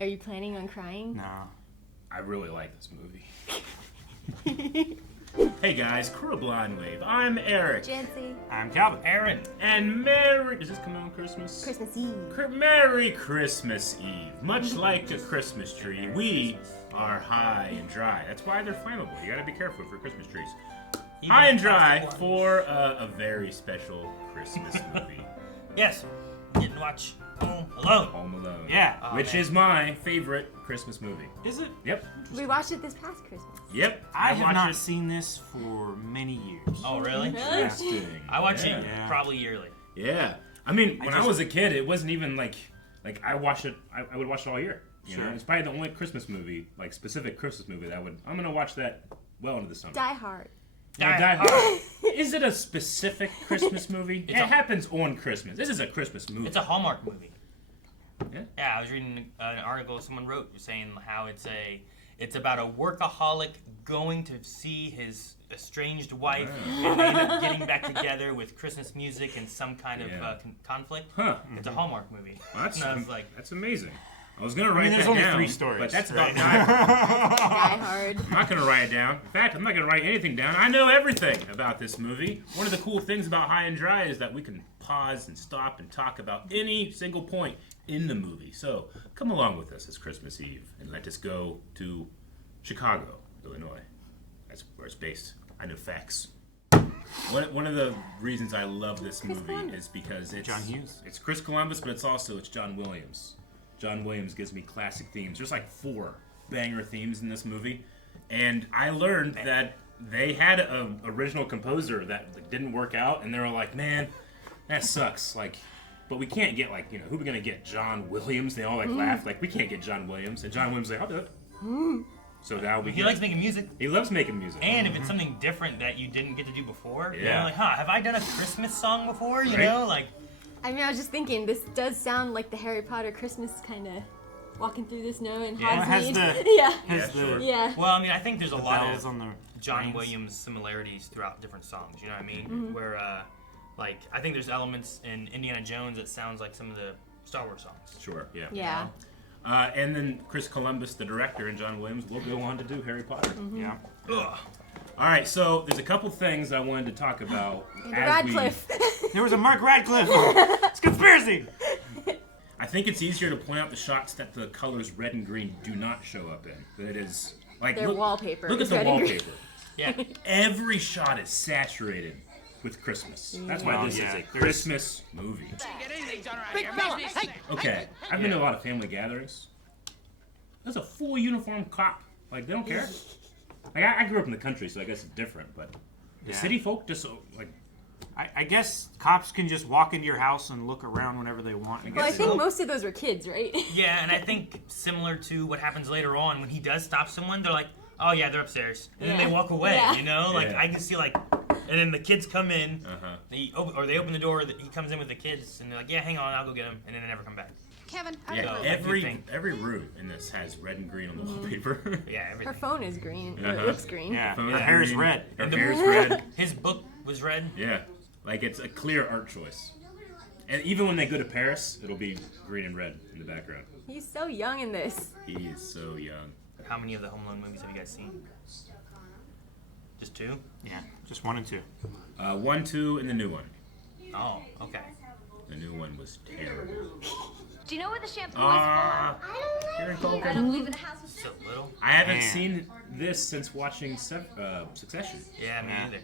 Are you planning on crying? No. I really like this movie. Hey guys, Crew Blind Wave. I'm Eric. Janci. I'm Calvin. Aaron. And Merry... Does this come out on Christmas? Christmas Eve. Merry Christmas Eve. Much like a Christmas tree, we are high and dry. That's why they're flammable. You gotta be careful for Christmas trees. High and dry for a very special Christmas movie. Yes. Didn't watch Home Alone. Home Alone. Yeah. Which is my favorite Christmas movie. Is it? Yep. We watched it this past Christmas. Yep. I have watched not it. seen this for many years. Oh, really? Interesting. I watch Yeah. it probably yearly. Yeah. I mean, when I was a kid, it wasn't even like I watched it. I would watch it all year. You know, it's probably the only Christmas movie, like specific Christmas movie that I'm gonna watch that well into the summer. Die Hard. Yeah, Die Hard. Is it a specific Christmas movie? It happens on Christmas. This is a Christmas movie. It's a Hallmark movie. Yeah. Yeah, I was reading an article someone wrote saying how it's about a workaholic going to see his estranged wife, and they end up getting back together with Christmas music and some kind of conflict. Huh. It's a Hallmark movie. Well, that's, and I was like, that's amazing. I was gonna write there's that only down, 3 stories, but that's right? about Die Hard. Die Hard. I'm not gonna write it down. In fact, I'm not gonna write anything down. I know everything about this movie. One of the cool things about High and Dry is that we can pause and stop and talk about any single point in the movie. So come along with us this Christmas Eve and let us go to Chicago, Illinois. That's where it's based. I know facts. One of the reasons I love this movie is because it's John Hughes. It's Chris Columbus, but it's John Williams. John Williams gives me classic themes. There's like 4 banger themes in this movie, and I learned that they had an original composer that didn't work out, and they were like, "Man, that sucks." Like, but we can't get who are we gonna get? John Williams? They all laughed like, "We can't get John Williams," and John Williams was like, "I'll do it." So now he likes making music. He loves making music. And if it's something different that you didn't get to do before, Yeah. you're like, have I done a Christmas song before? You Right? know, like. I mean, I was just thinking, this does sound like the Harry Potter Christmas kind of walking through the snow and Yeah, it has Hogsmeade. the- Yeah. Has sure. Yeah. Well, I mean, I think there's a lot bells of on the John reins. Williams similarities throughout different songs. You know what I mean? Where, like, I think there's elements in Indiana Jones that sounds like some of the Star Wars songs. Sure, yeah. Yeah. And then Chris Columbus, the director, and John Williams will go on to do Harry Potter. Yeah. Ugh. All right, so there's a couple things I wanted to talk about. And as Radcliffe. There was a Mark Radcliffe. It's conspiracy. I think it's easier to point out the shots that the colors red and green do not show up in. That it is like Their wallpaper Look at is the red and green. wallpaper. Yeah. Every shot is saturated with Christmas. That's why Well, this yeah, is a there's- Christmas movie. Okay, I've been to a lot of family gatherings. There's a full uniform cop. Like, they don't care. Like, I grew up in the country, so I guess it's different, but the Yeah. city folk just, like, I guess cops can just walk into your house and look around whenever they want. Well, I guess think so. most of those were kids, right? Yeah, and I think similar to what happens later on, when he does stop someone, they're like, oh yeah, they're upstairs. And then Yeah. they walk away, Yeah. you know? Like, Yeah. I can see, like, and then the kids come in, Uh-huh. they open the door, he comes in with the kids, and they're like, yeah, hang on, I'll go get him, and then they never come back. Kevin, yeah, So, every room in this has red and green on the wallpaper. Yeah, Her everything. phone is green. Or Uh-huh. it looks green. Yeah, Phone her is hair's green, red. Her hair's red. His book was red. Yeah, like it's a clear art choice. And even when they go to Paris, it'll be green and red in the background. He's so young in this. He is so young. How many of the Home Alone movies have you guys seen? Just 2? Yeah, just 1 and 2. 1, 2, and the new one. Oh, okay. The new one was terrible. do you know where the shampoo Karen Culkin. I don't live in a house with So little? I haven't Man. seen this since watching Succession. Yeah, me Yeah. neither.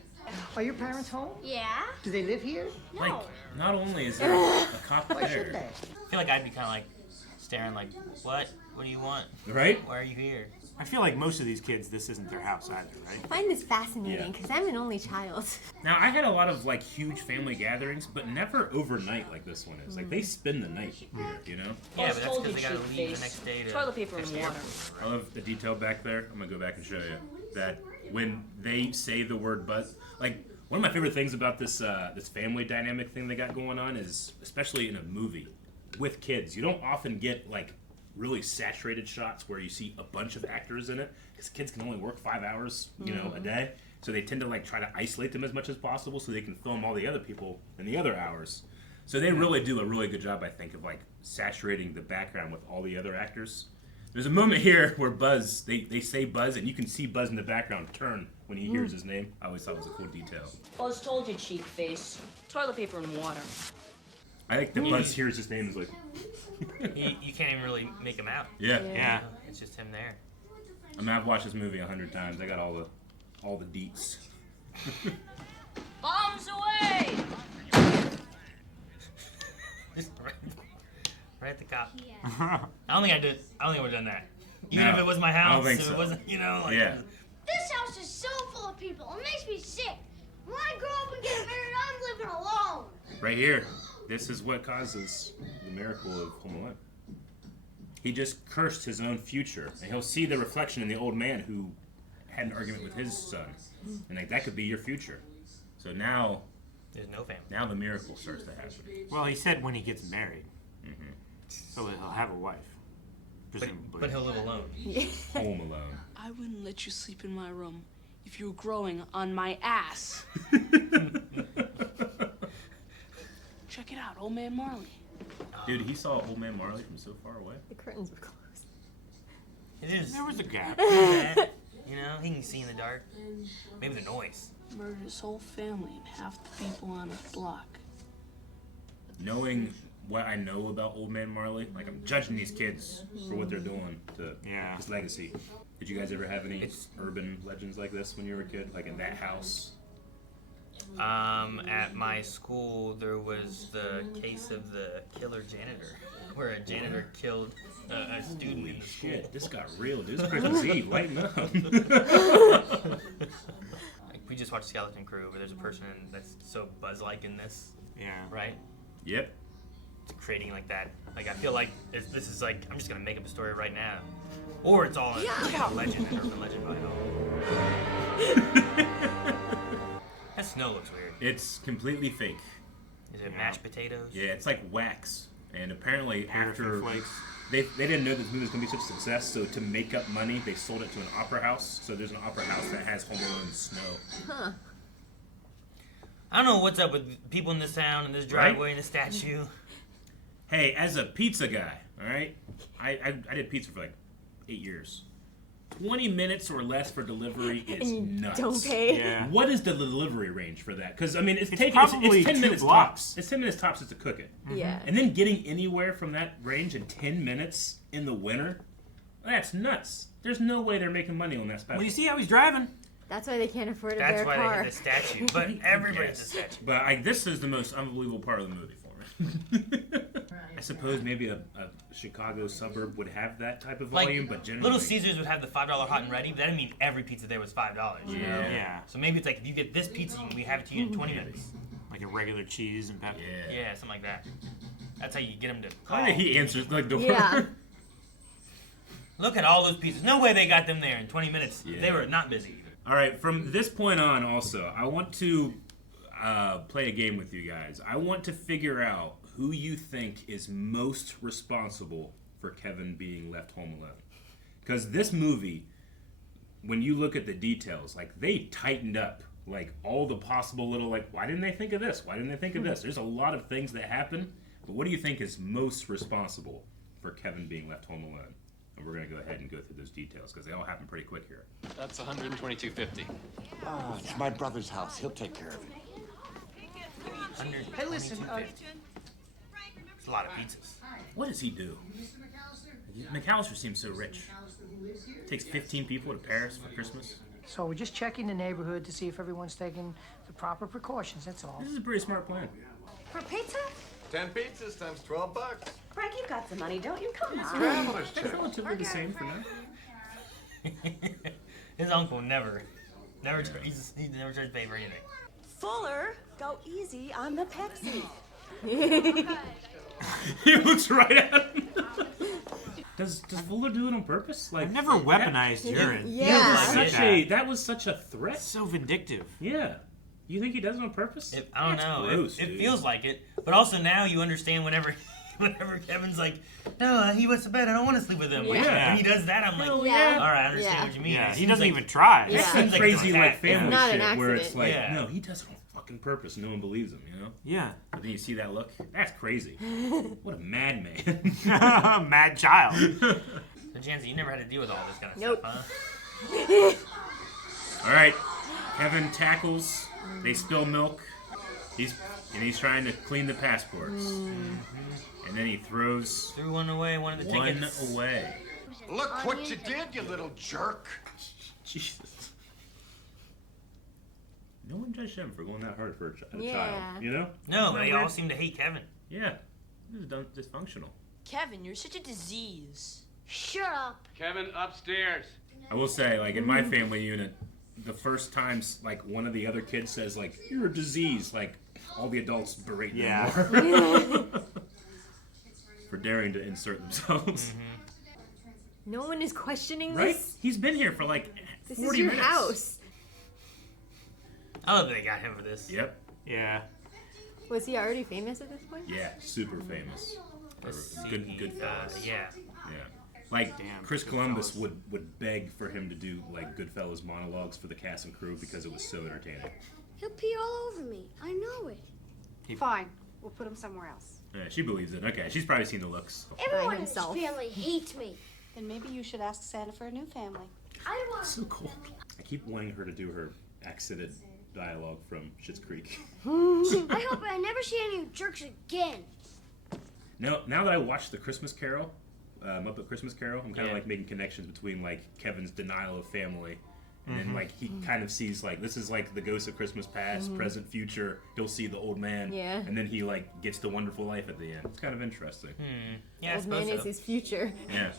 Are your parents home? Yeah? Do they live here? Like, not only is there a cop Why should there, they? I feel like I'd be kind of like staring like, what? What do you want? right? Why are you here? I feel like most of these kids, this isn't their house either, right? I find this fascinating Yeah. because I'm an only child. Now, I had a lot of like huge family gatherings, but never overnight like this one is. Like, they spend the night here, you know? Yeah, but that's because they gotta leave the next day to Toilet paper fix and the water. airport, I love the detail back there. I'm gonna go back and show you that when they say the word "buzz," like one of my favorite things about this this family dynamic thing they got going on is, especially in a movie with kids, you don't often get like really saturated shots where you see a bunch of actors in it, because kids can only work 5 hours, you know, a day. So they tend to like try to isolate them as much as possible so they can film all the other people in the other hours. So they really do a really good job, I think, of like saturating the background with all the other actors. There's a moment here where Buzz, they say Buzz, and you can see Buzz in the background turn when he hears his name. I always thought it was a cool detail. Buzz told you, cheap face. Toilet paper and water. I think that Buzz hears his name is like... You can't even really make him out. Yeah. It's just him there. I mean, I've watched this movie 100 times. I got all the deets. Bombs away! Just right at the cop. I don't think I would have done that. Even No, if it was my I house, don't think if so. it wasn't, like, Yeah. This house is so full of people. It makes me sick. When I grow up and get married, I'm living alone. Right here. This is what causes the miracle of Home Alone. He just cursed his own future, and he'll see the reflection in the old man who had an argument with his son, and like that could be your future. So now, there's no family. now the miracle starts to happen. Well, he said when he gets married, so that he'll have a wife. Presumably. But he'll live alone. Home Alone. I wouldn't let you sleep in my room if you were growing on my ass. Check it out, Old Man Marley. Dude, he saw Old Man Marley from so far away. The curtains were closed. It is. There was a gap. He can see in the dark. Maybe the noise. Murdered his whole family and half the people on the block. Knowing what I know about Old Man Marley, like I'm judging these kids for what they're doing to his legacy. Did you guys ever have any urban legends like this when you were a kid? Like in that house? At my school, there was the case of the killer janitor, where a janitor killed a student in the school. Shit, this got real, dude. It's Christmas Eve. Lighten up. Like, we just watched Skeleton Crew, where there's a person that's so Buzz-like in this. Yeah. Right? Yep. It's creating like that. Like, I feel like this is like, I'm just going to make up a story right now. Or it's all a legend, an urban legend by all. That snow looks weird. It's completely fake. Is it mashed potatoes? Yeah, it's like wax. And apparently Paraffin after flakes. they didn't know this movie was going to be such a success, so to make up money, they sold it to an opera house. So there's an opera house that has Home Alone snow. I don't know what's up with people in this town and this driveway and this statue. Hey, as a pizza guy, all right, I did pizza for like 8 years. 20 minutes or less for delivery is nuts. Don't pay. Yeah. What is the delivery range for that? Because I mean, it's probably 10 2 minutes blocks. tops. It's 10 minutes tops just to cook it. Yeah. And then getting anywhere from that range in 10 minutes in the winter, that's nuts. There's no way they're making money on that special. Well, you see how he's driving? That's why they can't afford a That's bear why car. they had the statue. But everybody's a statue. But this is the most unbelievable part of the movie for me. I suppose maybe a Chicago suburb would have that type of volume, but generally... Little Caesars would have the $5 hot and ready, but that didn't mean every pizza there was $5. You know? Yeah. So maybe it's like, if you get this pizza, we have it to you in 20 minutes. Like a regular cheese and pepper. Yeah. Yeah, something like that. That's how you get them to How call. did he answers the door? Yeah. Look at all those pizzas. No way they got them there in 20 minutes. Yeah. They were not busy. All right, from this point on, also, I want to play a game with you guys. I want to figure out who you think is most responsible for Kevin being left home alone. Because this movie, when you look at the details, like, they tightened up, like, all the possible little, like, why didn't they think of this? Why didn't they think of this? There's a lot of things that happen, but what do you think is most responsible for Kevin being left home alone? And we're going to go ahead and go through those details, because they all happen pretty quick here. That's $122.50. Oh, it's my brother's house. He'll take care of it. Hey, listen, It's a lot of pizzas. What does he do? McAllister seems so rich. Takes 15 people to Paris for Christmas. so we're just checking the neighborhood to see if everyone's taking the proper precautions, that's all. This is a pretty smart plan. For pizza? 10 pizzas times $12. Frank, you got some money, don't you? Come on. Traveler's That's check. relatively the same for now. His uncle never he never tries to pay for anything. Fuller, go easy on the Pepsi. He looks right at him. Does Fuller do it on purpose? Like I've never weaponized urine. Yeah. That was such a threat. So vindictive. Yeah. You think he does it on purpose? I don't That's know. gross, It dude. feels like it, but also now you understand whenever Kevin's like, no, he went to bed. I don't want to sleep with him. Like, Yeah. when he does that, I'm like, Hell yeah. all right, I understand Yeah. what you mean. Yeah, It he seems doesn't like- even try. Yeah. That's Seems some like it's crazy like like that. family It's not shit an where it's accident. like, Yeah. no, he does it on fucking purpose. No one believes him, you know? Yeah. But then you see that look. That's crazy. What a madman. Mad child. So, Janci, you never had to deal with all this kind of Nope. stuff, huh? All right, Kevin tackles. They spill milk. He's trying to clean the passports. And then he threw one away, one of the tickets. One away. Look what you did, you little jerk. Jesus. No one judged him for going that hard for a child, Yeah. you know? No, they all seem to hate Kevin. Yeah. This is dysfunctional. Kevin, you're such a disease. Shut up. Kevin, upstairs. I will say, like, in my family unit, the first times, like, one of the other kids says, like, you're a disease, like, all the adults berate them more. For daring to insert themselves. No one is questioning Right? this. He's been here for, like, 40 This is your minutes. house. I love that they got him for this. Yep. Yeah. Was he already famous at this point? Yeah, super famous. Good fellas. Yeah. Yeah. Like, Damn, Chris Goodfellas. Columbus would beg for him to do, like, Goodfellas monologues for the cast and crew because it was so entertaining. He'll pee all over me. I know it. Fine. We'll put him somewhere else. Yeah, she believes it. Okay, she's probably seen the looks. Everyone in this himself. family hates me. Then maybe you should ask Santa for a new family. I want. So cool. I keep wanting her to do her accented dialogue from Schitt's Creek. I hope I never see any jerks again. Now that I watched the Christmas Carol, Muppet Christmas Carol, I'm kind of like making connections between like Kevin's denial of family, and then like he kind of sees like this is like the ghost of Christmas past, present, future. He'll see the old man, and then he like gets the wonderful life at the end. It's kind of interesting. Yeah, I Old man suppose is so. his future. Yeah.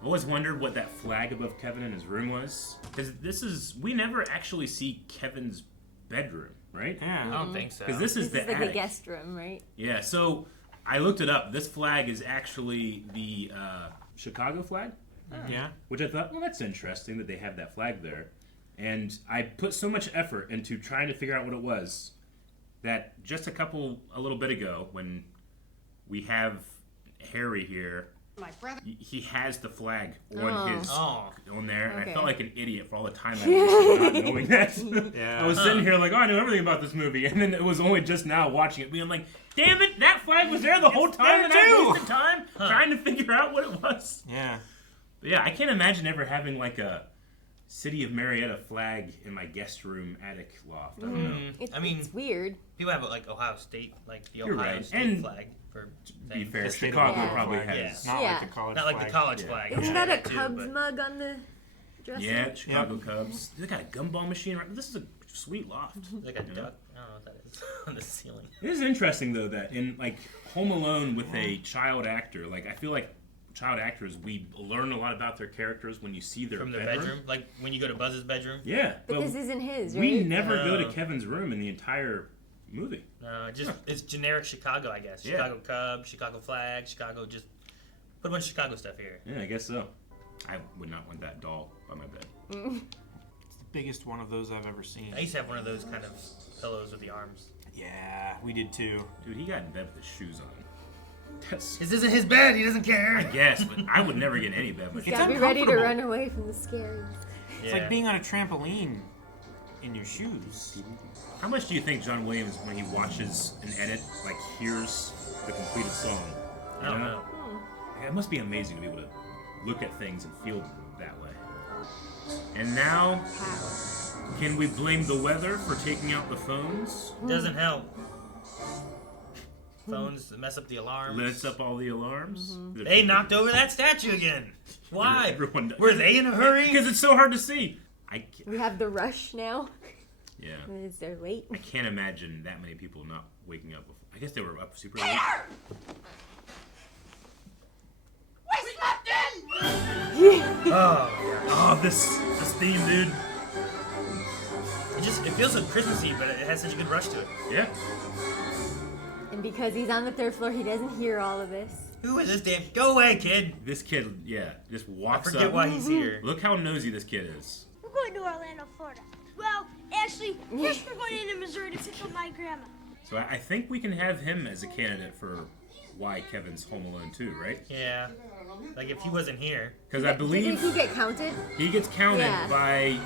I always wondered what that flag above Kevin in his room was, because we never actually see Kevin's bedroom, right? Yeah. I don't think so. Because this is This the is like attic. the guest room, right? Yeah, so I looked it up. This flag is actually the Chicago flag, Yeah. which I thought, well, that's interesting that they have that flag there. And I put so much effort into trying to figure out what it was that just a little bit ago, when we have Harry here, My brother. he has the flag on there, and I Okay. felt like an idiot for all the time I wasted not knowing that. Yeah. I was sitting here like, oh, I knew everything about this movie, and then it was only just now watching it being like, damn it, that flag was there the whole time, and I wasted time trying to figure out what it was. Yeah. But yeah, I can't imagine ever having like a City of Marietta flag in my guest room attic loft. I don't know. It's, I mean- it's weird. People have like Ohio State, like the You're Ohio right. State And flag for To be things. fair, The state of Chicago Ohio probably flag. has. Not Yeah. like the college Not like the flag. college Yeah. flag. Isn't Yeah, that a too, Cubs but- mug on the dresser? Yeah, Chicago Cubs. They got a gumball machine. Right? This is a sweet loft. Like a duck. I don't know what that is on the ceiling. It is interesting though that in like Home Alone with a child actor, like I feel like child actors, we learn a lot about their characters when you see their From their bedroom, like when you go to Buzz's bedroom. Yeah, But this isn't his, right? we never go to No. Kevin's room in the entire movie. No, it's generic Chicago, I guess. Yeah. Chicago Cubs, Chicago flag, Chicago. Just put a bunch of Chicago stuff here. Yeah, I guess so. I would not want that doll by my bed. It's the biggest one of those I've ever seen. I used to have one of those kind of pillows with the arms. Yeah, we did too. Dude, he got in bed with his shoes on. That's, This isn't his bed. He doesn't I care. guess, but I would never get any bed with You It's gotta be ready to uncomfortable. run away from the scaries. It's like being on a trampoline in your shoes. How much do you think John Williams, when he watches an edit, like hears the completed song? I don't know. Yeah, it must be amazing to be able to look at things and feel that way. And now, can we blame the weather for taking out the phones? Doesn't help. Phones mess up the alarms. Lights up all the alarms? They knocked over that statue again. Why? Everyone does. Were they in a hurry? Because it's so hard to see. We have the rush now. Yeah. Is there late? I can't imagine that many people not waking up before. I guess they were up super late. Oh, this theme, dude. It feels so Christmassy, but it has such a good rush to it. Yeah. And because he's on the third floor, he doesn't hear all of this. Who is this damn? Go away, kid. This kid, yeah, just I walks up. forget why he's here. Look how nosy this kid is. We're going to Orlando, Florida. Well, actually, first we're going into Missouri to pick up my grandma. So I think we can have him as a candidate for why Kevin's Home Alone 2, right? Yeah. Like if he wasn't here. Because I Didn't believe he get counted? he gets counted Yeah. by.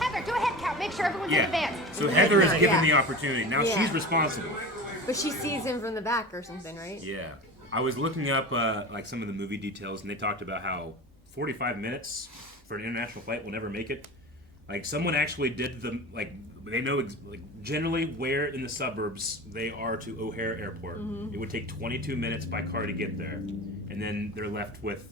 Heather, do a head count. Make sure everyone's in Yeah. advance. So Heather is Yeah. given the opportunity. Now Yeah. she's responsible. But she sees him from the back or something, right? Yeah. I was looking up like some of the movie details, and they talked about how 45 minutes for an international flight will never make it. Like, someone actually did they know generally where in the suburbs they are to O'Hare Airport. It would take 22 minutes by car to get there, and then they're left with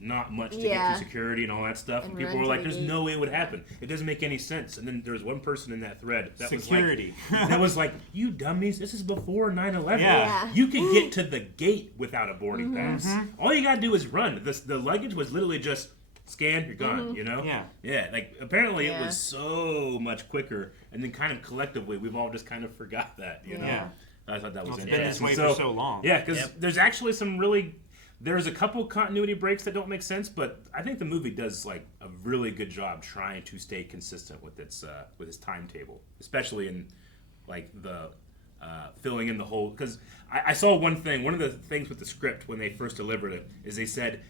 not much to get through security and all that stuff. And people were like, "There's no way it would happen. It doesn't make any sense." And then there was one person in that thread that was like, "You dummies! This is before 9/11. You could get to the gate without a boarding pass. All you gotta do is run. The luggage was literally just scan, you're gone. You know? Yeah. Like, apparently it was so much quicker, and then kind of collectively we've all just kind of forgot that. You know? I thought that was interesting. It's been this way for so long. Yeah, because there's actually some really. There's a couple continuity breaks that don't make sense, but I think the movie does like a really good job trying to stay consistent with its timetable, especially in like the filling in the whole. Because I saw one thing. One of the things with the script when they first delivered it is they said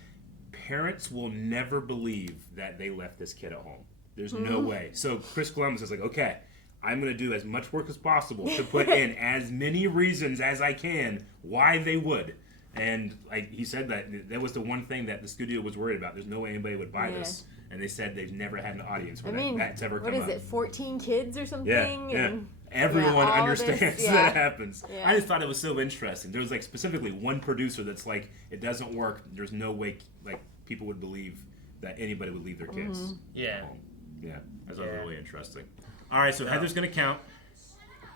parents will never believe that they left this kid at home. There's no way. So Chris Columbus is like, okay, I'm going to do as much work as possible to put in as many reasons as I can why they would. And like he said, that was the one thing that the studio was worried about. There's no way anybody would buy this, and they said they've never had an audience where that's ever come up. What is it, 14 kids or something? Yeah. Everyone understands that happens. Yeah. I just thought it was so interesting. There was like specifically one producer that's like, it doesn't work. There's no way like people would believe that anybody would leave their kids home. Yeah, that's really interesting. All right, so Heather's gonna count.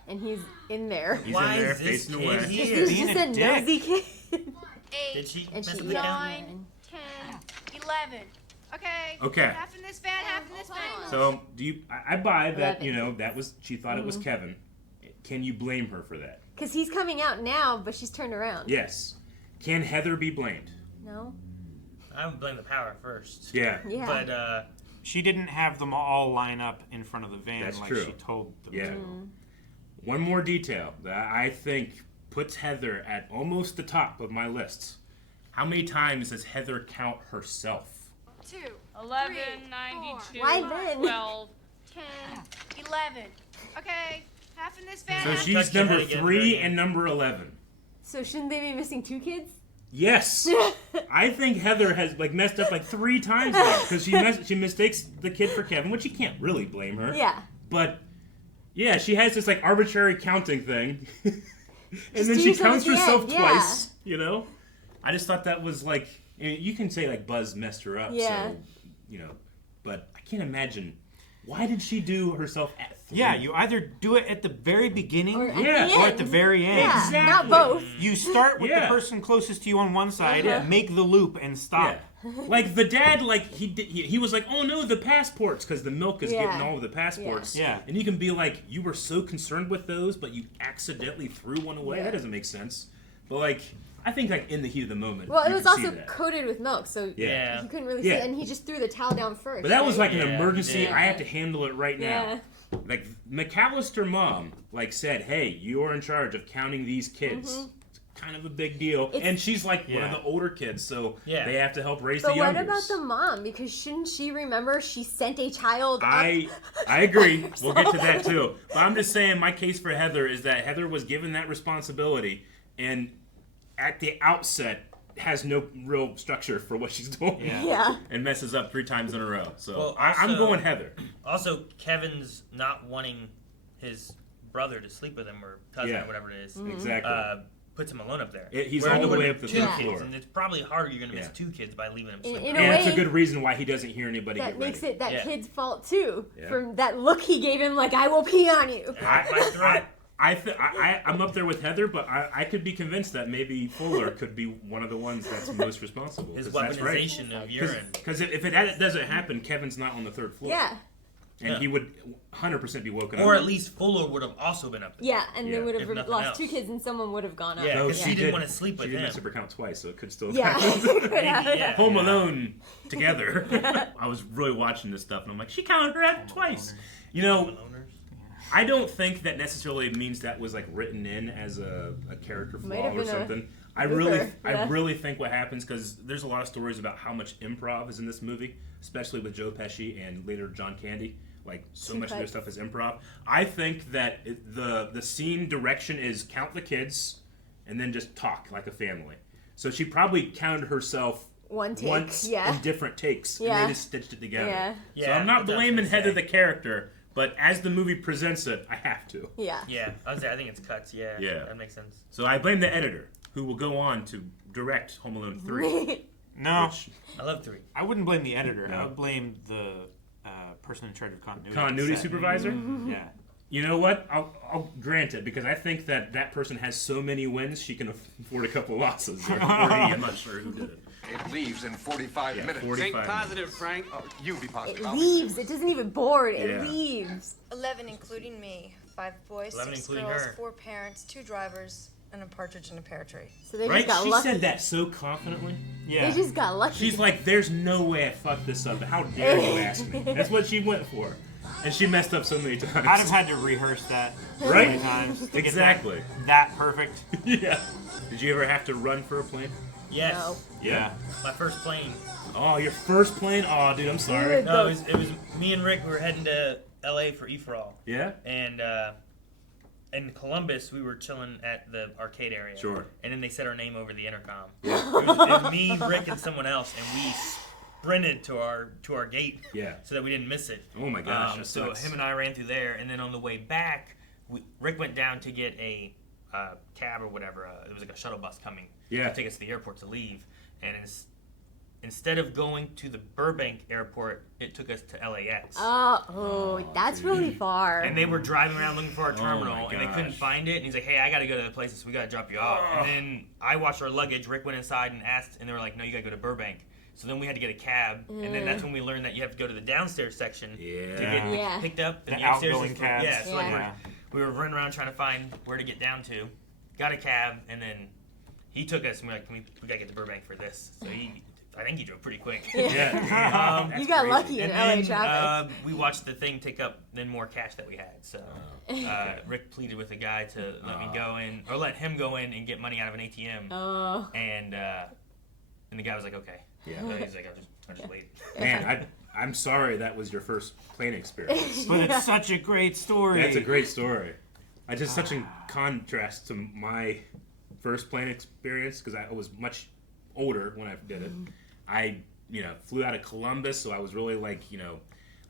And he's in there. He's in there, facing away. He's just a nosy kid. 8, and she 9, 10, 11. Okay. Half in this van, half in this van. So I buy that. That was she thought it was Kevin. Can you blame her for that? Because he's coming out now, but she's turned around. Yes. Can Heather be blamed? No. I would blame the power first. Yeah. But she didn't have them all line up in front of the van. That's like true. She told them. Yeah. One more detail that I think puts Heather at almost the top of my list. How many times does Heather count herself? 2, 11, 3, 92, 4, Why then? 12, 10, 11. Okay, half in this van. So half she's number 3 and number 11. So shouldn't they be missing 2 kids? Yes. I think Heather has messed up 3 times now because she mistakes the kid for Kevin, which you can't really blame her. Yeah. But yeah, she has this arbitrary counting thing. And then she counts herself twice, I just thought that was you can say Buzz messed her up, so, but I can't imagine, why did she do herself at 3? Yeah, you either do it at the very beginning or at the very end. Yeah, exactly. not both. You start with the person closest to you on one side, make the loop, and stop. Yeah. The dad, he was like, oh no, the passports, because the milk is getting all of the passports. Yeah. And you can be like, you were so concerned with those, but you accidentally threw one away. That doesn't make sense. But I think in the heat of the moment. Well, it was also that. coated with milk, so he couldn't really see it, and he just threw the towel down first. But that was an emergency. I have to handle it right now. Yeah. McAllister mom said, hey, you are in charge of counting these kids. It's kind of a big deal. And she's one of the older kids, so they have to help raise the youngers. But what about the mom? Because shouldn't she remember she sent a child up? I agree. We'll get to that too. But I'm just saying my case for Heather is that Heather was given that responsibility and at the outset has no real structure for what she's doing. Yeah. And messes up 3 times in a row. So Well, I'm going Heather. Also, Kevin's not wanting his brother to sleep with him or cousin or whatever it is. Exactly. Puts him alone up there. He's all the way up the 2 third kids, floor. And it's probably harder you're going to miss 2 kids by leaving them sleep. In And it's a good reason why he doesn't hear anybody that get ready. makes it that kid's fault too. Yeah. From that look he gave him, I will pee on you. I'm up there with Heather, but I could be convinced that maybe Fuller could be one of the ones that's most responsible. His weaponization of urine. Because if it doesn't happen, Kevin's not on the 3rd floor. Yeah. And he would 100% be woken up. Or at least Fuller would have also been up there. Yeah, and they would have If lost else. 2 kids and someone would have gone up. Yeah, because she didn't want to sleep with She didn't him. miss her count twice, so it could still Yeah. happen. Home Alone together. I was really watching this stuff, and I'm like, she counted her out twice. I don't think that necessarily means that was written in as a character flaw or something. I really think what happens, because there's a lot of stories about how much improv is in this movie, especially with Joe Pesci and later John Candy. So much of their stuff is improv. I think that the scene direction is count the kids and then just talk like a family. So she probably counted herself one take. once Yeah. in different takes, and Yeah. they just stitched it together. Yeah. So Yeah, I'm not that's what I was blaming gonna Heather say. the character, but as the movie presents it, I have to. Yeah. Yeah, I think it's cuts. Yeah, Yeah. that makes sense. So I blame the editor, who will go on to direct Home Alone 3. No, I love 3. I wouldn't blame the editor. No. I would blame the person in charge of continuity. Continuity Set. supervisor? Yeah. You know what? I'll grant it, because I think that person has so many wins, she can afford a couple losses. Or 40, I'm not sure who did it. It leaves in 45 minutes. 45 Think positive, Frank. Oh, you be It positive. leaves. It doesn't even board. It Yeah. leaves. 11, including me. 5 boys, 11 6 including girls, her. 4 parents, 2 drivers, and a partridge in a pear tree. So they Right? just got She lucky. said that so confidently. Yeah. They just got lucky. She's like, there's no way I fucked this up. How dare you ask me? That's what she went for. And she messed up so many times. I'd have had to rehearse that so Right? many times. To get Exactly. that perfect. Yeah. Did you ever have to run for a plane? Yes. No. Yeah. My first plane. Oh, your first plane? Oh, dude, I'm sorry. No, it was me and Rick. We were heading to L.A. for E-for-All. Yeah? And in Columbus, we were chilling at the arcade area. Sure. And then they said our name over the intercom. It was me, Rick, and someone else, and we sprinted to our gate. Yeah. So that we didn't miss it. Oh my gosh, that So sucks. him and I ran through there, and then on the way back, Rick went down to get a cab or whatever. It was like a shuttle bus coming Yeah. to take us to the airport to leave, and instead of going to the Burbank airport, it took us to LAX. That's really far. And they were driving around looking for our Oh terminal, my and they couldn't gosh. find it. And he's like, "Hey, I got to go to the places, so we got to drop you off." And then I watched our luggage. Rick went inside and asked, and they were like, "No, you got to go to Burbank." So then we had to get a cab, and then that's when we learned that you have to go to the downstairs section to get Yeah. picked up. And The upstairs outgoing is cabs. Yeah, so like Yeah. we were running around trying to find where to get down to. Got a cab, and then he took us, and we were like, we got to get to Burbank for this. So I think he drove pretty quick. Yeah. You got lucky in And LA then, traffic. we watched the thing take up then more cash that we had. So Rick pleaded with the guy to let me go in, or let him go in and get money out of an ATM. Oh. And the guy was like, okay. Yeah. So he's like, I'll just wait. Man, I'm sorry that was your first plane experience. But it's such a great story. That's a great story. I just such in contrast to my first plane experience, because I was much older when I did it. I, flew out of Columbus, so I was really like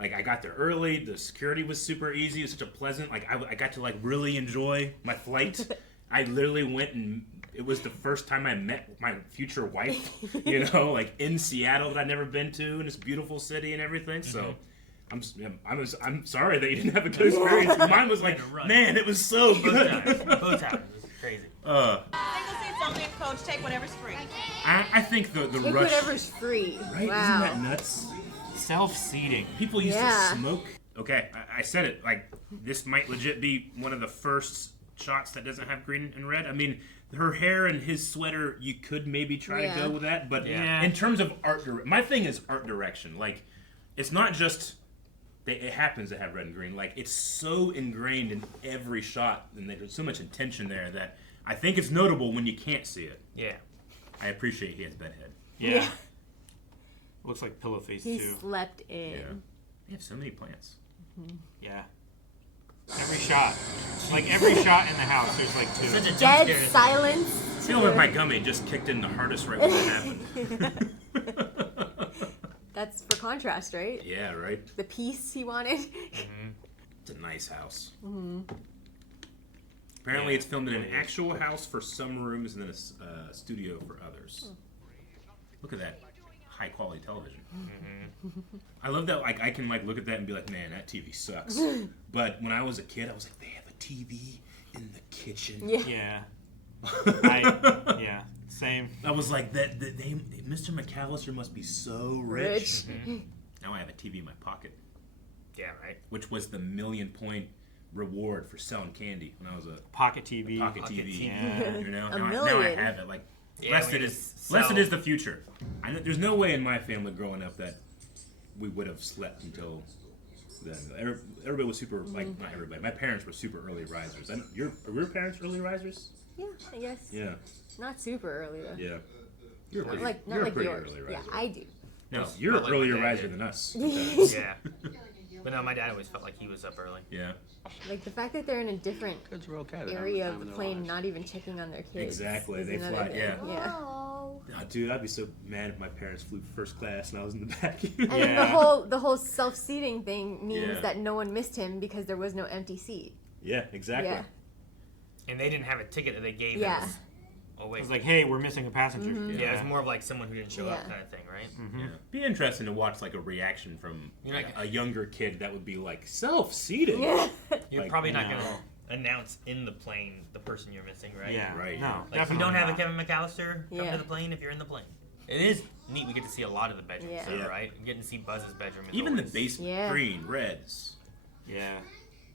I got there early. The security was super easy. It was such a pleasant, I got to really enjoy my flight. I literally went and it was the first time I met my future wife, in Seattle that I'd never been to, in this beautiful city and everything. So I'm sorry that you didn't have a good experience. Mine was like, man, it was so good. Both times. It was crazy. Single seats only, coach. Take whatever's free. I think the Take rush, whatever's free. right? Wow. Isn't that nuts? Self-seating. People used Yeah. to smoke. Okay, I said it. This might legit be one of the first shots that doesn't have green and red. I mean, her hair and his sweater, you could maybe try to go with that. But Yeah. in terms of my thing is art direction. It's not just that it happens to have red and green. It's so ingrained in every shot, and there's so much intention there that I think it's notable when you can't see it. Yeah. I appreciate he has bedhead. Yeah. Looks like pillow face He too. slept in. Yeah. They have so many plants. Yeah. Every shot. Every shot in the house, there's two. Such a jump Dead scare. silence. I feel like my gummy just kicked in the hardest right when that happened. That's for contrast, right? Yeah, right? The peace he wanted. It's a nice house. Apparently it's filmed in an actual house for some rooms and then a studio for others. Look at that high quality television. I love that I can look at that and be like, man, that TV sucks. But when I was a kid, I was like, they have a TV in the kitchen. Yeah. Yeah. Same. I was like, Mr. McAllister must be so rich. Now I have a TV in my pocket. Yeah, right. Which was the 1,000,000-point reward for selling candy when I was a Pocket TV. pocket TV. Yeah. Now A I million. have it. Yeah, Blessed when you it is the future. There's no way in my family growing up that we would have slept until then. Everybody was super not everybody. My parents were super early risers. Were your parents early risers? Yeah, I guess. Yeah. Not super early though. Yeah. You're Not pretty, like you're a pretty yours. early Yeah, riser. I do. No, you're Not like my earlier dad riser did. than us. Yeah. But no, my dad always felt like he was up early. Yeah. The fact that they're in a different Kids are okay. area of the plane, not even checking on their kids. Exactly, is they another fly- thing. yeah. Yeah. Oh. Oh, dude, I'd be so mad if my parents flew first class and I was in the back. And then the whole self-seating thing means that no one missed him because there was no empty seat. Yeah, exactly. Yeah. And they didn't have a ticket that they gave. Yeah. Us. Oh wait. It's like, hey, we're missing a passenger. Mm-hmm. Yeah, it's more of like someone who didn't show up kind of thing, right? Mm-hmm. Yeah. Be interesting to watch like a reaction from like a younger kid that would be like self-seated. Yeah. You're like, probably not gonna announce in the plane the person you're missing, right? Yeah, right. No, like you don't have a Kevin McAllister come Yeah. to the plane if you're in the plane. It is neat. We get to see a lot of the bedrooms, though, right? We're getting to see Buzz's bedroom. Even the always. basement, green, reds. Yeah.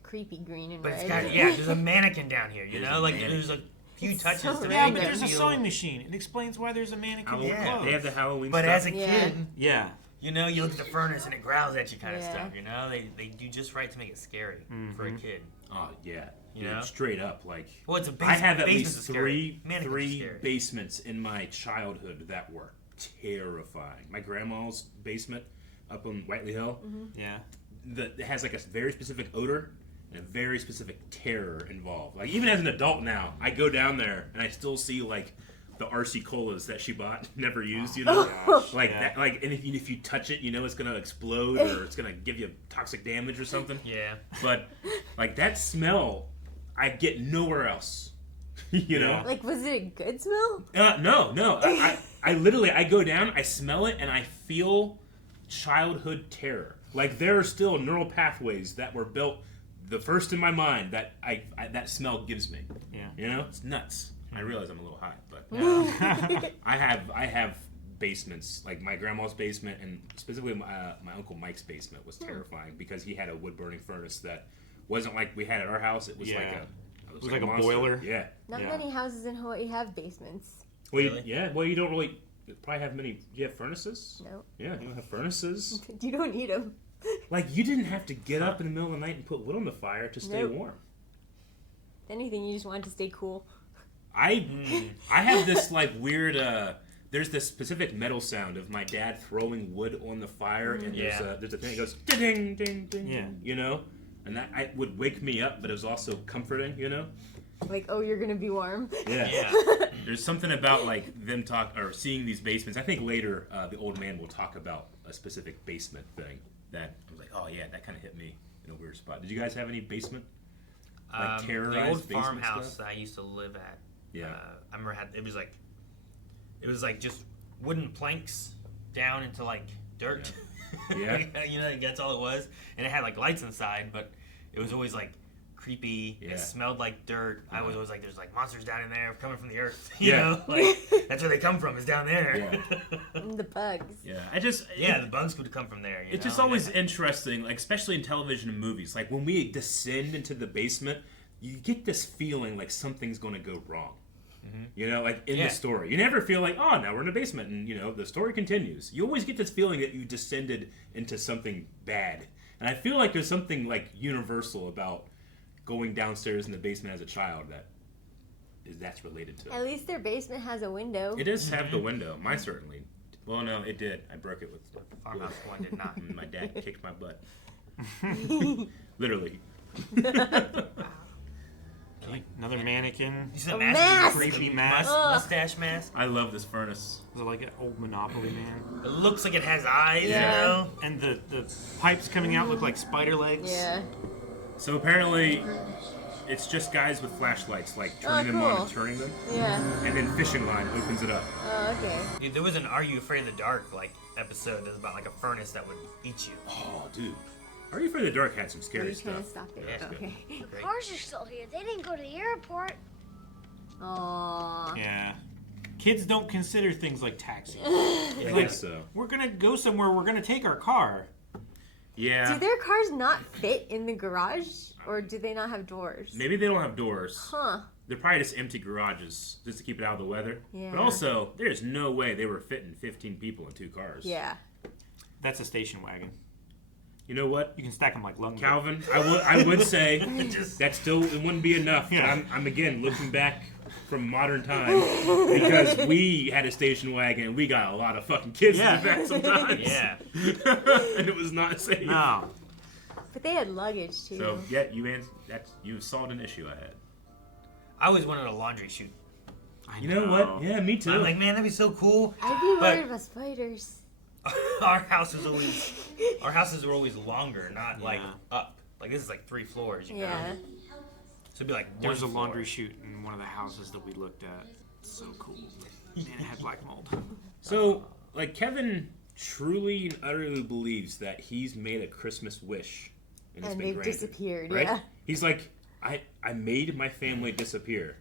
Creepy green and But red. it's got, there's a mannequin down here, you know? Like, there's a few touches to Yeah, make but it there's a feel- sewing machine. It explains why there's a mannequin in clothes. They have the Halloween But stuff. as a kid, you know, you look at the furnace and it growls at you kind of Yeah. stuff, you know? They do just right to make it scary for a kid. Oh, yeah. You Dude, know? straight up. Like, Well, it's a I have at basements least is scary. three Mannequins are scary. basements in my childhood that were terrifying. My grandma's basement up on Whiteley Hill. Yeah. It has like a very specific odor and a very specific terror involved. Like even as an adult now, I go down there and I still see like the RC colas that she bought, never used, you know, like that. Like, and if you touch it, you know it's gonna explode or it's gonna give you toxic damage or something. Yeah. But like that smell, I get nowhere else. You know. Like, was it a good smell? No. I literally I go down, I smell it, and I feel childhood terror. Like there are still neural pathways that were built. The first in my mind that I that smell gives me. Yeah. You know, it's nuts. I realize I'm a little high, but I have basements, like my grandma's basement, and specifically my Uncle Mike's basement was terrifying because he had a wood burning furnace that wasn't like we had at our house. It was like a it was like a monster. boiler. Yeah. Not many houses in Hawaii have basements. Well, well, you don't really probably have many. Do you have furnaces? No. Yeah, you don't have furnaces. You don't need them. Like you didn't have to get up in the middle of the night and put wood on the fire to stay warm. If anything, you just wanted to stay cool. I have this like weird. There's this specific metal sound of my dad throwing wood on the fire, and there's a thing that goes ding ding ding, you know, and that would wake me up, but it was also comforting, you know. Like, oh, you're gonna be warm. Yeah. There's something about like them seeing these basements. I think later the old man will talk about a specific basement thing that I was like, oh yeah, that kind of hit me in a weird spot. Did you guys have any basement? Like terrorized the old basement farmhouse stuff? that I used to live at. Yeah. I remember it was like just wooden planks down into like dirt. Yeah. You know, that's all it was, and it had like lights inside, but it was always like creepy. Yeah. It smelled like dirt. I was always like, there's like monsters down in there coming from the earth. Yeah. You know, like that's where they come from. Is down there. And the bugs. Yeah. The bugs would come from there. It's just always interesting, like especially in television and movies. Like when we descend into the basement, you get this feeling like something's going to go wrong. You know, like in the story. You never feel like, oh, now we're in a basement and, you know, the story continues. You always get this feeling that you descended into something bad. And I feel like there's something like universal about going downstairs in the basement as a child that's related to it. At least their basement has a window. It does have the window. Mine certainly. Well, no, it did. I broke it with the farmhouse one did not. And my dad kicked my butt. Literally. Another mannequin. You said mask. Creepy mask. Mustache mask. I love this furnace. Is it like an old Monopoly man? It looks like it has eyes, you know? And the pipes coming out look like spider legs. Yeah. So apparently, it's just guys with flashlights, like turning them on and turning them. Yeah. And then fishing line opens it up. Oh, okay. Dude, there was an Are You Afraid of the Dark like episode that was about like a furnace that would eat you. Oh, dude. Are You Afraid of the Dark had some scary stuff. Stop it. Yeah. Okay. The cars are still here. They didn't go to the airport. Aww. Yeah. Kids don't consider things like taxis. I guess so. We're gonna go somewhere. We're gonna take our car. Yeah. Do their cars not fit in the garage, or do they not have doors? Maybe they don't have doors. Huh. They're probably just empty garages, just to keep it out of the weather. Yeah. But also, there's no way they were fitting 15 people in 2 cars. Yeah. That's a station wagon. You know what? You can stack them like lumber. Calvin, I would say that still it wouldn't be enough. Yeah. But I'm again looking back from modern times because we had a station wagon and we got a lot of fucking kids in the back sometimes. Yeah. And it was not safe. No. But they had luggage too. So yeah, you solved an issue I had. I always wanted a laundry chute. You know what? Yeah, me too. I'm like, man, that'd be so cool. I'd be But worried about spiders. our houses are always longer, not like up. Like this is like 3 floors. You know? So it'd be like one There's a floor. laundry chute in one of the houses that we looked at. It's so cool. Man, it had black mold. So, like, Kevin truly and utterly believes that he's made a Christmas wish. And, it's And been they've granted, disappeared, right? yeah. He's like, I made my family disappear.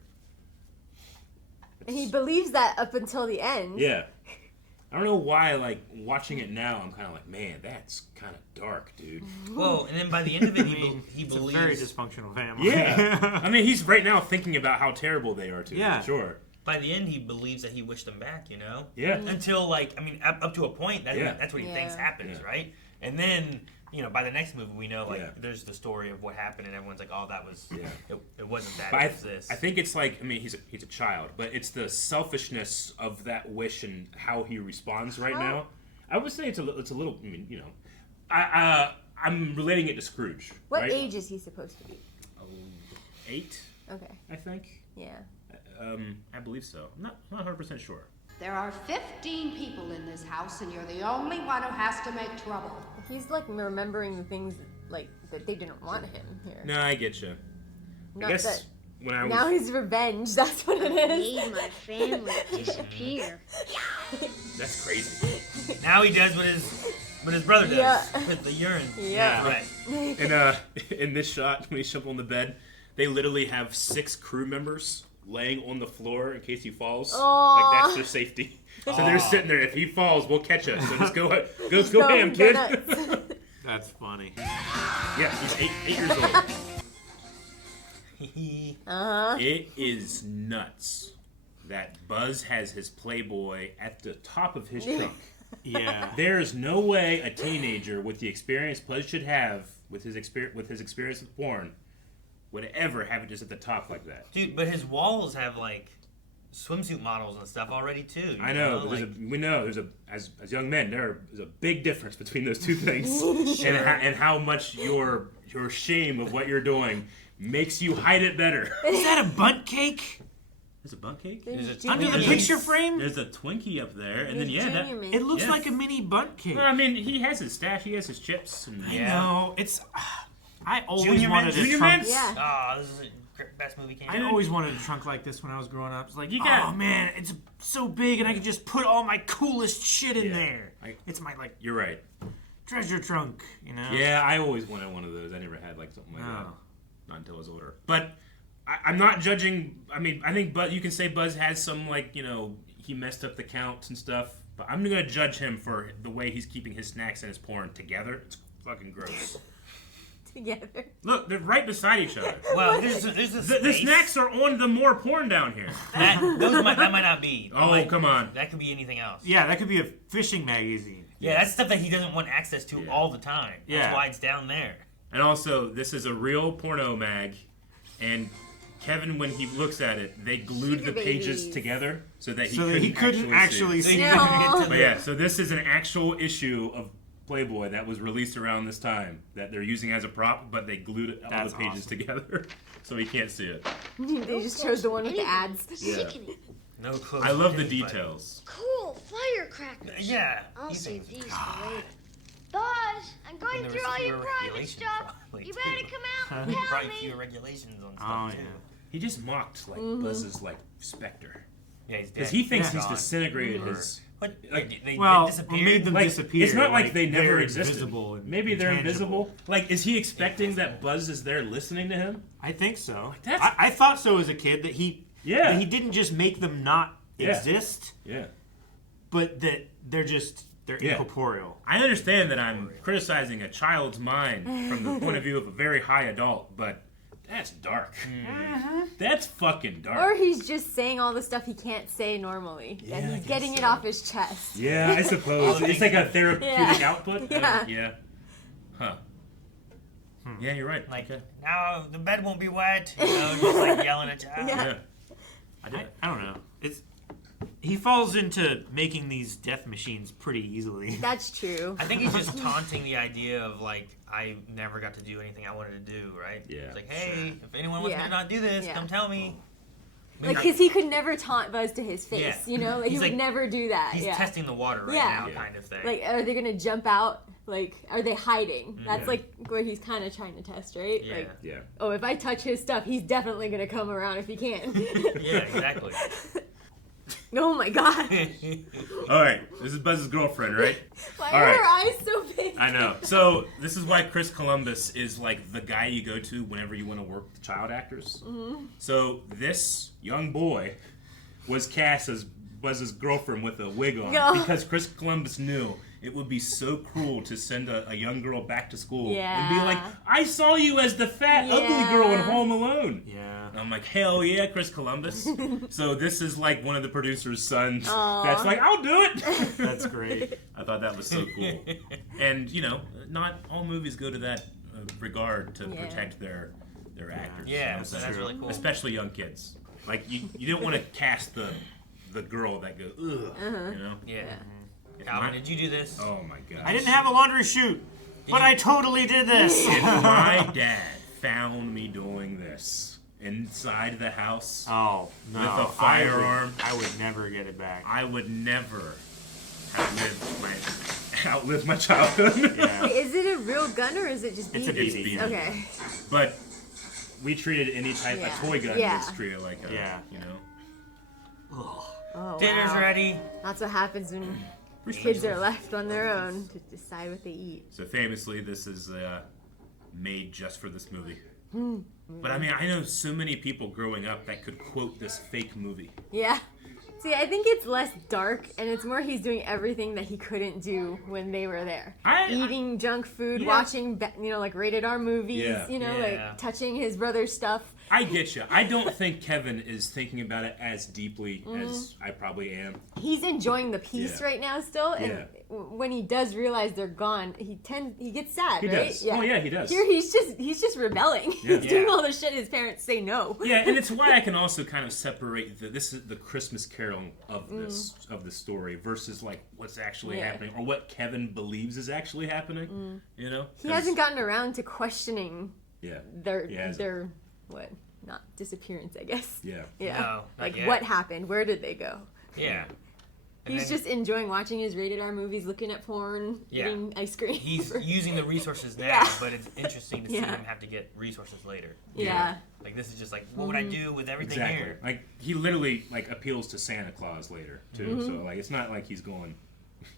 And he believes that up until the end. Yeah. I don't know why, like, watching it now, I'm kind of like, man, that's kind of dark, dude. Well, and then by the end of it, he It's believes. a very dysfunctional family. Yeah. I mean, he's right now thinking about how terrible they are, too. Yeah. For sure. By the end, he believes that he wished them back. You know. Yeah. Until like, I mean, up to a point, that's what he thinks happens, Yeah. right? And then, you know, by the next movie, we know like there's the story of what happened, and everyone's like, oh, that was it wasn't that. But It was this. I think it's like, I mean, he's a child, but it's the selfishness of that wish and how he responds right now. I would say it's a little. I mean, you know, I'm relating it to Scrooge. What right? age is he supposed to be? 8. Okay. I think. Yeah. I believe so. I'm not 100% sure. There are 15 people in this house, and you're the only one who has to make trouble. He's like remembering the things like that they didn't want him here. No, I get you. Not I guess that- when I was Now he's revenge. That's what it is. Made my family disappear. that's crazy. Now he does what his brother does Yeah. with the urine. Yeah. Right. And in this shot, when he's up on the bed, they literally have 6 crew members laying on the floor in case he falls. Aw. Like that's their safety. So they're sitting there. If he falls, we'll catch us. So just go Go ham, kid. nuts. That's funny. Yeah, he's 8 years old. It is nuts that Buzz has his Playboy at the top of his trunk. Yeah. There is no way a teenager with the experience Buzz should have with his experience with porn would ever have it just at the top like that. Dude, but his walls have like swimsuit models and stuff already too. You I know, but like, we know there's as young men there's a big difference between those two things, and how much your shame of what you're doing makes you hide it better. Is that a bunt cake? There's a bunt cake Under the picture frame? There's a Twinkie up there, and then It looks like a mini bunt cake. Well, I mean, he has his stash, he has his chips, and I know it's. I always Junior wanted Mints? a trunk. Yeah. oh, this is the best movie came. I always wanted a trunk like this when I was growing up. It's like, got- oh man, it's so big, and I can just put all my coolest shit in there. It's my like You're right. treasure trunk, you know. Yeah, I always wanted one of those. I never had like something like that. No. Not until I was older. But I'm not judging. I mean, I think you can say Buzz has some, like, you know, he messed up the counts and stuff. But I'm going to judge him for the way he's keeping his snacks and his porn together. It's fucking gross. Together. Look, they're right beside each other. Well, there's a The space. snacks are on the more porn down here. That might not be. Oh, come on. That could be anything else. Yeah, that could be a fishing magazine. Yeah, that's stuff that he doesn't want access to all the time. That's Yeah. why it's down there. And also, this is a real porno mag. And Kevin, when he looks at it, they glued Sugar the pages babies. together so that So that he couldn't actually see. No. But yeah, so this is an actual issue of Playboy that was released around this time that they're using as a prop, but they glued all That's the pages together so he can't see it. They just chose the one with the ads. Yeah. No clue. I love the Anybody. details. Cool firecrackers. Yeah. I'll you save think- these for later. Buzz, I'm going And through there was all your fewer private regulations, stuff. probably, You too. better come out and tell Probably me. fewer regulations on stuff Oh too. yeah. He just mocked like Buzz's like specter Yeah, he's dead. because he thinks Yeah. he's disintegrated Or- his. What? Like, They Well, disappeared? made them Like, disappear. it's not like they never they're existed. invisible and Maybe they're intangible. invisible. Like, is he expecting that Buzz is there listening to him? I think so. That's- I thought so as a kid that he Yeah. that he didn't just make them not Yeah. exist, Yeah. but that they're Yeah. incorporeal. I understand that I'm criticizing a child's mind from the point of view of a very high adult, but that's dark. That's fucking dark. Or he's just saying all the stuff he can't say normally. Yeah, and I he's guess getting it so. off his chest. Yeah, I suppose. It's like a therapeutic Yeah. output. Yeah. Yeah. Huh. Yeah, you're right. Like, Okay. now the bed won't be wet. You know, just like yelling at child. Yeah. Yeah. I don't know. He falls into making these death machines pretty easily. That's true. I think he's just taunting the idea of like, I never got to do anything I wanted to do, right? Yeah, It's like, hey, if anyone wants me Yeah. to not do this, Yeah. come tell me. Like, because he could never taunt Buzz to his face, Yeah. you know? Like, he He's would like- never do that. He's yeah. testing the water right Yeah. now, kind of thing. Like, are they gonna jump out? Like, are they hiding? That's Yeah. like where he's kind of trying to test, right? Yeah. Like, Yeah. oh, if I touch his stuff, he's definitely gonna come around if he can. Yeah, exactly. Oh my god. All right, this is Buzz's girlfriend, right? Why All are right. her eyes so big? I know. So this is why Chris Columbus is like the guy you go to whenever you want to work with child actors. Mm-hmm. So this young boy was cast as Buzz's girlfriend with a wig on No. because Chris Columbus knew it would be so cruel to send a young girl back to school and be Yeah. like, I saw you as the fat, ugly Yeah. girl in Home Alone. Yeah. And I'm like, hell yeah, Chris Columbus. So this is like one of the producer's sons Aw. that's like, I'll do it. That's great. I thought that was so cool. And, you know, not all movies go to that regard to Yeah. protect their actors. Yeah, you know what I'm so saying? that's really cool. Especially young kids. Like, you don't want to cast the girl that goes, ugh, you know? Yeah. Calvin, did you do this? Oh, my God. I didn't have a laundry chute, but I totally did this. If my dad found me doing this inside the house Oh, no. with a firearm, I would never get it back. I would never outlive my childhood. Yeah. Wait, is it a real gun or is it just It's a BBs? BB. Okay. But we treated any type Yeah. of toy gun Yeah. as treated like a, Yeah. you know. Oh, Dinner's wow. ready. That's what happens when kids are left on their own to decide what they eat. So famously, this is made just for this movie. Hmm. But I mean, I know so many people growing up that could quote this fake movie. Yeah. See, I think it's less dark, and it's more he's doing everything that he couldn't do when they were there. Eating junk food, Yeah. watching, like rated R movies, Yeah. Yeah. Yeah. like touching his brother's stuff. I get you. I don't think Kevin is thinking about it as deeply as I probably am. He's enjoying the peace Yeah. right now still, and Yeah. when he does realize they're gone, he gets sad, He right? does. Oh, yeah, he does. Here he's just rebelling. Yeah. He's doing Yeah. all the shit his parents say no. Yeah, and it's why I can also kind of separate this is the Christmas Carol of this of the story versus like what's actually Yeah. happening or what Kevin believes is actually happening. You know, He hasn't gotten around to questioning Yeah. their what not disappearance, I guess. Yeah. Yeah. No, not like yet. what happened? Where did they go? Yeah. And He's then- just enjoying watching his rated R movies, looking at porn, Yeah. eating ice cream. He's using the resources now, Yeah. but it's interesting to see Yeah. him have to get resources later. Yeah. Like this is just like, what would I do with everything Exactly. here? Like he literally like appeals to Santa Claus later too. Mm-hmm. So like it's not like he's going,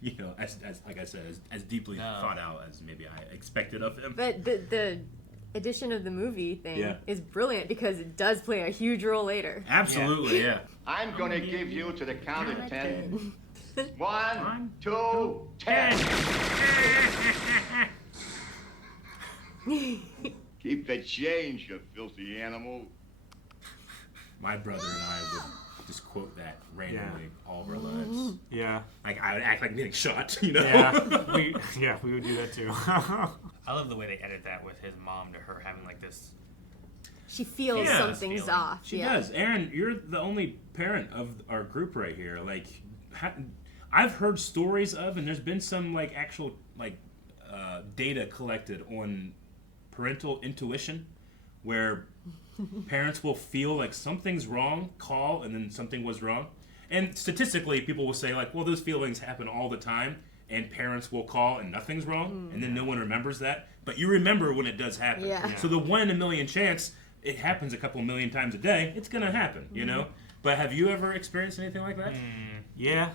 you know, as like I said, as deeply thought out as maybe I expected of him. But the addition of the movie thing Yeah. is brilliant because it does play a huge role later. Absolutely, yeah. I'm gonna give you to the count of 10. 1, 1, 2, 10. Keep the change, you filthy animal. My brother and I would just quote that randomly all of our Mm-hmm. lives. Yeah. Like I would act like I'm getting shot, you know? Yeah. We would do that too. I love the way they edit that with his mom to her having like this. She feels Yeah. something's off. She yeah. does. Aaron, you're the only parent of our group right here. Like, I've heard stories of, and there's been some like actual like data collected on parental intuition, where parents will feel like something's wrong, call, and then something was wrong. And statistically, people will say like, well, those feelings happen all the time, and parents will call and nothing's wrong, and then no one remembers that. But you remember when it does happen. Yeah. Yeah. So the 1 in a million chance, it happens a couple million times a day, it's gonna happen, you know? But have you ever experienced anything like that? Yeah.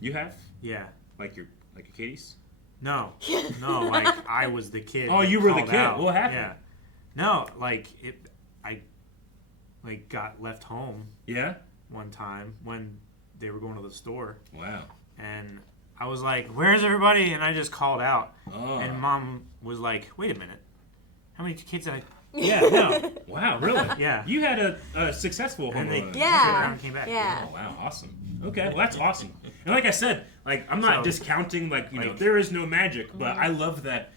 You have? Yeah. Like your Katie's? No. No, like I was the kid. Oh, that you were the called kid. out. What happened? Yeah. No, like I like got left home Yeah? one time when they were going to the store, Wow. and I was like, "Where's everybody?" And I just called out, Oh. and Mom was like, "Wait a minute, how many kids did I?" Yeah, no. Wow, really? Yeah. You had a successful home And they run. turned Yeah. around and came back. Yeah. Oh, wow, awesome. Okay, well, that's awesome. And like I said, like I'm not So, discounting, like, you know, there is no magic, but I love that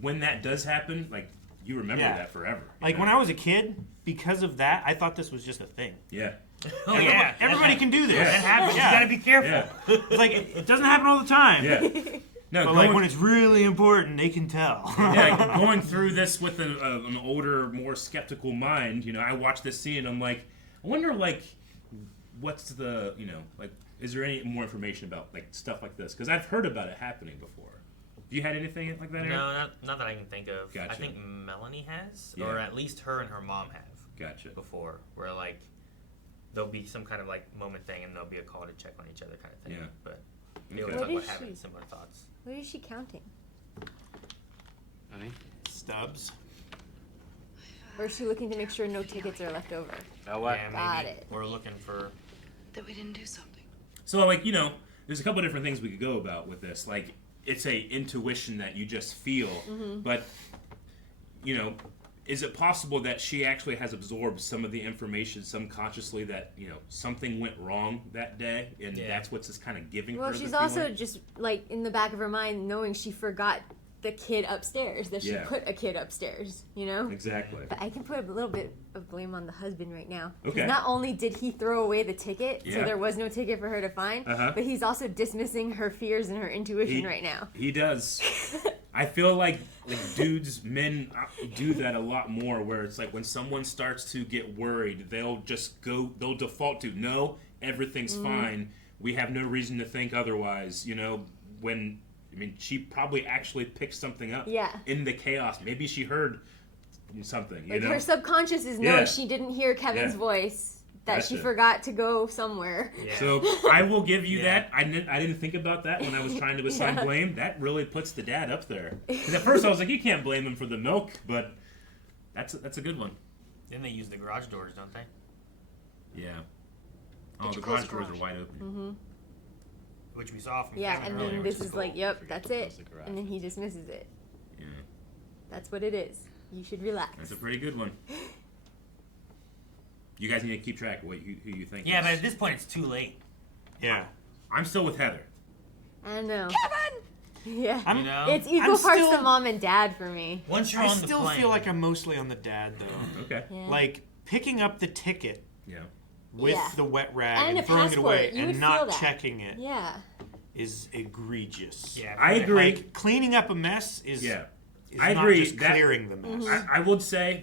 when that does happen, like, you remember Yeah. that forever. Like when I was a kid, because of that, I thought this was just a thing. Yeah. Oh yeah, Everybody can do this. Yeah. That happens. Yeah. You gotta be careful. Yeah. It's like it doesn't happen all the time. Yeah. No, But like when it's really important, they can tell. yeah, going through this with an older, more skeptical mind, you know, I watch this scene and I'm like, I wonder, like, what's the, like, is there any more information about, like, stuff like this? Because I've heard about it happening before. Have you had anything like that, Aaron? No, not that I can think of. Gotcha. I think Melanie has, Yeah. or at least her and her mom have. Gotcha. Before, where, like, there'll be some kind of, like, moment thing, and there'll be a call to check on each other kind of thing. Yeah. But Okay. they always talk about having similar thoughts. What is she counting? Honey? Stubs. Or is she looking to make sure no tickets are left over? Now what? Yeah, Got maybe. it. We're looking for... That we didn't do something. So, like, there's a couple different things we could go about with this. Like, it's a intuition that you just feel, but, is it possible that she actually has absorbed some of the information subconsciously that, something went wrong that day, and that's what's just kind of giving Well, her she's the also feeling? just, like, in the back of her mind knowing she forgot the kid upstairs, that she put a kid upstairs, Exactly. But I can put a little bit of blame on the husband right now. 'Cause Okay. not only did he throw away the ticket, so Yeah. there was no ticket for her to find, but he's also dismissing her fears and her intuition right now. He does. I feel like men do that a lot more, where it's like when someone starts to get worried, they'll default to, no, everything's fine. We have no reason to think otherwise, she probably actually picked something up in the chaos. Maybe she heard something, Like her subconscious is knowing she didn't hear Kevin's Yeah. voice, that she Gotcha. forgot to go somewhere. Yeah. So I will give you that. I didn't think about that when I was trying to assign blame. That really puts the dad up there. Because at first I was like, you can't blame him for the milk, but that's a good one. Then they use the garage doors, don't they? Yeah. Oh, the garage doors are wide open. Mm-hmm. Which we saw from Yeah, Kevin and earlier, then which this is cool. like, yep, that's it. And then he dismisses it. Yeah. That's what it is. You should relax. That's a pretty good one. You guys need to keep track of who you think. Yeah, but at this point it's too late. Yeah. I'm still with Heather. I know. Kevin! Yeah. It's I'm equal parts still- the mom and dad for me. Once you're I on the still plane, feel like I'm mostly on the dad, though. Okay. Yeah. Like, picking up the ticket Yeah. with Yeah. the wet rag And and, a throwing it away passport. You would and feel not that. checking it Yeah. is egregious. Yeah, I agree. Like, cleaning up a mess is, Yeah. is I not agree. just That- clearing the mess. I would say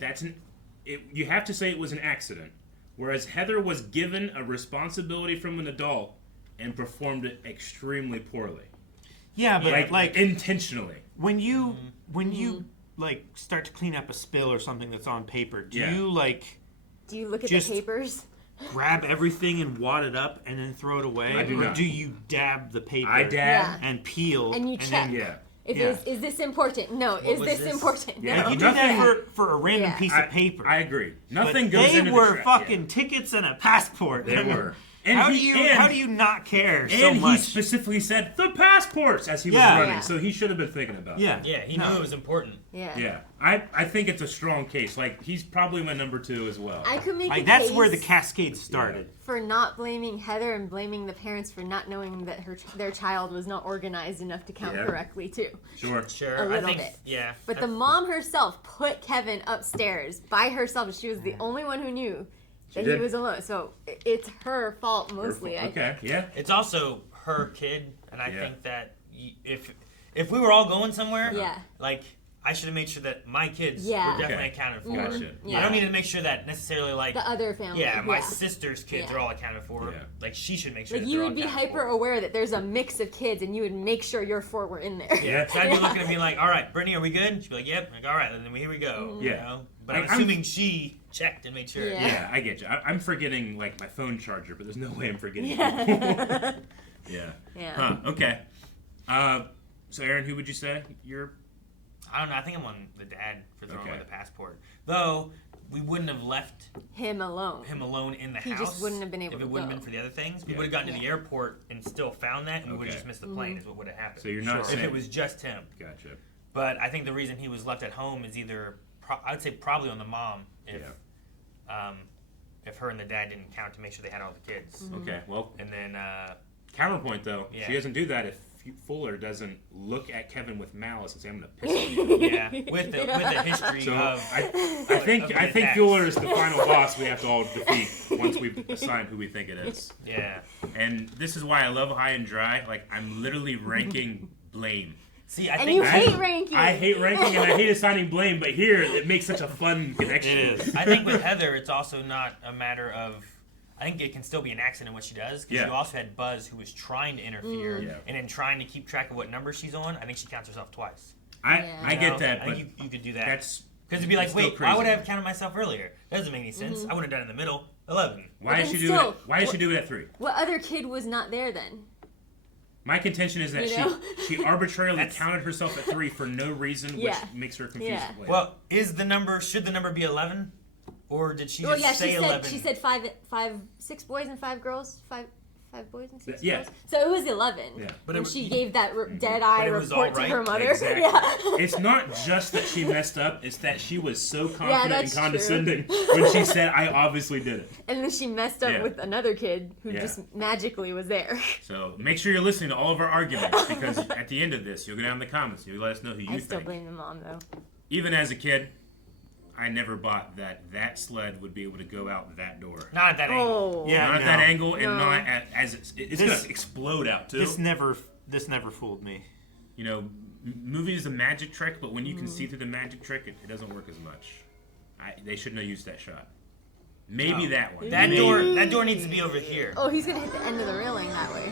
you have to say it was an accident, whereas Heather was given a responsibility from an adult and performed it extremely poorly. Yeah, but like intentionally. when you like start to clean up a spill or something that's on paper, do Yeah. you like Do you look at Just- the papers? grab everything and wad it up and then throw it away? I do or not. do you dab the paper? I dab. Yeah. and peel And you check. Yeah. If Yeah. is this important? No. Is was this this? important? Yeah, No. Like, you do Nothing- that for a random Yeah. piece of paper. I agree. But Nothing goes they into the were trash. fucking tickets and a passport. They were. And how he- do you not care so And he much? specifically said the passports as he was Yeah. running, Yeah. so he should have been thinking about Yeah. that. Yeah, he knew it was important. Yeah. Yeah. I think it's a strong case. Like, he's probably my number 2 as well. I could make Like a that's case where the cascade started. for not blaming Heather and blaming the parents for not knowing that their child was not organized enough to count Yeah. correctly too. Sure. Sure, A I little think, bit. yeah. But the mom herself put Kevin upstairs by herself. She was the only one who knew that he did. was alone. So it's her fault mostly. I Okay, think. yeah. It's also her kid, and I Yeah. think that if we were all going somewhere, Yeah. like I should have made sure that my kids Yeah. were definitely Okay. accounted for. Gotcha. Yeah. I don't need to make sure that necessarily like The other family. yeah, my Yeah. sister's kids Yeah. are all accounted for. Yeah. Like she should make sure. Like that you they're would be all accounted hyper for. aware that there's a mix of kids, and you would make sure your 4 were in there. Yeah, so I'd be looking at me like, all right, Brittany, are we good? She'd be like, yep. I'm like, all right, then here we go. Yeah. You know? But Like, I'm assuming she checked and made sure. Yeah. Yeah, I get you. I'm forgetting, like, my phone charger, but there's no way I'm forgetting Yeah. Yeah. Yeah. Huh, okay. So, Aaron, who would you say? I don't know. I think I'm on the dad for throwing Okay. away the passport. Though, we wouldn't have left Him alone. him alone in the He house. just wouldn't have been able if to it wouldn't go. have been for the other things. We Yeah. would have gotten to the Yeah. airport and still found that, and we would have Okay. just missed the Mm-hmm. plane. Is what would have happened. So you're not if saying... it was just him. Gotcha. But I think the reason he was left at home is either I would say probably on the mom if her and the dad didn't count to make sure they had all the kids. Mm-hmm. Okay, well, And then counterpoint, though. Yeah. She doesn't do that if Fuller doesn't look at Kevin with malice and say, I'm going to piss on you. yeah, with the history So of I of think the attacks. Fuller is the final boss we have to all defeat once we've assigned who we think it is. Yeah. And this is why I love High and Dry. Like, I'm literally ranking blame. See, I And think you hate ranking. I hate ranking and I hate assigning blame, but here it makes such a fun connection. It is. I think with Heather, it's also not a matter of I think it can still be an accident what she does, because you also had Buzz who was trying to interfere and then trying to keep track of what number she's on. I think she counts herself twice. I get that, I but think you could do that. That's because it'd be like, wait, crazy. why would I have counted myself earlier? That doesn't make any sense. I would have done it in the middle. 11. Why did she do it? Why did she do it at 3? What other kid was not there then? My contention is that she arbitrarily counted herself at 3 for no reason, which makes her confused. Yeah. Well, should the number be 11, or did she just say 11? She said 6 boys and 5 girls. Five boys and 6 girls. So it was 11. Yeah. But when she gave that dead eye report to her mother. Exactly. It's not just that she messed up; it's that she was so confident and condescending when she said, "I obviously did it." And then she messed up with another kid who just magically was there. So make sure you're listening to all of our arguments, because at the end of this, you'll go down in the comments. You'll let us know who you think. I still blame the mom though. Even as a kid, I never bought that sled would be able to go out that door. Not at that angle. Yeah, not at that angle, and not as it's going to explode out too. This never fooled me. You know, movie is a magic trick, but when you can see through the magic trick, it doesn't work as much. They shouldn't have used that shot. Maybe that one. That door needs to be over here. Oh, he's gonna hit the end of the railing that way.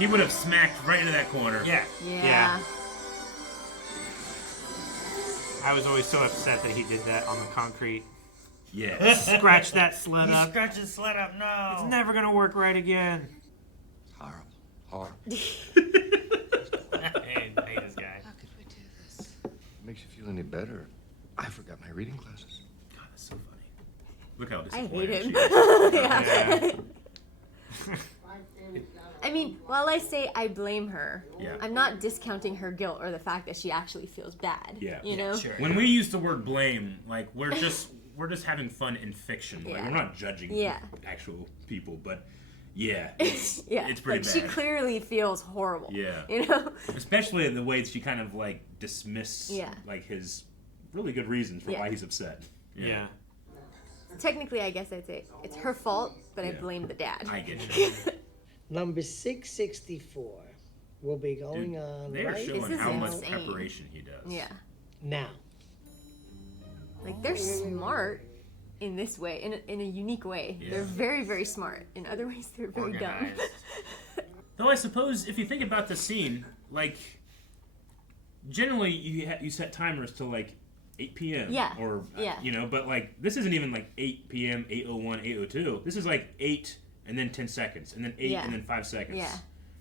He would have smacked right into that corner. Yeah. I was always so upset that he did that on the concrete. Yeah. Scratch that sled up. Scratch his sled up, no. It's never gonna work right again. Horrible. I hate this guy. How could we do this? Makes you feel any better? I forgot my reading classes. God, that's so funny. Look how I hate disappointed him. she is. I mean, while I say I blame her, Yeah. I'm not discounting her guilt or the fact that she actually feels bad. Yeah. You know? Sure. When we use the word blame, like we're just having fun in fiction. Like we're not judging actual people, but it's pretty bad. She clearly feels horrible. Yeah. You know? Especially in the way she kind of like dismiss like his really good reasons for why he's upset. Yeah. Technically, I guess I'd say it's her fault, but I blame the dad. I get you. Number 664 will be going on They are right showing how much insane. preparation he does. Yeah. now. Like, they're smart in this way, in a unique way. Yeah. They're very, very smart. In other ways, they're very dumb. Though I suppose if you think about the scene, like generally you set timers to like 8 p.m. Yeah. Or you know, but like this isn't even like 8 p.m., 8:01, 8:02. This is like 8 and then 10 seconds and then 8 and then 5 seconds. Yeah.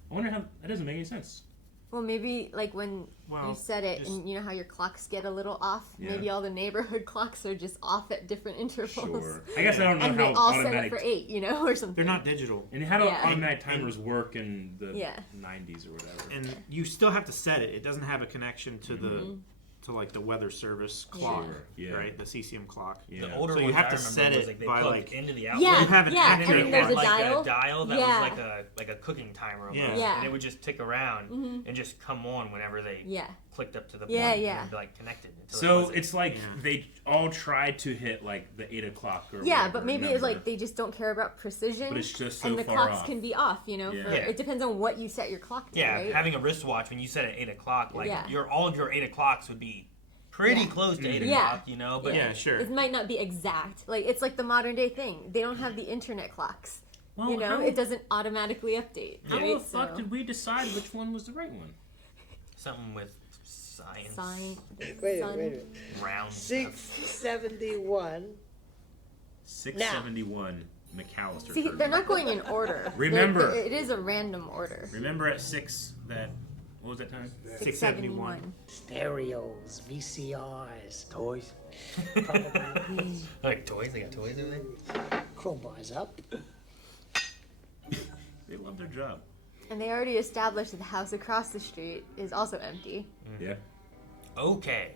I wonder how that doesn't make any sense. Well, maybe like when you said it, and you know how your clocks get a little off. Yeah. Maybe all the neighborhood clocks are just off at different intervals. Sure. I guess I don't know and how they all automatic. set it for 8, you know, or something. They're not digital. And how do automatic timers work in the Yeah. 90s or whatever? And you still have to set it. It doesn't have a connection to the like the weather service clock, right? The CCM clock. The older so you ones have I to remember set was it like they by plugged like into the outlet. Yeah, you have an and accurate then there's one. a like dial. a dial that was like a cooking timer almost. Yeah. And it would just tick around and just come on whenever they clicked up to the point Yeah, and be like connected. So it's like they all tried to hit like the 8 o'clock or Yeah, whatever but maybe number. it's like they just don't care about precision. But it's just so and the far clocks off. can be off, you know. Yeah. It depends on what you set your clock to, Yeah, right? having a wristwatch when you set it at 8 o'clock, like Yeah. all of your 8 o'clocks would be pretty close to 8 o'clock, you know. But It might not be exact. Like it's like the modern day thing. They don't have the internet clocks. Well, you know, how- it doesn't automatically update. How right? the fuck did we decide which one was the right one? something with science. Wait a minute. Round 671. 671 McAllister. See, they're not going in order. Remember, it is a random order. Remember at 6 that what was that time? 671. Stereos, VCRs, Toys. probably like toys. They got toys in there. crowbars up. They love their job. And they already established that the house across the street is also empty. Yeah. Okay.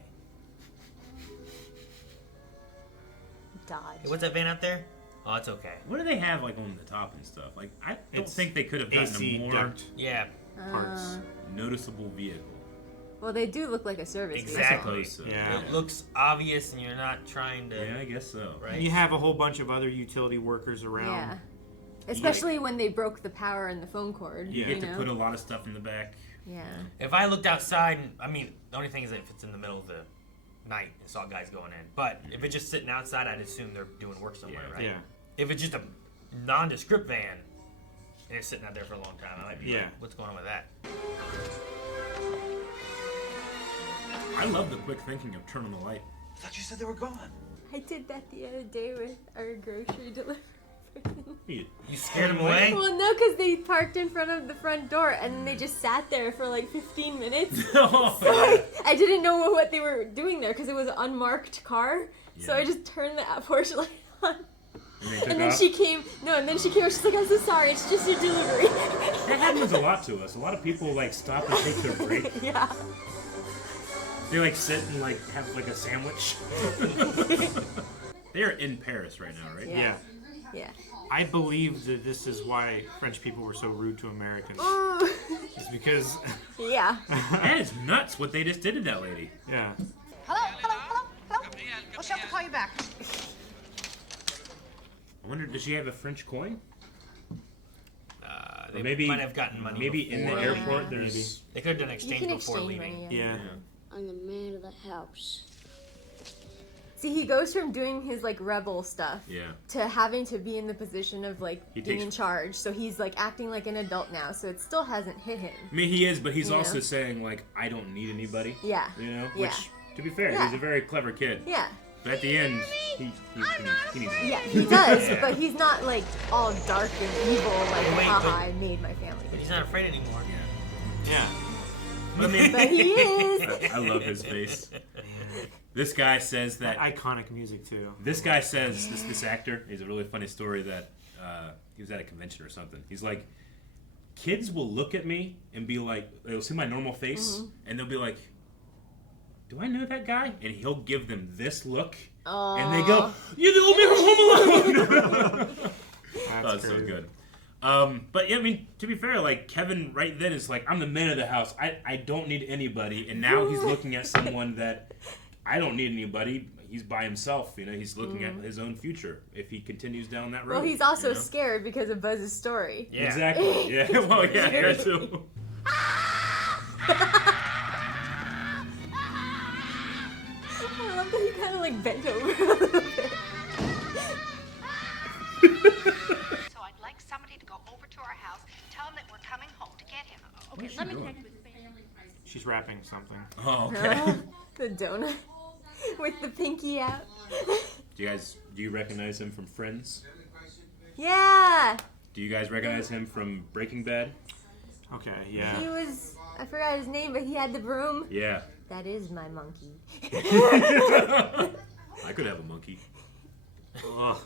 Dodge. Hey, what's that van out there? Oh, it's okay. What do they have like on the top and stuff? Like I don't think they could have gotten AC a more duct. Yeah. parts noticeable vehicle. Well, they do look like a service Exactly. So. Yeah. It looks obvious, and you're not trying to. Yeah, I guess so. Right. You have a whole bunch of other utility workers around. Yeah. Especially when they broke the power in the phone cord. You get to know? put a lot of stuff in the back. Yeah. If I looked outside, and, I mean, the only thing is that if it's in the middle of the night and saw guys going in. But if it's just sitting outside, I'd assume they're doing work somewhere, right? Yeah. If it's just a nondescript van, and it's sitting out there for a long time. I might be like, what's going on with that? I love the quick thinking of turning the light. I thought you said they were gone. I did that the other day with our grocery delivery. You scared them away? Well, no, because they parked in front of the front door and then they just sat there for like 15 minutes. Oh, so I didn't know what they were doing there because it was an unmarked car. Yeah. So I just turned the porch light on. And then she came. No, and then she came. She's like, "I'm so sorry. It's just your delivery." That happens a lot to us. A lot of people like stop and take their break. Yeah. They like sit and like have like a sandwich. They're in Paris right now, right? Yeah. Yeah. I believe that this is why French people were so rude to Americans. It's because. Yeah. That is nuts what they just did to that lady. Yeah. Hello. We'll have to call you back. I wonder, does she have a French coin? They maybe might have gotten money. Maybe before. in the airport, there's. They could have done an exchange before leaving. Money, yeah. I'm the man of the house. See, he goes from doing his like rebel stuff to having to be in the position of like being in charge. So he's like acting like an adult now. So it still hasn't hit him. I mean, he is, but he's also saying like, I don't need anybody. Yeah. You know, which to be fair, he's a very clever kid. Yeah. But at the end, he needs. Yeah, he does, but he's not like all dark and evil. Like, haha, I made my family. But he's not afraid anymore. Yeah. I mean, but he is. I love his face. This guy says that iconic music too. This guy says this actor. He's a really funny story that he was at a convention or something. He's like, kids will look at me and be like, they'll see my normal face and they'll be like, do I know that guy? And he'll give them this look, and they go, "You're the old man from Home Alone." That's so good. But yeah, I mean, to be fair, like Kevin right then is like, I'm the man of the house. I don't need anybody. And now he's looking at someone that I don't need anybody. He's by himself. You know, he's looking at his own future if he continues down that road. Well, he's also scared because of Buzz's story. Yeah. Exactly. Yeah. Well, yeah, here too. I love that he kind of like bent over a little bit. So I'd like somebody to go over to our house, tell him that we're coming home to get him. Okay, let me connect with family. She's wrapping something. Oh, okay. The donut with the pinky out. Do you recognize him from Friends? Yeah. Do you guys recognize him from Breaking Bad? Okay, yeah. He was, I forgot his name, but he had the broom. Yeah. That is my monkey. I could have a monkey.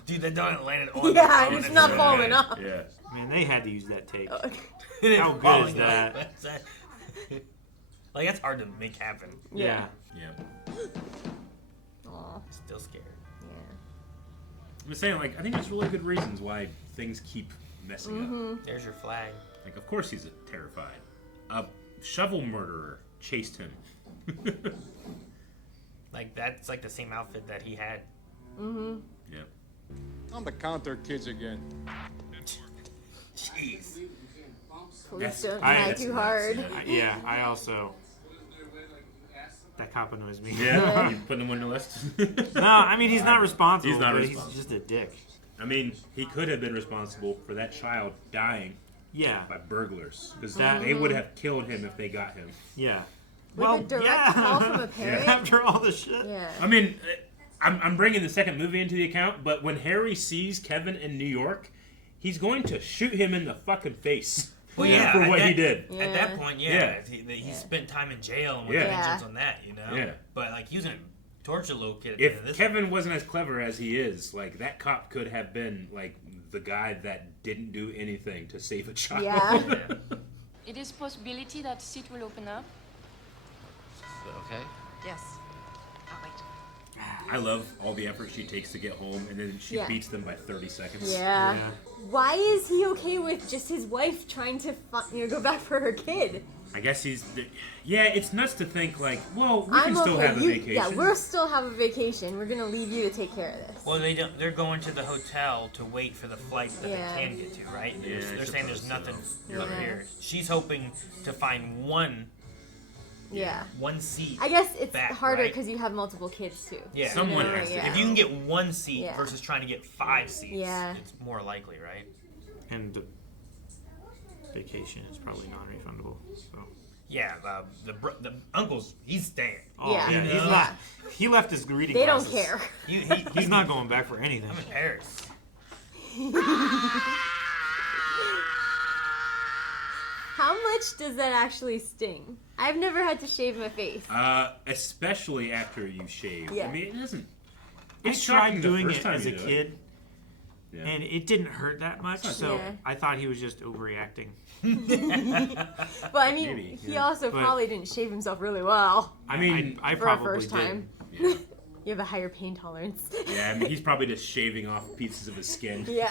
Dude, that donut landed on yeah, the it's not falling off. Yeah. Man, they had to use that tape. Oh. How good is that? Like, that's hard to make happen. Yeah. Yeah. Aw. Still scared. Yeah. I'm just saying, like, I think there's really good reasons why things keep messing up. There's your flag. Like, of course he's terrified. A shovel murderer chased him. Like, that's like the same outfit that he had. Yeah. I'm the counter kids again. Jeez. Please don't try too hard. Yeah, I also. That cop annoys me. Yeah, you putting him on the list? No, I mean, he's not responsible. He's not responsible. He's just a dick. I mean, he could have been responsible for that child dying. Yeah. By burglars, because they would have killed him if they got him. Yeah. With a direct call from a parent. After all the shit. Yeah. I mean, I'm bringing the second movie into the account, but when Harry sees Kevin in New York, he's going to shoot him in the fucking face. Well, yeah, for what he did. At that point, he spent time in jail and went vengeance on that, you know? Yeah. But, like, he was going to torture a little kid. If Kevin wasn't as clever as he is, like, that cop could have been, like, the guy that didn't do anything to save a child. Yeah. It is possibility that seat will open up. Okay. Yes. I'll wait. I love all the effort she takes to get home, and then she beats them by 30 seconds. Yeah. Why is he okay with just his wife trying to go back for her kid? I guess it's nuts to think, like, well, we can still have a vacation. Yeah, we'll still have a vacation. We're going to leave you to take care of this. Well, they're going to the hotel to wait for the flight that they can get to, right? They're saying there's nothing up here. She's hoping to find one Yeah. One seat. I guess it's back, harder right? because you have multiple kids too. Yeah. Someone has to. If you can get one seat Yeah. versus trying to get 5 seats, Yeah. it's more likely, right? And the vacation is probably non-refundable. So. Yeah, the uncle's, he's staying. Oh, Yeah. yeah. He's not. He left his reading They don't glasses. care. He's not going back for anything. I'm in Paris. How much does that actually sting? I've never had to shave my face. Especially after you shave. Yeah. I mean, it doesn't. I It's tried shocking the doing first it time as a you do it. kid, Yeah. and it didn't hurt that much. So Yeah. I thought he was just overreacting. But I mean, Maybe, he yeah. also But- probably didn't shave himself really well I mean, I for a probably first time. did. Yeah. You have a higher pain tolerance. Yeah, I mean, he's probably just shaving off pieces of his skin. Yeah.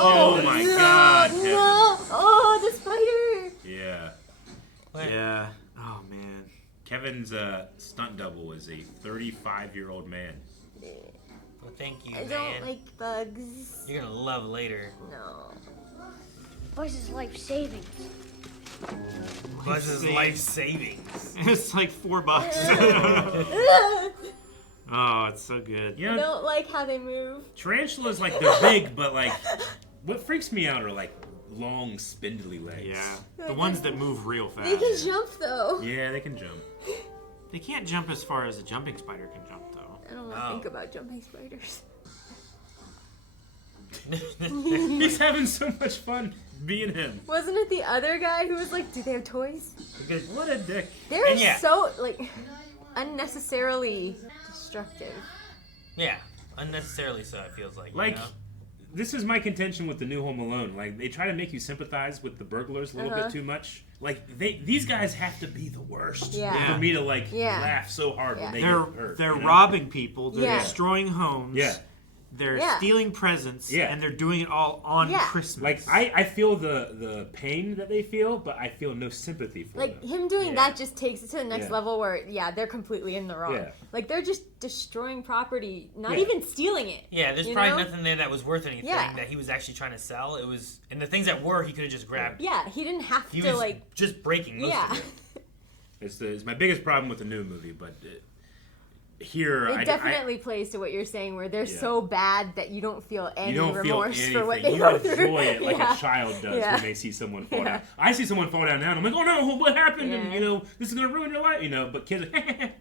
Oh my God, Kevin. No! Oh, the spider! Yeah. Yeah. Oh man. Kevin's stunt double is a 35-year-old man. Well, thank you, I man. don't like bugs. You're gonna love later. No. Buzz is life saving. Buzz's life savings. It's like $4. Oh, it's so good. I don't like how they move. Tarantulas, like, they're big, but, like, what freaks me out are, like, long, spindly legs. Yeah. The ones that move real fast. They can jump though. Yeah, they can jump. They can't jump as far as a jumping spider can jump, though. I don't want to think about jumping spiders. He's having so much fun being him. Wasn't it the other guy who was like, do they have toys? What a dick. They're And yeah. so, like, unnecessarily destructive. Yeah, unnecessarily so, it feels like. Like, you know? this is my contention with the new Home Alone. Like, they try to make you sympathize with the burglars a little bit too much. Like, these guys have to be the worst Yeah. for me to, like, Yeah. laugh so hard when they They're get hurt. they're you know? robbing people. They're Yeah. destroying homes. Yeah. They're Yeah. stealing presents. Yeah. And they're doing it all on Yeah. Christmas. Like, I feel the pain that they feel, but I feel no sympathy for Like, them. him doing that just takes it to the next Yeah. level where, yeah, they're completely in the wrong. Yeah. Like, they're just destroying property, not Yeah. even stealing it. Yeah, there's you probably know? nothing there that was worth anything Yeah. that he was actually trying to sell. It was, and the things that were, he could have just grabbed. Yeah, he didn't have He to, was like, just breaking most yeah. of it. It's my biggest problem with the new movie, but here It I definitely plays to what you're saying, where they're Yeah. so bad that you don't feel any you don't feel remorse anything. for what they You go enjoy through. it like Yeah. a child does Yeah. when they see someone fall Yeah. down. I see someone fall down now, and I'm like, oh no, what happened? And Yeah. you know, this is gonna ruin your life. You know, but kids,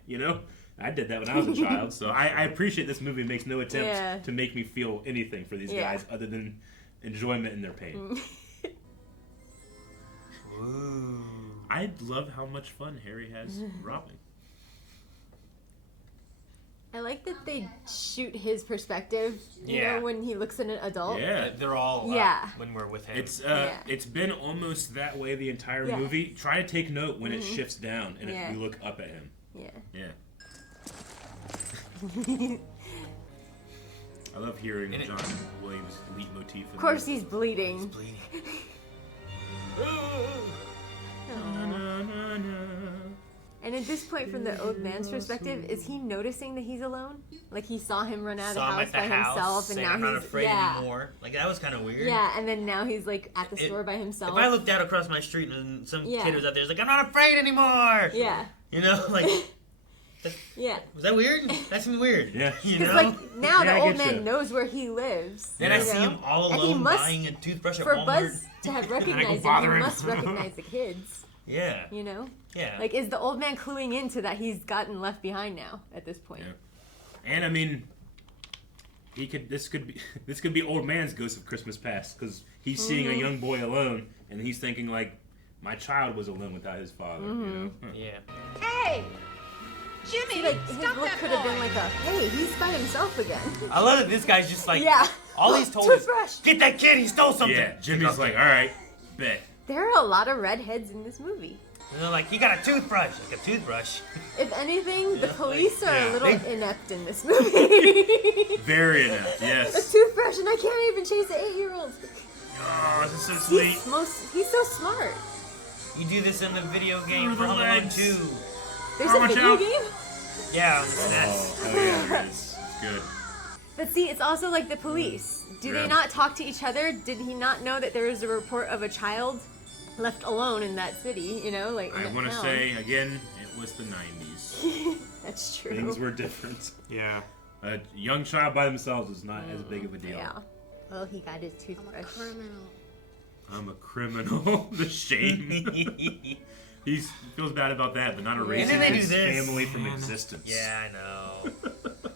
you know, I did that when I was a child, so I appreciate this movie makes no attempt Yeah. to make me feel anything for these Yeah. guys other than enjoyment in their pain. Ooh. I love how much fun Harry has robbing. I like that they shoot his perspective, you Yeah. know, when he looks at an adult. Yeah. They're all Yeah. when we're with him. It's been almost that way the entire Yeah. movie. Try to take note when it Mhm. shifts down and Yeah. we look up at him. Yeah. Yeah. I love hearing John Williams' leitmotif. Of course he's bleeding. He's bleeding. And at this point, from the old man's perspective, is he noticing that he's alone? Like he saw him run out of the Saw him house at the by house, himself, and saying, now I'm not he's afraid anymore. Like, that was kind of weird. Yeah, and then now he's like at the store by himself. If I looked out across my street and some Yeah. kid was out there, he's like, I'm not afraid anymore. Yeah. You know, like, Yeah. was that weird? That seemed weird. Yeah. You Because know? like now Yeah, I the old get man you. knows where he lives. Then I you see know? him all And he alone must, buying a toothbrush at for Walmart. Buzz to have recognized him, bother he him. must recognize the kids. Yeah. You know? Yeah. Like, is the old man cluing into that he's gotten left behind now at this point? Yeah. And I mean, this could be old man's Ghost of Christmas Past because he's seeing a young boy alone and he's thinking like, my child was alone without his father. You know? Yeah. Hey! Jimmy, Like, his stop look that could have been boy. like a, hey, he's by himself again. I love that this guy's just like, Yeah. all he's told is, Toothbrush. get that kid, he stole something. Yeah, Jimmy's like, all right, bet. There are a lot of redheads in this movie. And they're like, he got a toothbrush. Like a toothbrush. If anything, the police are yeah. a little inept in this movie. Very inept, A yes. toothbrush, and I can't even chase an 8-year-old. Oh, this is so sweet. He's so smart. You do this in the video game for the Home Alone legs. 2. There's Oh, a watch video out. game? Yeah, on the SNES. Oh yeah, there is. It's good. But see, it's also like the police. Do Yeah. they not talk to each other? Did he not know that there was a report of a child left alone in that city, you know, like. I want to say again, it was the 90s. That's true. Things were different. Yeah. A young child by themselves is not as big of a deal. Yeah. Well, he got his toothbrush. I'm a criminal. The shame. He feels bad about that, but not erasing his family from existence. Yeah, I know.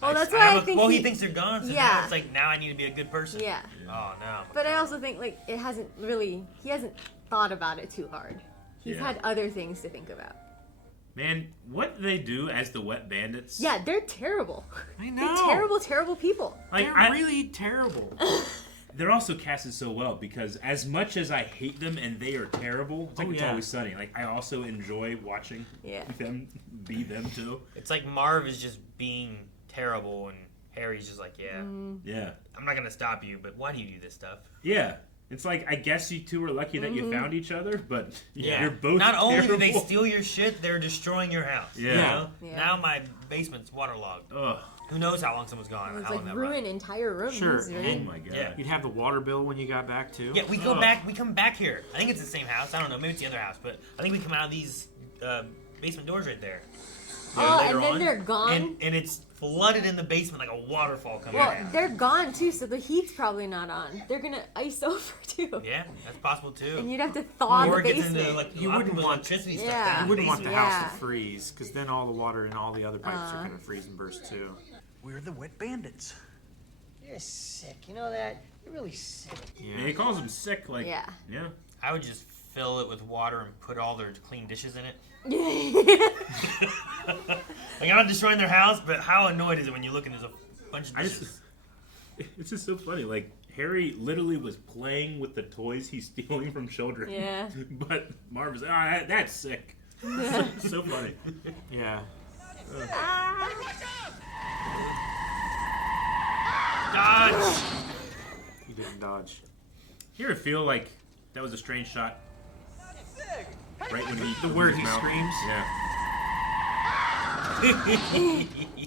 Well, that's why I think. Well, he thinks they're gone. So yeah. Now it's like now I need to be a good person. Yeah. Oh no. But I also think like he hasn't thought about it too hard. He's had other things to think about. Man, what do they do as the Wet Bandits? Yeah, they're terrible. I know. They're terrible, terrible people. Like, they're really terrible. They're also casted so well because as much as I hate them and they are terrible, it's like It's Always Sunny. Like I also enjoy watching them be them too. It's like Marv is just being terrible and Harry's just like, yeah, I'm not gonna stop you, but why do you do this stuff? Yeah. It's like, I guess you two are lucky that you found each other, but you're both Not terrible. only do they steal your shit, they're destroying your house. Yeah. You know? Now my basement's waterlogged. Ugh. Who knows how long someone's gone? It's how like long ruin entire rooms. Sure. Right? Oh my god. Yeah. You'd have the water bill when you got back too. Yeah, we go back. We come back here. I think it's the same house. I don't know. Maybe it's the other house, but I think we come out of these basement doors right there. Oh, and then they're gone. And it's flooded in the basement like a waterfall coming Well, out. they're gone too, so the heat's probably not on. They're gonna ice over too. Yeah, that's possible too. And you'd have to thaw or the it gets basement. into like You wouldn't want electricity stuff down You in wouldn't want the basement. house to freeze, because then all the water and all the other pipes are gonna freeze and burst too. We're the Wet Bandits. You're sick. You know that? You're really sick. Yeah, he calls them sick. Like yeah. I would just fill it with water and put all their clean dishes in it. Like I'm not destroying their house, but how annoyed is it when you look and there's a bunch of dishes? It's just so funny. Like Harry literally was playing with the toys he's stealing from children. Yeah. But Marv was that's sick. So funny. Yeah. Dodge! He didn't dodge. You ever feel like that was a strange shot? Right when he where his he mouth. screams? Yeah.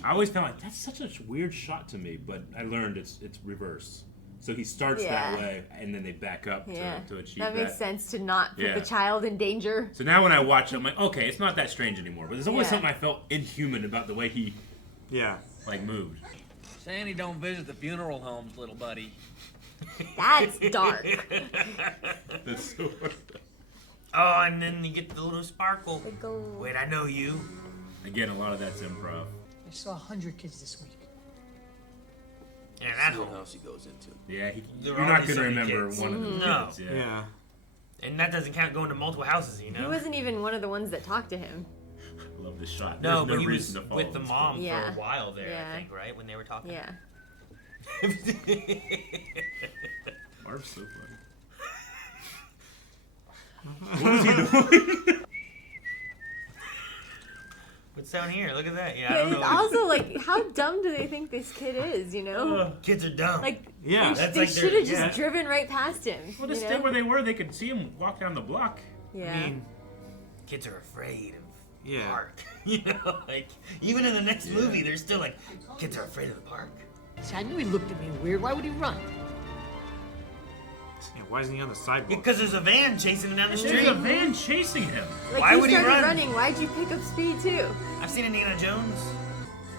I always felt like that's such a weird shot to me, but I learned it's reverse. So he starts that way, and then they back up to achieve that. That makes sense to not put Yeah. the child in danger. So now when I watch it, I'm like, okay, it's not that strange anymore. But there's always something I felt inhuman about the way he, moved. Sandy don't visit the funeral homes, little buddy. That's dark. That's so funny. Oh, and then you get the little sparkle. Wait, I know you. Again, a lot of that's improv. I saw 100 kids this week. Yeah, that whole home. house he goes into. Yeah, There you're are not only going to so many remember kids. one of those No. kids. Yeah. And that doesn't count going to multiple houses, you know? He wasn't even one of the ones that talked to him. I love this shot. No, There's but he was reason to follow with the this mom film. for a while there, I think, right? When they were talking. Yeah. Marv's so funny. What is he doing? What's down here? Look at that. Yeah, I But don't it's know. also like, how dumb do they think this kid is? You know, Kids are dumb. like Yeah. they should have just driven right past him. Well, you just know? stay where they were. They could see him walk down the block. Yeah. I mean, kids are afraid of Yeah. the park. You know, like even in the next movie, they're still like, kids are afraid of the park. See, I knew he looked at me weird. Why would he run? Yeah, why isn't he on the sidewalk? Because there's a van chasing him down the street. There's a van chasing him. Like Why you would he started run? running. Why'd you pick up speed too? I've seen Indiana Jones.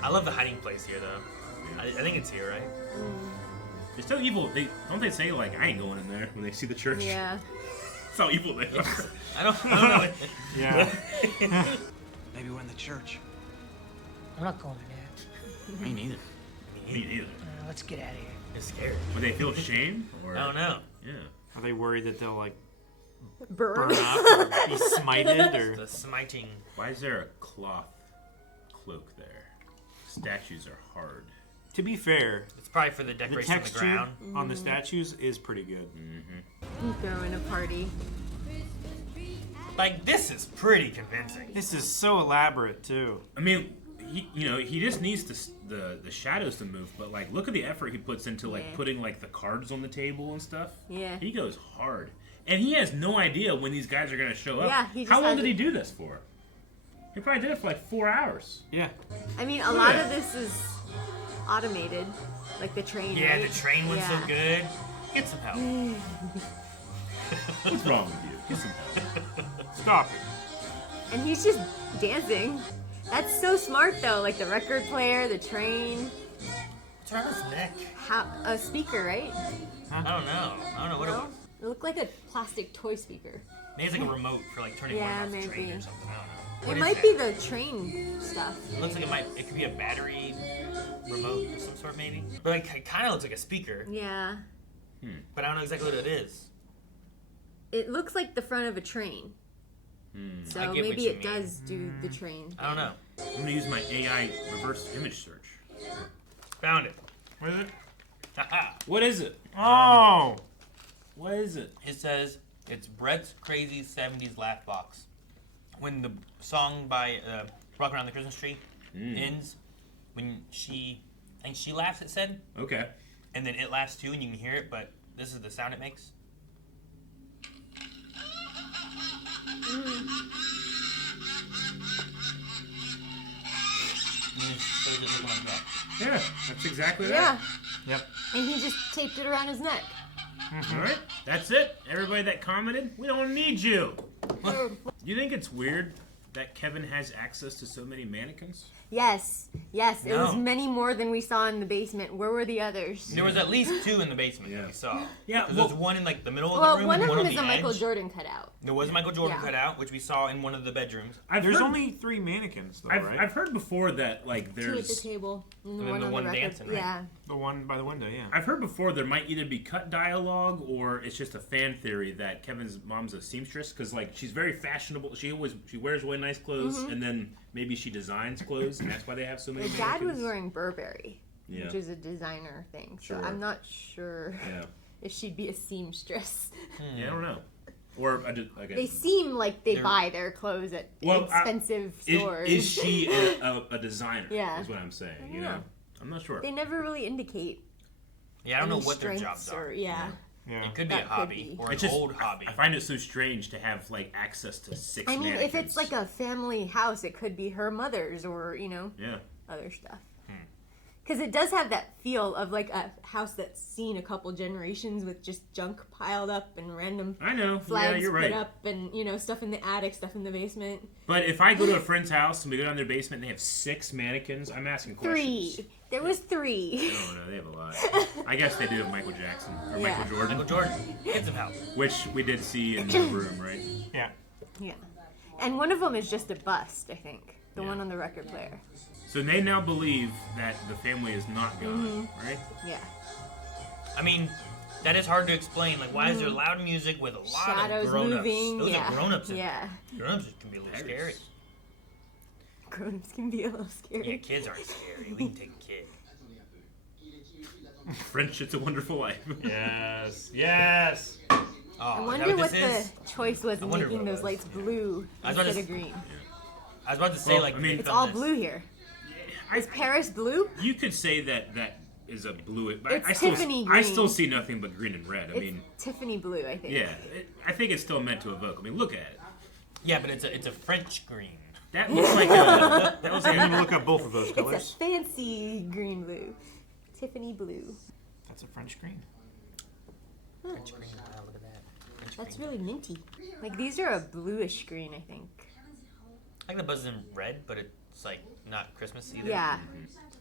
I love the hiding place here, though. I think it's here, right? They're so evil. Don't they say like, I ain't going in there when they see the church? Yeah. That's how evil they are. I don't know. Yeah. Maybe we're in the church. I'm not going in there. Me neither. Me neither. Let's get out of here. They're scared. Would they feel shame? Or... I don't know. Yeah. Are they worried that they'll like burn up or be smited or? The smiting. Why is there a cloth cloak there? Statues are hard. To be fair, It's probably for the the decoration on the texture ground. on the statues is pretty good. Throwing a party. Like, this is pretty convincing. This is so elaborate too. I mean, he just needs the shadows to move, but like, look at the effort he puts into like putting like the cards on the table and stuff. Yeah. He goes hard, and he has no idea when these guys are gonna show up. Yeah, he just How long has did he it- do this for? He probably did it for like 4 hours. Yeah. I mean, a lot of this is automated, like the train. Yeah, right? the train went so good. Get some help. What's wrong with you? Get some help. Stop it. And he's just dancing. That's so smart, though. Like the record player, the train. What's around his neck? A speaker, right? I don't know. What it was. It looked like a plastic toy speaker. Maybe it's like a remote for like turning one off the train or something. I don't know. It might be the train stuff. It looks like it could be a battery remote of some sort, maybe. But like, it kind of looks like a speaker. Yeah. But I don't know exactly what it is. It looks like the front of a train. So maybe it does do the train thing. I don't know. I'm gonna use my AI reverse image search. Found it. What is it? What is it? Oh! What is it? It says it's Brett's Crazy 70s Laugh Box. When the song by Rock Around the Christmas Tree ends, when I think she laughs, it said. Okay. And then it laughs too, and you can hear it, but this is the sound it makes. Yeah, that's exactly Yeah. that. Yep. And he just taped it around his neck. All right, that's it. Everybody that commented, we don't need you. You think it's weird that Kevin has access to so many mannequins? Yes. It was No. many more than we saw in the basement. Where were the others? There was at least 2 in the basement that we saw. Yeah, There's one in like the middle of Well, the room one and of one them on is the a Michael edge. Jordan cutout. There was a Michael Jordan Yeah. cutout, which we saw in one of the bedrooms. There's only 3 mannequins, though, right? I've heard before that, like, 2 at the there's... table. And then one the on one the record. dancing, right? Yeah. The one by the window, yeah. I've heard before there might either be cut dialogue or it's just a fan theory that Kevin's mom's a seamstress because, like, she's very fashionable. She wears really nice clothes, and then maybe she designs clothes, and that's why they have so many The dad was mannequins. wearing Burberry, Yeah. which is a designer thing. So Sure. I'm not sure if she'd be a seamstress. Yeah, I don't know. Or They seem like they buy their clothes at expensive stores. Is she a designer? Yeah. Is what I'm saying. I You don't know, know. I'm not sure. They never really indicate. Yeah, I don't know any what their strengths jobs are. Yeah. It could be That a could hobby be. or an It's just- old hobby. I find it so strange to have like access to 6 I mean, mannequins. if it's like a family house, it could be her mother's or, Yeah. other stuff. Because it does have that feel of like a house that's seen a couple generations with just junk piled up and random I know. flags Yeah, you're put right. up and, stuff in the attic, stuff in the basement. But if I go to a friend's house and we go down their basement and they have 6 mannequins, I'm asking questions. 3. There was 3. No, they have a lot. I guess they do have Michael Jackson or Yeah. Michael Jordan. Michael Jordan, get some help. Which we did see in the room, right? Yeah. Yeah. And one of them is just a bust, I think. The one on the record player. So they now believe that the family is not gone, Mm-hmm. right? Yeah. I mean, that is hard to explain. Like, why is there loud music with a lot Shadows of grown-ups? moving. Those yeah. are grown-ups. Yeah. Grown-ups can be a little scary. Grown-ups can be a little scary. Yeah, kids aren't scary. We can take a kid. French, It's a Wonderful Life. Yes. Yes. Oh, I is wonder that what this the is? choice was I in wonder making what it those was. lights blue I was about instead to of green. I was about to say, Well, like, I mean, It's all blue here. Is Paris blue? You could say that is a blue. But It's I still, Tiffany I green. still see nothing but green and red. I It's mean, Tiffany blue, I think. yeah, I think it's still meant to evoke. I mean, look at it. Yeah, but it's a French green. That looks like a. That was I'm gonna look up both of those It's a colors. fancy green blue. Tiffany blue. That's a French green. French green. Wow, look at that. French That's green. really minty. Like these are a bluish green, I think. I think the buzz is in red, but it's like not Christmas either. Yeah.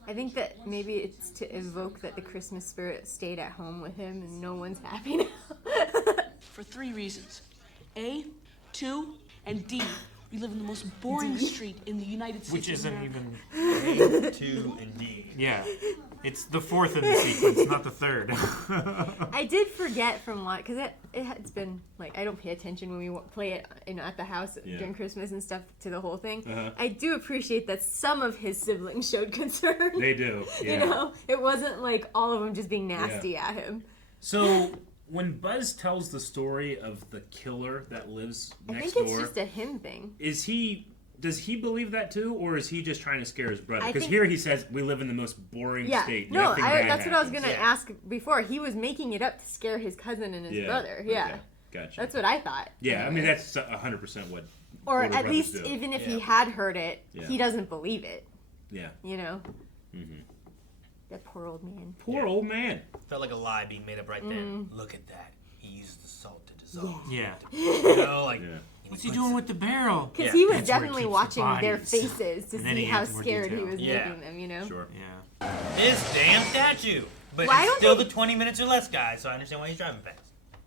I think that maybe it's to evoke that the Christmas spirit stayed at home with him and no one's happy now. For 3 reasons. A, 2, and D. We live in the most boring street in the United States. Which of isn't America. even. 2 and D. Yeah. It's the 4th in the sequence, not the 3rd. I did forget from what, because it's been, like, I don't pay attention when we play it at the house during Christmas and stuff to the whole thing. I do appreciate that some of his siblings showed concern. They do. Yeah. You know? It wasn't like all of them just being nasty at him. So when Buzz tells the story of the killer that lives I next think it's door, just a him thing. does he believe that too, or is he just trying to scare his brother? I Because think- here he says we live in the most boring state. No, Nothing bad that's what I was happens. going to ask before. He was making it up to scare his cousin and his brother. Yeah. Okay. Gotcha. That's what I thought. Yeah, I mean that's 100% what. Or older at brothers least do. even if he had heard it, Yeah. he doesn't believe it. Yeah. You know? Mm-hmm. That poor old man. Poor old man. Felt like a lie being made up right then. Look at that. He used the salt to design So Yeah. you know, like what's he doing with the barrel? Because he was That's where he definitely keeps the watching their bodies. faces to And then see he how adds more scared he detail. was Yeah. making them, you know? Sure. Yeah. this damn statue. But Why it's don't still they- the 20 minutes or less guy, so I understand why he's driving fast.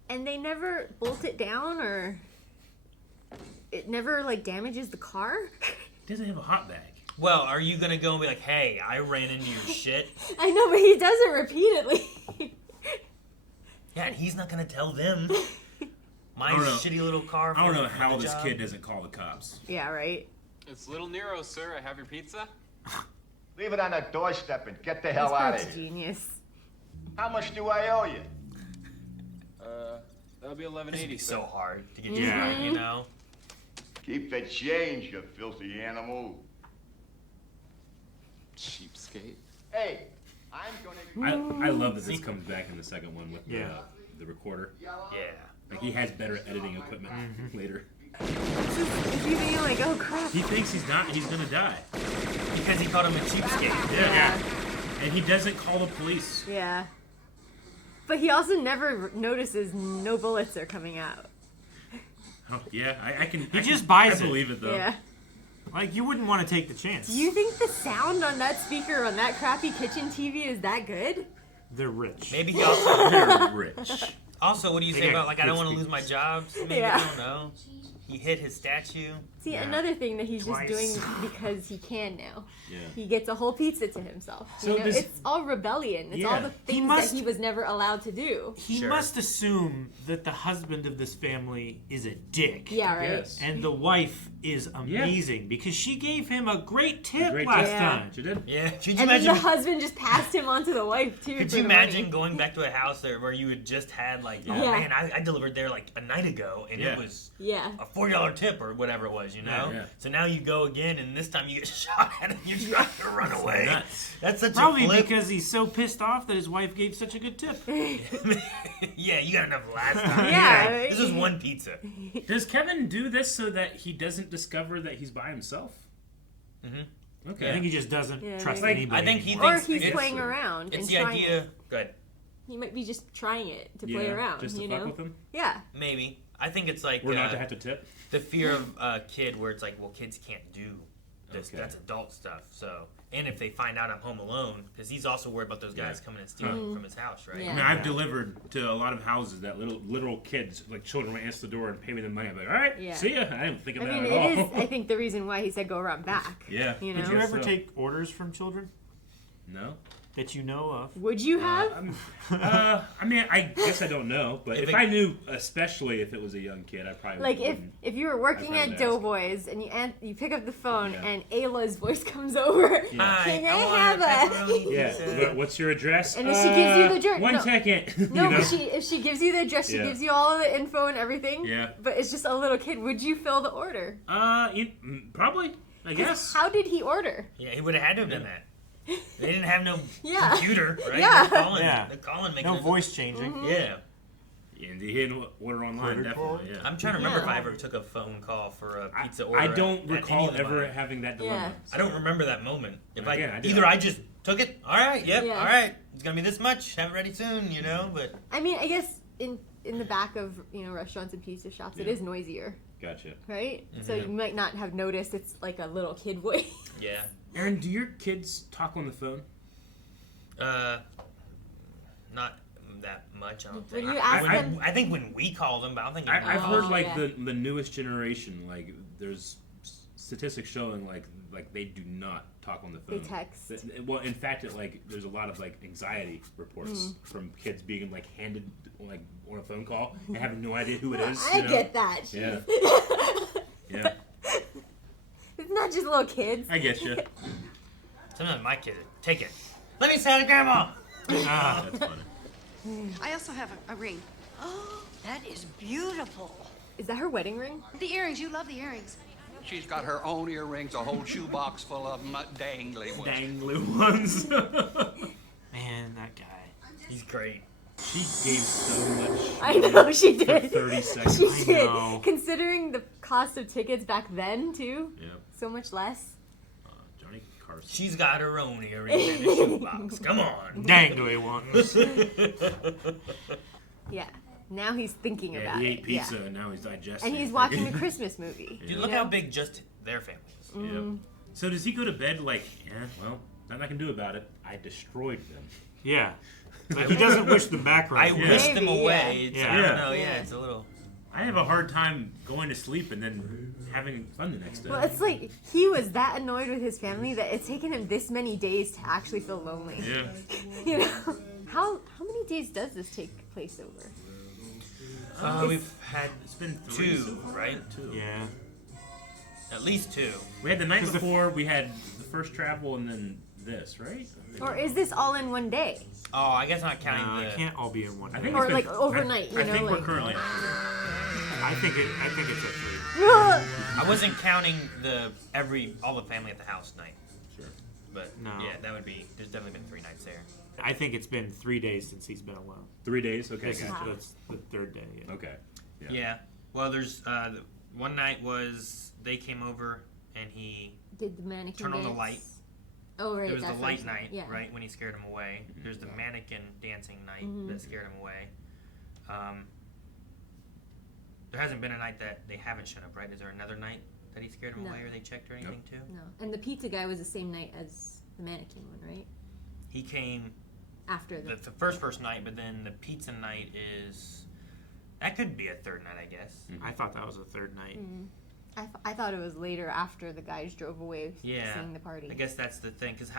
And they never bolt it down, or it never like damages the car. He doesn't have a hot bag. Well, are you gonna go and be like, hey, I ran into your shit? I know, but he does it repeatedly. Yeah, and he's not gonna tell them. My I don't know. shitty little car. I don't know for how the this job. kid doesn't call the cops. Yeah, right. It's Little Nero, sir. I have your pizza. Leave it on the doorstep and get the This hell out part's of here. genius. How much do I owe you? That'll be This would $11.80. be so hard to get Yeah. right, you know. Keep the change, you filthy animal. Cheapskate. Hey, I'm gonna... I love that this comes back in the second one with the recorder. Yeah. Like he has better editing equipment later. It's even you're like, oh crap. He thinks he's gonna die. Because he called him a cheapskate. Yeah. And he doesn't call the police. Yeah. But he also never notices no bullets are coming out. Oh, yeah, I can. He I just can, buys I believe it though. Yeah. Like, you wouldn't want to take the chance. Do you think the sound on that speaker on that crappy kitchen TV is that good? They're rich. Maybe he also. They're rich. Also, what do you They say got about like I don't good want to lose my job? Maybe Yeah. I don't know. He hit his statue. See, Yeah. another thing that he's Twice. just doing because he can now. Yeah. He gets a whole pizza to himself. So You know, does- it's all rebellion. It's all Yeah. the He things must- that he was never allowed to do. He Sure. must assume that the husband of this family is a dick. Yeah, right? Yes. And the wife is amazing because she gave him a great tip Great last tip. time. She did. Yeah. Could you And then imagine? the husband just passed him on to the wife, too. Could for you the imagine money. going back to a house there where you had just had like, oh Yeah. man, I delivered there like a night ago and Yeah. it was Yeah. a $40 tip or whatever it was, you know? Yeah. So now you go again and this time you get shot at and you're trying to run away. Nuts. That's such Probably a flip. because he's so pissed off that his wife gave such a good tip. Yeah, you got enough last time. Yeah. This was one pizza. Does Kevin do this so that he doesn't discover that he's by himself? Mm-hmm. Okay. I think he just doesn't Yeah, trust maybe. anybody. I think he anymore. Or thinks he's it's- playing around It's and the trying idea. it. Go ahead. He might be just trying it to play Yeah, around, just to you fuck know? with him? Yeah. Maybe. I think it's like Or not to have to tip? the fear of a kid where it's like, well, kids can't do this. Okay. That's adult stuff. So, and if they find out I'm home alone, because he's also worried about those guys coming and stealing from his house, right? Yeah. I mean, I've delivered to a lot of houses that literal kids, like children, would answer the door and pay me the money. I'm like, all right, Yeah. see ya. I didn't think of I that mean, at it all. is, I think, the reason why he said go around back. Yeah. You Did know? you Guess ever so. take orders from children No. that you know of? Would you have? I mean, I guess I don't know, but If if it- I knew, especially if it was a young kid, I probably Like wouldn't. if you were working I'd at rather Doughboys and you pick up the phone Yeah. and Ayla's voice comes over, Yeah. can Hi, I want have a? pepperoni Yeah. pizza. What's your address? And if she gives you the address- One no. second. No, you know? but if she gives you the address, she Yeah. gives you all of the info and everything. Yeah. But it's just a little kid. Would you fill the order? Probably. I guess. How did he order? Yeah, he would have had to have done that. They didn't have no Yeah. computer, right? Yeah. They're calling, Yeah. they're calling, making No it- voice changing. Mm-hmm. Yeah. And he didn't order online, definitely. Yeah. I'm trying to remember Yeah. if I ever took a phone call for a pizza order. I don't at recall any of ever mine. having that Yeah. dilemma. I don't remember that moment. If Again, I did. either I just took it, all right, yep, Yeah. all right, it's gonna be this much, have it ready soon, you know. But I mean, I guess in the back of restaurants and pizza shops, it Yeah. is noisier, Gotcha. right? So Mhm. you might not have noticed it's like a little kid voice. yeah, Aaron, do your kids talk on the phone? not that much. I don't When think. you ask I, them- I think when we call them, but I don't think. I've heard Oh, like yeah. the newest generation, like there's statistics showing like they do not talk on the They phone. text. Well, in fact, there's a lot of like anxiety reports from kids being like handed like on a phone call and having no idea who it is. I you know? get that. Yeah. Yeah. It's not just little kids. I get you. Sometimes my kids take it. Let me say it, Grandma. That's funny. I also have a ring. Oh, that is beautiful. Is that her wedding ring? The earrings. You love the earrings. She's got her own earrings, a whole shoebox full of them, dangly ones. Dangly ones. Man, that guy. He's great. She gave so much. I know she For did. 30 seconds. She I did. know. Considering the cost of tickets back then too. Yep. So much less. Johnny Carson. She's got her own earrings in a shoebox. Come on. Dangly ones. Yeah. Now he's thinking about he it. ate pizza and now he's digesting. And he's watching the Christmas movie. Dude, look how big just their family is. Mm-hmm. Yep. So does he go to bed like, well, nothing I can do about it. I destroyed them. Yeah. Like he doesn't wish them back right. I wish them away. Yeah. I don't know. Yeah, it's a little. I have a hard time going to sleep and then having fun the next day. Well, it's like he was that annoyed with his family that it's taken him this many days to actually feel lonely. Yeah. You know? How many days does this take place over? We've had It's been 2, so far. right? 2. Yeah. At least 2. We had the night before. We had the first travel and then this, right? Or is this all in one day? Oh, I guess not counting No, the. it can't all be in one day. I think Or it's been- like overnight, you I know? think we're like... currently. I think it's at 3. I wasn't counting all the family at the house night. Sure. But No. yeah, there's definitely been 3 nights there. I think it's been 3 days since he's been alone. 3 days. Okay. This is, Gotcha. that's the 3rd day. Yeah. Okay. Yeah. Well, there's one night was they came over and he Did the mannequin turned on the dance? light. Oh, right. There was the that light first night, Yeah. right, when he scared him away. There's the mannequin dancing night that scared him away. There hasn't been a night that they haven't shown up, right? Is there another night that he scared him No. away or they checked or anything too? No. And the pizza guy was the same night as the mannequin one, right? He came After the first night, but then the pizza night is... That could be a 3rd night, I guess. I thought that was a 3rd night. I thought it was later after the guys drove away seeing the party. I guess that's the thing. Because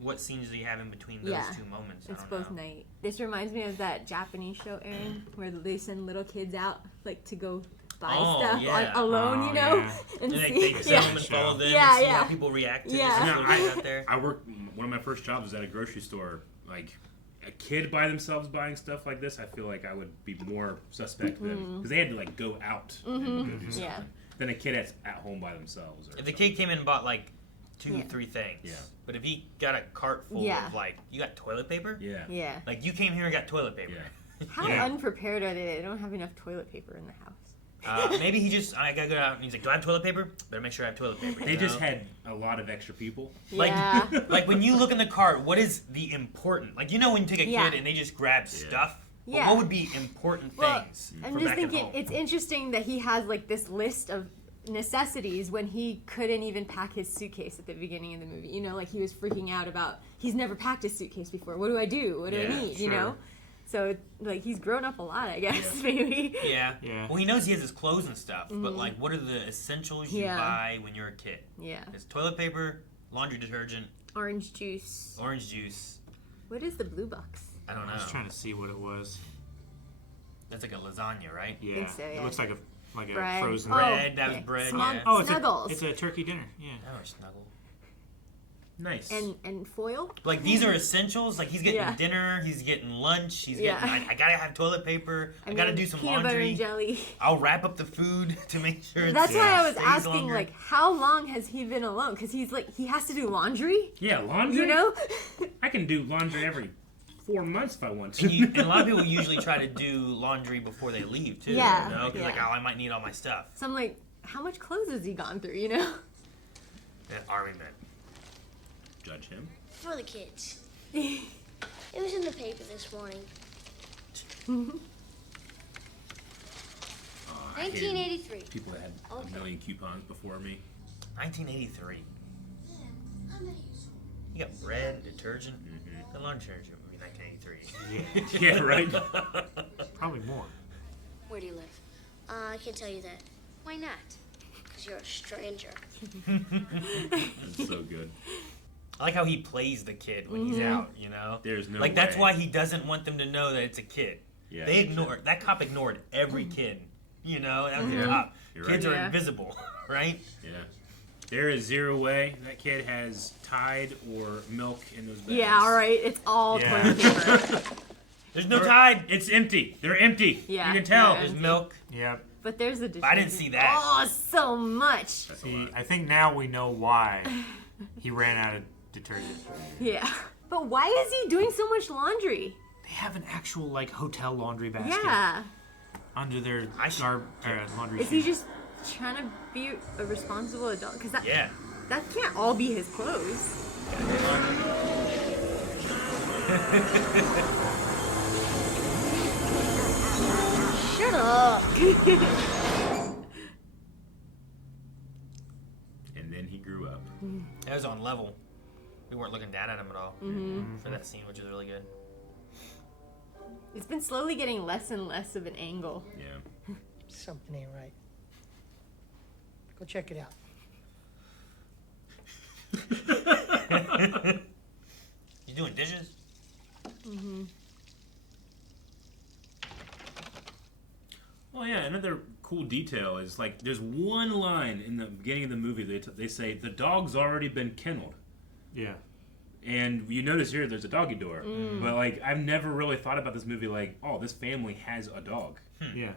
what scenes do you have in between those 2 moments? It's I don't both know. night. This reminds me of that Japanese show, Aaron, where they send little kids out like to go buy stuff alone, you know, And see. they send them and follow them and see how people react to No, out there. I worked. One of my first jobs was at a grocery store. Like a kid by themselves buying stuff like this, I feel like I would be more suspect than because they had to like go out and go do something. Yeah. Than a kid that's at home by themselves. If the kid came in and bought like 2-3 things, but if he got a cart full of like, you got toilet paper? Yeah. Like you came here and got toilet paper. How unprepared are they? They don't have enough toilet paper in the house. Maybe he just, I gotta go out and he's like, do I have toilet paper? Better make sure I have toilet paper. They just had a lot of extra people. Like, like when you look in the cart, what is the important? Like, you know when you take a kid and they just grab stuff? Well, what would be important things? I'm from just back at thinking, home? it's interesting that he has like this list of necessities when he couldn't even pack his suitcase at the beginning of the movie. You know, like he was freaking out about, he's never packed his suitcase before. What do I do? What do I need? You know? So, like, he's grown up a lot, I guess, maybe. Yeah. Well, he knows he has his clothes and stuff, but, like, what are the essentials you Yeah. buy when you're a kid? Yeah. It's toilet paper, laundry detergent, Orange juice. orange juice. What is the blue box? I don't know. I was trying to see what it was. That's like a lasagna, right? Yeah. think so, yeah. It looks like a Bread. frozen Bread, that was bread, yeah. Oh, Snuggles. It's a turkey dinner. Yeah. Oh, snuggle. Nice. And foil? Like, these are essentials. Like, he's getting Yeah. dinner, he's getting lunch, he's Yeah. getting... I gotta have toilet paper, I gotta do some peanut butter laundry. and jelly. I'll wrap up the food to make sure That's why I was stays asking, longer. like, how long has he been alone? Because he's like, he has to do laundry. Yeah, laundry. You know? I can do laundry every 4 months if I want to. And a lot of people usually try to do laundry before they leave, too. Yeah, You know? Because, yeah. like, oh, I might need all my stuff. So I'm like, how much clothes has he gone through, you know? An army man. Judge him. For the kids. It was in the paper this morning. I hated 1983. People that had a million coupons before me. 1983. You got bread, detergent, the laundry detergent would be 1983. Yeah, right? Probably more. Where do you live? I can't tell you that. Why not? Because you're a stranger. That's so good. I like how he plays the kid when he's out, you know? There's no Like, that's way. why he doesn't want them to know that it's a kid. Yeah, They for ignored, that cop ignored every kid. You know, that was the Yeah. cop. You're Kids right. are Yeah. invisible, right? Yeah. There is zero way that kid has Tide or milk in those bags. Yeah, all right. It's all toilet paper. There's no Tide. It's empty. They're empty. Yeah, You can tell. they're There's milk. Yep. But there's a I didn't see that. Oh, so much. See, I think now we know why he ran out of detergent. Yeah. But why is he doing so much laundry? They have an actual like hotel laundry basket Yeah. under their laundry. Is he chute. just trying to be a responsible adult? Because that Yeah. that can't all be his clothes. Shut up. And then he grew up. That was on level. We weren't looking down at him at all for that scene, which is really good. It's been slowly getting less and less of an angle. Yeah. Something ain't right. Go check it out. You doing dishes? Oh yeah, another cool detail is like there's one line in the beginning of the movie they say the dog's already been kenneled. Yeah. And you notice here there's a doggy door. But like I've never really thought about this movie like, oh, this family has a dog. Yeah.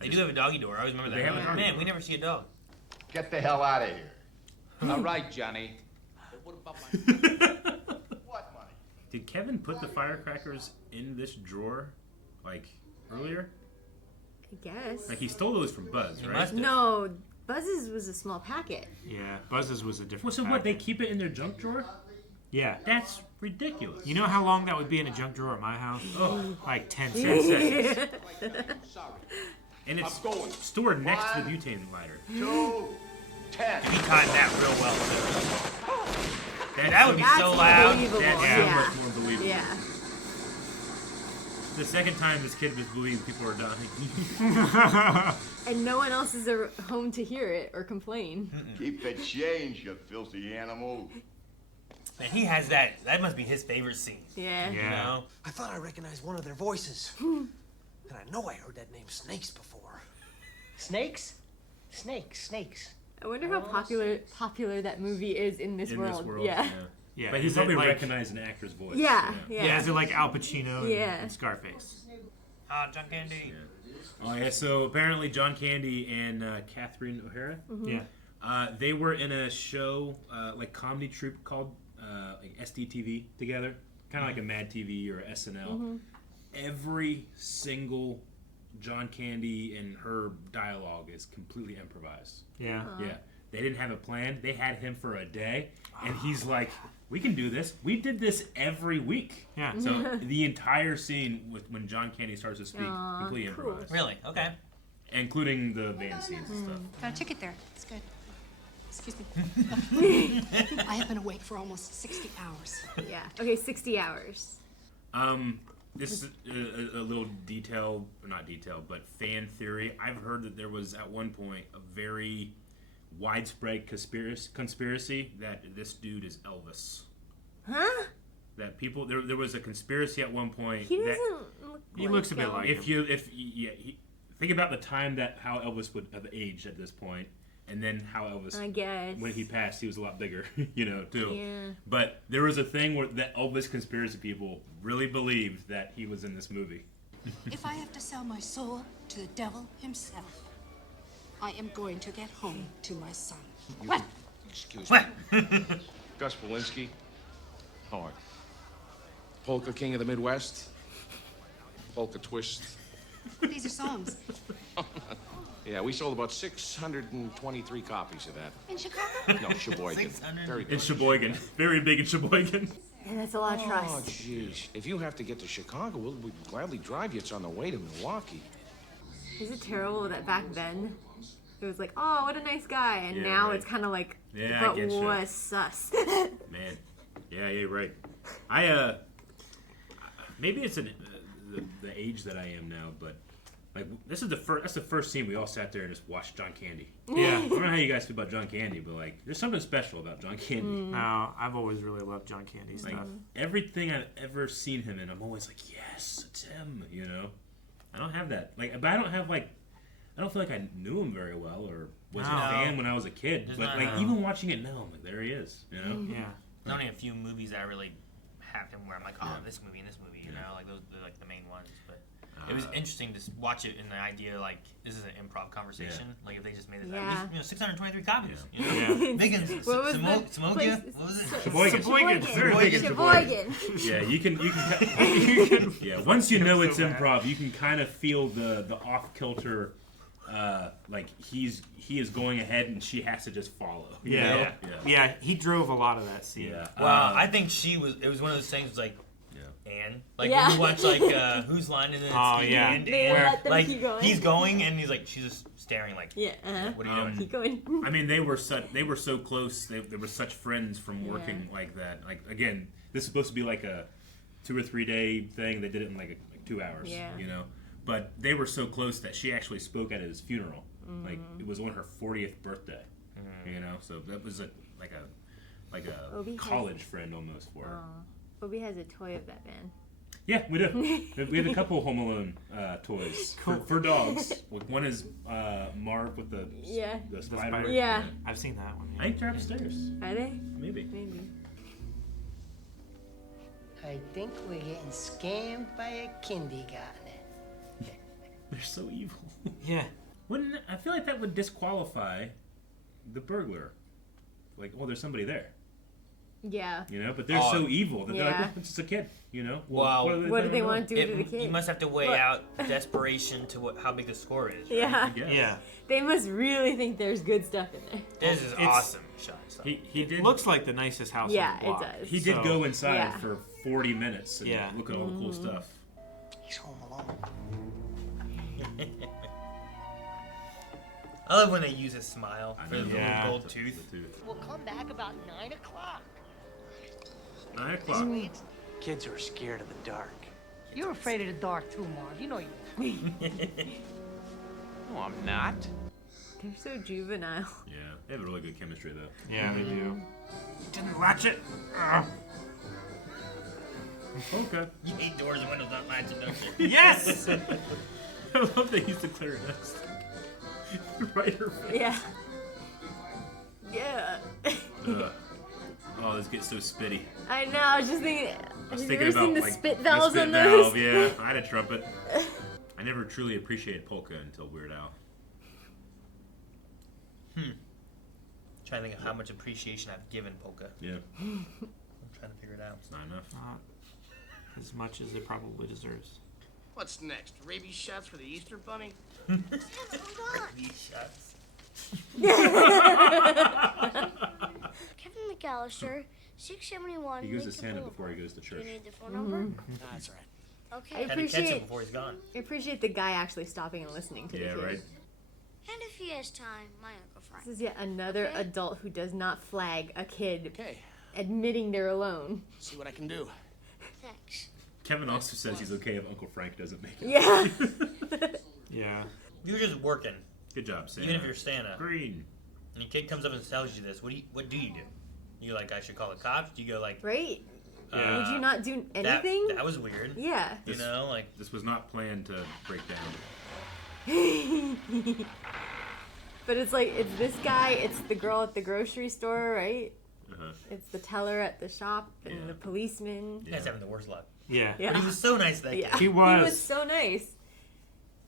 They do have a doggy door. I always remember that. They have a doggy Man, door. we never see a dog. Get the hell out of here. All right, Johnny. What about What money? Did Kevin put the firecrackers in this drawer like earlier? I guess. Like he stole those from Buzz, right? must have. No, Buzz's was a small packet. Yeah. Buzz's was a different. Well, so what? They keep it in their junk drawer? Yeah. That's ridiculous. You know how long that would be in a junk drawer at my house? Oh, like 10 seconds. Sorry. And it's I'm going. stored next to the butane lighter. 2, 10. He timed that real well, too. That would be That's so loud. believable. That's Yeah. so much more believable. Yeah. The second time this kid was believing people are dying. And no one else is home to hear it or complain. Keep the change, you filthy animal. Man, he has that. That must be his favorite scene. Yeah. You know? I thought I recognized one of their voices. And I know I heard that name Snakes before. Snakes? Snakes. I wonder how popular that movie is in this world. Yeah. Yeah. But he's Is it probably like- recognized an actor's voice. Yeah. Yeah. Is it like Al Pacino and, Yeah. and Scarface? John Candy. Oh yeah. So apparently John Candy and Catherine O'Hara. Yeah. They were in a show, like comedy troupe called like SDTV together, kind of like a Mad TV or SNL. Every single John Candy and her dialogue is completely improvised. Yeah. Yeah. They didn't have a plan. They had him for a day, and he's like, "We can do this. We did this every week." Yeah. So the entire scene when John Candy starts to speak, completely cool. improvised. Really? Okay. Including the van scenes and stuff. Got a ticket there. It's good. Excuse me. I have been awake for almost 60 hours. Yeah. Okay, 60 hours. This is a little detail, not detail, but fan theory. I've heard that there was at one point a very widespread conspiracy that this dude is Elvis. Huh? That people there was a conspiracy at one point. He that doesn't look He like looks a bit him. like if him. think about the time that how Elvis would have aged at this point, and then how Elvis I guess. when he passed, he was a lot bigger, too. Yeah. But there was a thing where the Elvis conspiracy people really believed that he was in this movie. If I have to sell my soul to the devil himself, I am going to get home to my son. What? Excuse me. Gus Polinski. Hard. Polka King of the Midwest. Polka Twist. These are songs. Yeah, we sold about 623 copies of that. In Chicago? No, Sheboygan. 600. Very In good. Sheboygan. Very big in Sheboygan. Yeah, that's a lot of Oh, trust. jeez. If you have to get to Chicago, we'll gladly drive you. It's on the way to Milwaukee. Is it terrible that back then it was like, oh, what a nice guy, and Yeah, now right. it's kind of like, Yeah, I but get you. was sus. Man. Yeah, you're right. Maybe it's the age that I am now, but like this is that's the first scene we all sat there and just watched John Candy. Yeah. I don't know how you guys feel about John Candy, but like there's something special about John Candy. No, I've always really loved John Candy Like stuff. everything I've ever seen him in, I'm always like, yes, it's him. I don't have that. Like, but I don't feel like I knew him very well or was a No. fan when I was a kid. There's But not- like even watching it now, I'm like, there he is. Yeah. There's only a few movies that really have him where I'm like, oh, this movie and this movie, like those are like the main ones. But it was interesting to watch it in the idea like this is an improv conversation. Like if they just made this, Yeah. 623 copies. Yeah. Biggins, What was the Samogia, place- what was it? Sheboygan. Sheboygan. Very big in Sheboygan. Yeah, you can yeah, once you know it's improv, you can kind of feel the off kilter, like he is going ahead and she has to just follow. you know? Yeah. He drove a lot of that scene. Yeah. Well, I think it was one of those things like, line. Like Yeah. when you watch like Whose Line Is It? Oh, yeah. And, They let them like keep going. he's going and he's like she's just staring like Yeah. what are you doing? Keep going. I mean, they were so close. They were such friends from working like that. Like again, this is supposed to be like a 2 or 3 day thing. They did it in like 2 hours. Yeah. You know, but they were so close that she actually spoke at his funeral. Like it was on her 40th birthday. You know, so that was like a Obi college friend almost for her. Obi has a toy of that man. Yeah, we do. We have a couple Home Alone toys for dogs. One is Marv with the spider. Yeah. I've seen that one. I think they're upstairs. Are they? Maybe. I think we're getting scammed by a kindergartner. They're so evil. Yeah. I feel like that would disqualify the burglar. Like, well, there's somebody there. Yeah. You know, but they're so evil that they're like, well, it's just a kid. You know. Wow. What do they want to do to the kid? You must have to weigh out desperation to how big the score is. Right? Yeah. Yeah. They must really think there's good stuff in there. This is awesome shot. He did. Looks like the nicest house. Yeah, on the block. it does. He did go inside for 40 minutes and Yeah. look at all the cool stuff. He's home alone. I love when they use his smile for the little Yeah. gold tooth. We'll come back about 9 o'clock. 9 o'clock. Kids are scared of the dark. You're afraid of the dark too, Marv. You know you are. No, I'm not. They're so juvenile. Yeah, they have a really good chemistry though. Yeah, they do. Didn't latch it. Ugh. Okay. You hate doors and windows not latching, don't you? Yes. I love they used the clarinets. Right her face. Yeah. Yeah. Oh, this gets so spitty. I know. I was just thinking. I was have thinking you ever about seen the like spit valves the spit on those? valve. Yeah, I had a trumpet. I never truly appreciated polka until Weird Al. Trying to think of how much appreciation I've given polka. Yeah. I'm trying to figure it out. It's not enough. Not as much as it probably deserves. What's next? Rabies shots for the Easter bunny? These shots. Kevin McAllister, 671. He goes to Santa before he goes to Do church. you need the phone number? That's right. Okay. I Gotta catch him appreciate. before he's gone. I appreciate the guy actually stopping and listening to the Yeah, kid. right. And if he has time, my Uncle Frank. This is yet another adult who does not flag a kid Okay. admitting they're alone. See what I can do. Thanks. Kevin also says he's okay if Uncle Frank doesn't make it. Yeah. Yeah. You're just working. Good job, Santa. Even if you're Santa. Green. And your kid comes up and tells you this, what do you do? You like, I should call the cops? Do you go like, Right. Would you not do that, anything? that was weird. Yeah. You know, like This was not planned to break down. But it's like, it's this guy, it's the girl at the grocery store, right? Uh-huh. It's the teller at the shop and the policeman. you guys having the worst luck. Yeah. Yeah. But he was so nice that Yeah. kid. He was. He was so nice.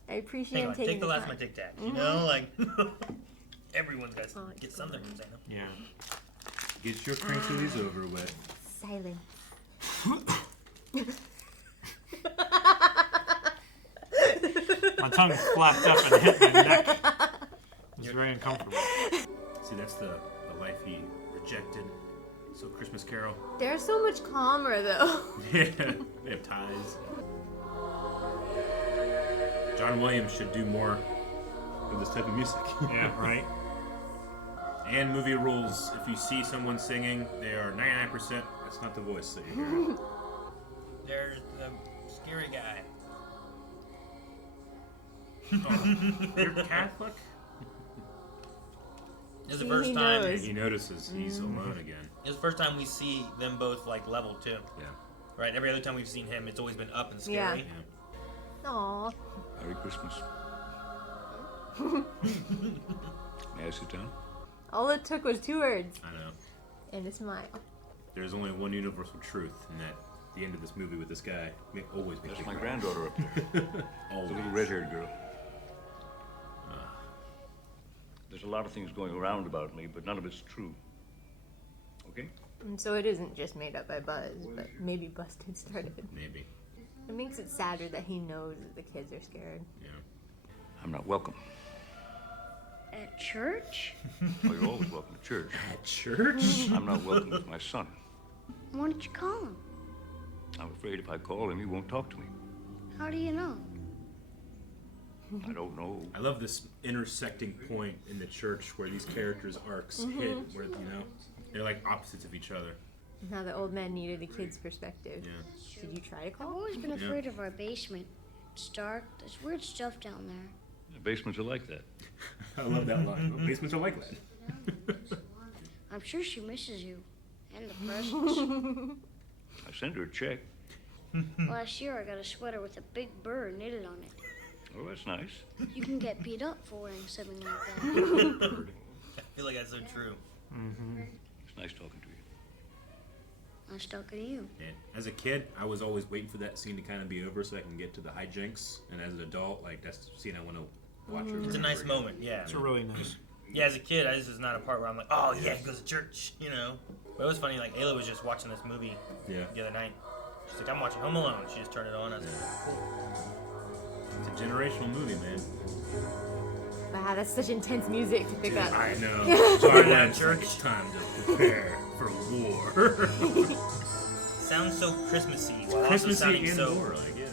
I appreciate Hang him on, taking take the last of my time. Tic Tac. You know, like everyone's got to get something from Santa. Yeah. Get your crankies over with. Silent. My tongue flapped up and hit my neck. It was very uncomfortable. See, that's the life he rejected. So Christmas Carol. They're so much calmer though. Yeah, they have ties. John Williams should do more of this type of music. Yeah, right. And movie rules: if you see someone singing, they are 99%. That's not the voice that you hear. There's the scary guy. Oh, you're Catholic? This is the first time He notices he's alone again. It's the first time we see them both like level too. Yeah. Right. Every other time we've seen him, it's always been up and Yeah. scary. Aw. Merry Christmas. May I sit down? All it took was 2 words I know. and a smile. There's only one universal truth, and that the end of this movie with this guy may always be. That's my granddaughter up there. Always. The little red-haired girl. There's a lot of things going around about me, but none of it's true. Okay? And so it isn't just made up by Buzz, but maybe Busted started. Maybe. It makes it sadder that he knows that the kids are scared. Yeah. I'm not welcome. At church? Well, you're always welcome to church. At church? I'm not welcome with my son. Why don't you call him? I'm afraid if I call him, he won't talk to me. How do you know? I don't know. I love this intersecting point in the church where these characters' arcs hit, where, they're like opposites of each other. Now the old man needed the kid's perspective. Yeah. Did you try to call? I've always been afraid of our basement. It's dark. There's weird stuff down there. The basements are like that. I love that line. Well, basements are like that. I'm sure she misses you. And the presents. I sent her a check. Last year I got a sweater with a big bird knitted on it. Oh, that's nice. You can get beat up for wearing something like that. I feel like that's so true. It's nice talking to you. Nice talking to you. And as a kid, I was always waiting for that scene to kind of be over so I can get to the hijinks. And as an adult, like, that's the scene I want to watch over. It's a nice moment, yeah. It's a really nice. Yeah, as a kid, this is not a part where I'm like, oh yeah, he goes to church, But it was funny, like, Ayla was just watching this movie the other night. She's like, I'm watching Home Alone. She just turned it on. I was like, cool. It's a generational movie, man. Wow, that's such intense music to pick up. I know. So I went to church. It's time to prepare for war. Sounds so Christmassy. While Christmassy also sounding and so war, like, yeah.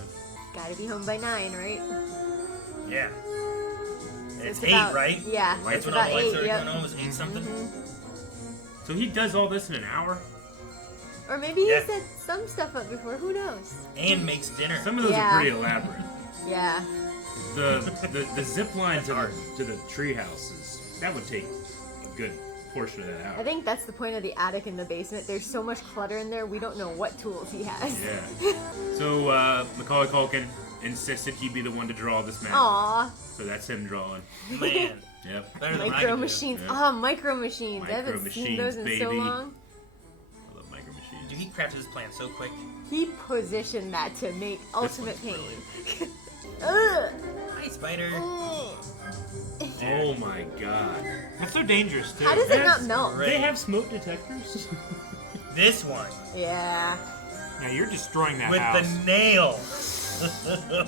Gotta be home by 9, right? Yeah. It's 8, about, right? Yeah. That's It's when all about the lights 8, started yep. going on. Was 8 something? So he does all this in an hour? Or maybe he set some stuff up before. Who knows? And makes dinner. Some of those are pretty elaborate. Yeah. The zip line to the treehouse that would take a good portion of that I out. think that's the point of the attic and the basement. There's so much clutter in there, we don't know what tools he has. Yeah. So Macaulay Culkin insisted he be the one to draw this map. Aww. So that's him drawing. Man. Yep. Micro Machines. Yep. Oh, Micro Machines. I Micro haven't seen those in Machines, so baby. long. I love Micro Machines. Dude, he crafted his plan so quick. He positioned that to make ultimate pain. Ugh. Hi, Spider. Oh my god. That's so dangerous, too. How does it not melt? They have smoke detectors? This one. Yeah. Yeah, you're destroying that With house. the nail.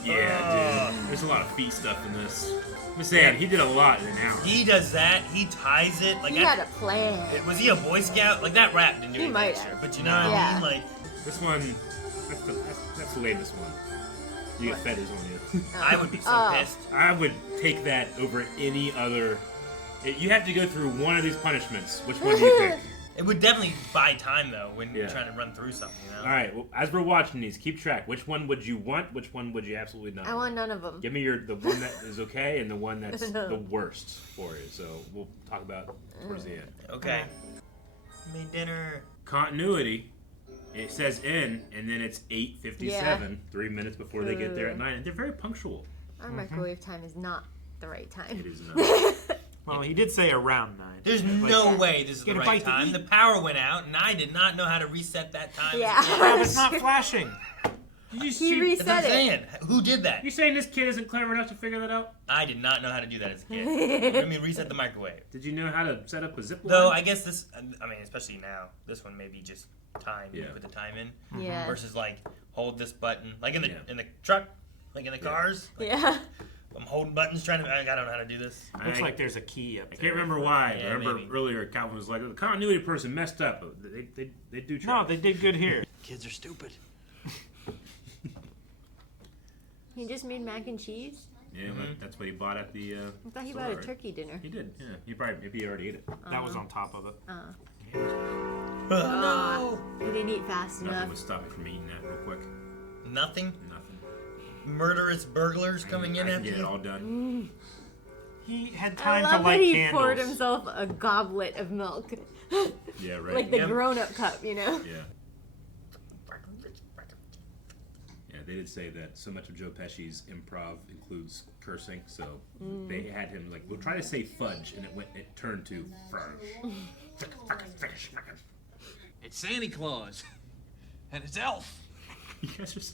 Yeah, dude. There's a lot of feet stuff in this. I'm just saying, he did a lot in an hour. He does that. He ties it. Like He had a plan. Was he a Boy Scout? Like that rap didn't do He anything might extra. have. But you know what I mean? Like This one, that's the latest one. You get feathers on you. I would be so pissed. I would take that over any other. You have to go through one of these punishments. Which one do you pick? It would definitely buy time though when you're trying to run through something. All right. Well, as we're watching these, keep track. Which one would you want? Which one would you absolutely not? I want none of them. Give me the one that is okay and the one that's No. the worst for you. So we'll talk about towards the end. Okay. Made dinner. Continuity. It says in, and then it's 8:57, Yeah. 3 minutes before they get there at 9, and they're very punctual. Our microwave time is not the right time. It is not. Well, he did say around 9. There's no way this is the Get a right bite to time. eat. The power went out, and I did not know how to reset that time. Yeah. Yeah, it's not flashing. He That's what I'm reset it. saying. Who did that? You saying this kid isn't clever enough to figure that out? I did not know how to do that as a kid. Let me reset the microwave. Did you know how to set up a zip line? Though I guess this, I mean, especially now, this one may be just time. You Yeah. put the time in. Yeah. Versus like hold this button, like in the truck, like in the cars. Like, Yeah. I'm holding buttons, trying to. I don't know how to do this. Looks like there's a key up I there. can't remember why. Yeah, I remember maybe. earlier Calvin was like, the continuity person messed up. They do try. No, they did good here. Kids are stupid. He just made mac and cheese? Yeah, that's what he bought at the. I thought he store, bought a right? turkey dinner. He did. Yeah, maybe he already ate it. That was on top of it. No. He didn't eat fast Nothing enough. would stop me from eating that real quick. Nothing. Nothing. Murderous burglars coming in I can after get it you. all done. He had I time love to that light he candles. poured himself a goblet of milk. Yeah, right. Like the Yep. grown-up cup, you know? Yeah. Yeah, they did say that so much of Joe Pesci's improv includes cursing, so they had him like, we'll try to say fudge, and it turned to fudge. It's Santa Claus. And it's Elf. You guys are so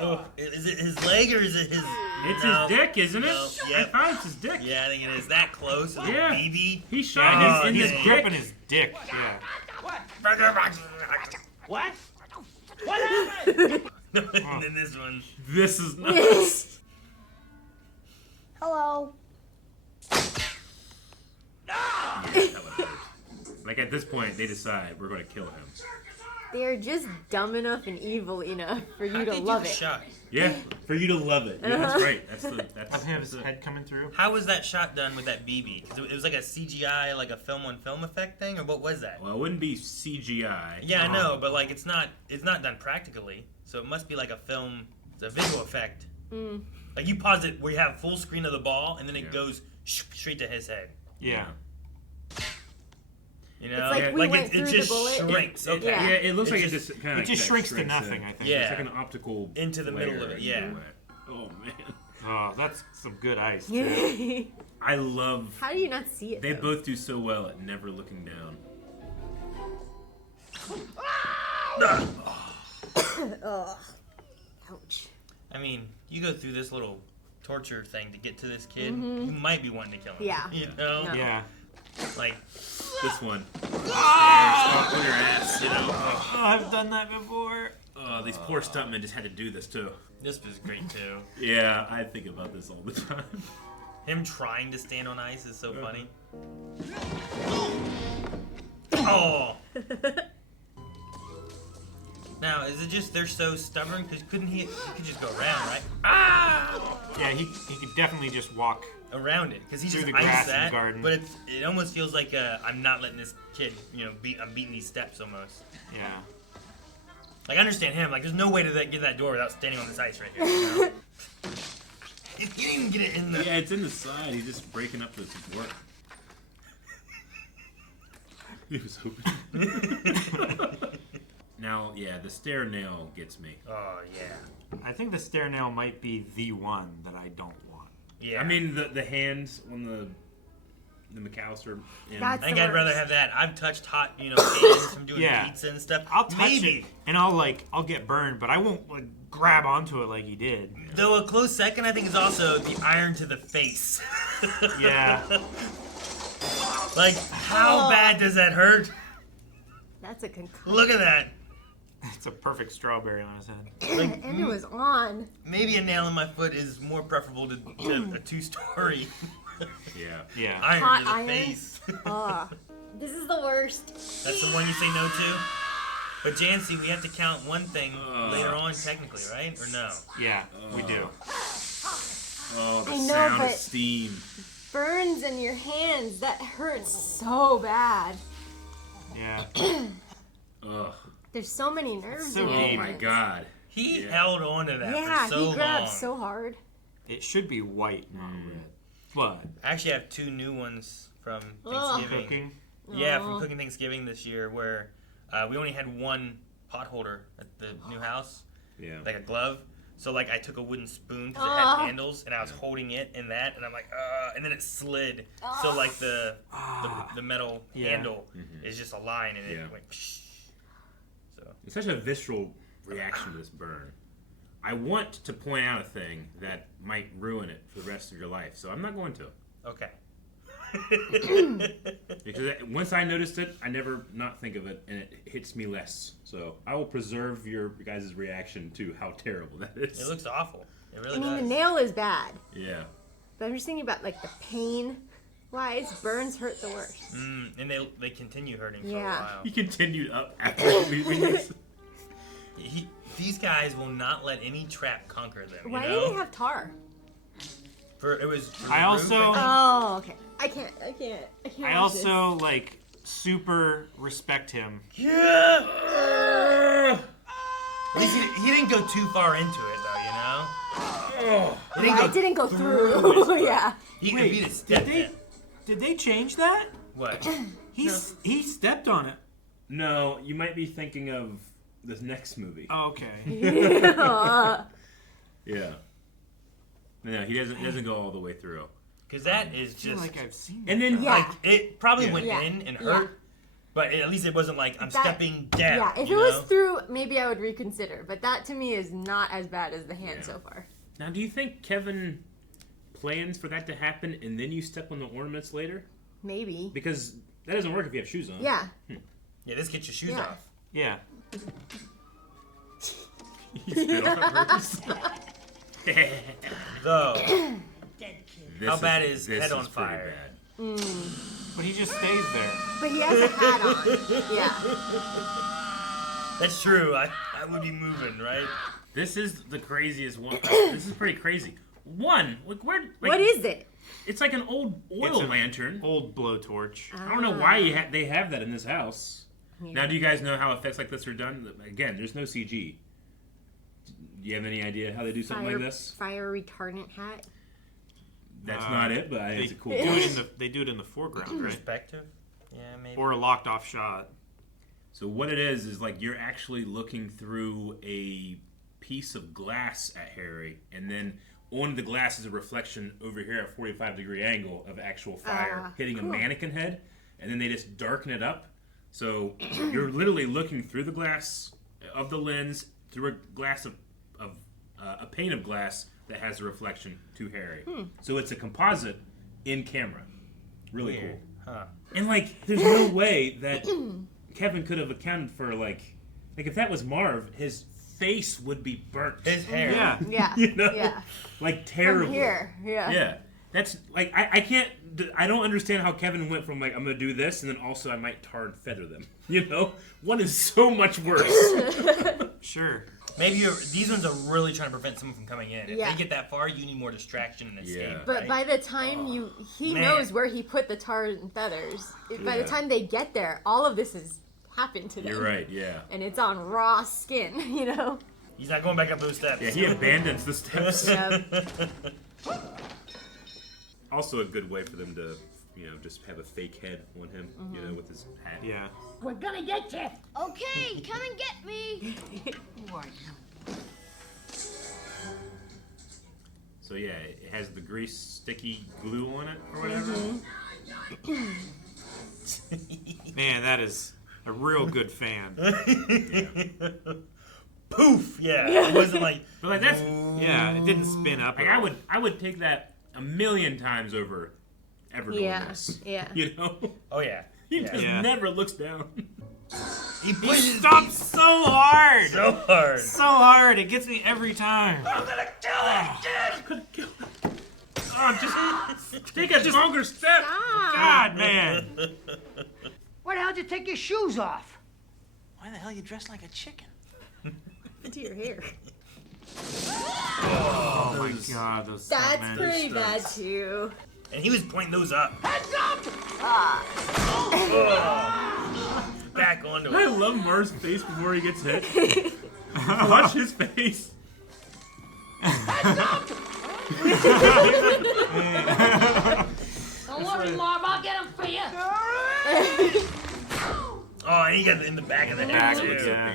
Oh, is it his leg or is it his? It's No. his dick, isn't it? No, I yep. thought it's his dick. Yeah, I think it is that close. Is Yeah. it BB? He shot his in He's his gripping dick. his dick. Yeah. What? What happened? And then this one. This is nuts. Hello. Yeah, that would hurt. Like at this point, they decide we're going to kill him. They're just dumb enough and evil enough for you to love it. Shot? Yeah, for you to love it. Yeah, that's right. That's Of his head coming through. How was that shot done with that BB? Because it was like a CGI, like a film-on-film effect thing, or what was that? Well, it wouldn't be CGI. Yeah, I know, but like it's not done practically, so it must be like a visual effect. Mm. Like you pause it where you have full screen of the ball, and then it goes straight to his head. Yeah. You know, It's like we went through it just the bullet. shrinks. Okay. Yeah, it looks like it just kind of. It just shrinks to nothing. I think. It's like an optical. Into the middle of it. Yeah. Oh man. Oh, that's some good ice too. I love. How do you not see it? They though? both do so well at never looking down. Ugh. Ouch. I mean, you go through this little torture thing to get to this kid. Mhm. You might be wanting to kill him. Yeah. You know. No. Yeah. Like this one. Ah! Stairs, your ass, you know. Oh, I've done that before. Oh, these poor stuntmen just had to do this too. This was great too. Yeah, I think about this all the time. Him trying to stand on ice is so funny. Oh. Now, is it just they're so stubborn? Because he could just go around, right? Ah! Yeah, he could definitely just walk around it because he's through just the grass iced in the that. garden. But it almost feels like I'm not letting this kid, I'm beating these steps almost. Yeah. Like I understand him. Like there's no way to get that door without standing on this ice right here. You know? He didn't even get it in the. Yeah, it's in the side. He's just breaking up this work. He was hoping. Now, yeah, the stair nail gets me. Oh yeah. I think the stair nail might be the one that I don't want. Yeah. I mean, the hands on the McAllister. I think I'd rather have that. I've touched hot, hands from doing Yeah. pizza and stuff. I'll touch Maybe. it and I'll get burned, but I won't like grab onto it like he did. Though a close second, I think, is also the iron to the face. Yeah. Like, how bad does that hurt? That's a concussion. Look at that. It's a perfect strawberry on his head. Like, And it was on. maybe a nail in my foot is more preferable to a two-story. Yeah. Iron Hot to the iron. face. Ugh. This is the worst. That's the one you say no to? But Janci, we have to count one thing later on technically, right? Or no? Yeah, we do. Oh, the I know, sound of but- steam. Burns in your hands. That hurts so bad. Yeah. Ugh. There's so many nerves so in your Oh deep. my hands. god. He held on to that Yeah, for so he grabbed long. so hard. It should be white, not red. But I actually have two new ones from Ugh. Thanksgiving. cooking. Yeah, Aw. from cooking Thanksgiving this year, where we only had one pot holder at the new house, Yeah. like a glove. So like I took a wooden spoon because it Aw. had handles, and I was holding it in that, and I'm like, and then it slid. So like the metal Yeah. handle is just a line, and Yeah. it went. Psh. So It's such a visceral reaction to this burn. I want to point out a thing that might ruin it for the rest of your life, so I'm not going to. okay. Because once I noticed it, I never not think of it, and it hits me less. So I will preserve your guys' reaction to how terrible that is. It looks awful. It really I mean, does. the nail is bad. Yeah. But I'm just thinking about like the pain. Wise, burns hurt the worst. And they continue hurting for a Yeah. while. He continued up after These guys will not let any trap conquer them. Why you do know? they have tar? For the I roof, also- think. Oh, okay. I can't. I also like super respect him. Yeah. At least he didn't go too far into it, though. You know. He Yeah, it didn't go through. Yeah. He Wait, beat his step. Did they change that? What? He stepped on it. No, you might be thinking of this next movie. Oh, okay. Yeah. No, he doesn't go all the way through. Because that is I feel just. like I've seen And then Yeah. Like it probably Yeah. went Yeah. in and Yeah. hurt, but at least it wasn't like I'm That- stepping down. Yeah, if it you was know? through, maybe I would reconsider. But that to me is not as bad as the hand so far. Now, do you think Kevin plans for that to happen and then you step on the ornaments later? Maybe. Because that doesn't work if you have shoes on. Yeah. Yeah, this gets your shoes Yeah. off. Yeah. He spit on purpose. Though, This how bad is this head on pretty fire? bad. But he just stays there. But he has a hat on. Yeah. That's true. I would be moving, right? This is the craziest one. This is pretty crazy. One, like where? Like, What is it? It's like an old oil lantern. Old blowtorch. I don't know why they have that in this house. Yeah. Now, do you guys know how effects like this are done? Again, there's no CG. Do you have any idea how they do something like this? Fire retardant hat. That's not it, but it's a cool. They do it in the foreground, right? Perspective. Yeah, maybe. Or a locked off shot. So what it is like you're actually looking through a piece of glass at Harry, and then on the glass is a reflection over here at a 45-degree angle of actual fire hitting a mannequin head, and then they just darken it up. So you're literally looking through the glass of the lens through a glass of a pane of glass that has a reflection to Harry. So it's a composite in camera. Really cool. Huh. And like, there's no way that Kevin could have accounted for like if that was Marv, his face would be burnt. His hair. Yeah. Yeah. You know? Yeah. Like terrible. From here. Yeah. Yeah. That's like I can't. I don't understand how Kevin went from like I'm gonna do this and then also I might tar and feather them. You know, one is so much worse. Sure. Maybe these ones are really trying to prevent someone from coming in. If Yeah. they get that far, you need more distraction and escape. But right? by the time he Man. knows where he put the tar and feathers. By the time they get there, all of this has happened to them. You're right. Yeah. And it's on raw skin, you know. He's not going back up those steps. Yeah. He abandons the steps. Yep. Also, a good way for them to, just have a fake head on him, with his hat. Yeah. We're gonna get you. Okay, come and get me. Who are you? So yeah, it has the grease sticky glue on it or whatever. Man, that is a real good fan. Poof! Yeah, it wasn't like. But like that's it didn't spin up. Like I would take that a million times over ever doing this. Yeah. You know? Oh yeah. He just never looks down. He stops so hard. So hard. So hard. It gets me every time. I'm gonna kill him. Oh, just take a longer step. God, man. Why the hell did you take your shoes off? Why the hell you dressed like a chicken? Into your hair. Oh my God, those. That's pretty bad too. And he was pointing those up. Heads up! Back onto I it. love Marv's face before he gets hit. Watch his face. Heads up! Don't worry, Marv, I'll get him for you. Oh, and he got it in the back of the head too. Yeah.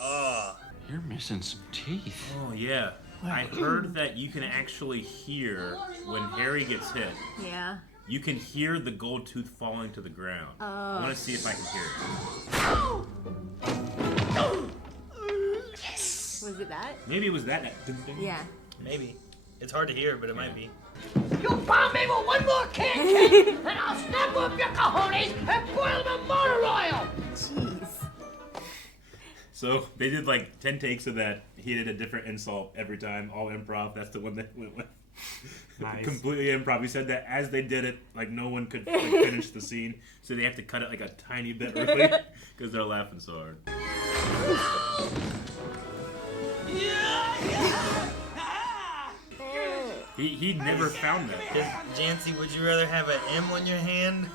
Oh. You're missing some teeth. Oh yeah. I heard that you can actually hear when Harry gets hit. Yeah. You can hear the gold tooth falling to the ground. I want to see if I can hear it. Was it that? Maybe it was that. Yeah. Maybe. It's hard to hear, but it might be. You bomb me with one more can, and I'll snap up your cojones and boil them in motor oil. Jeez. So they did like 10 takes of that. He did a different insult every time, all improv. That's the one that went with. Nice. Completely improv. He said that as they did it, like no one could like, finish the scene, so they have to cut it like a tiny bit early because they're laughing so hard. He never found that. Janci, would you rather have an M on your hand?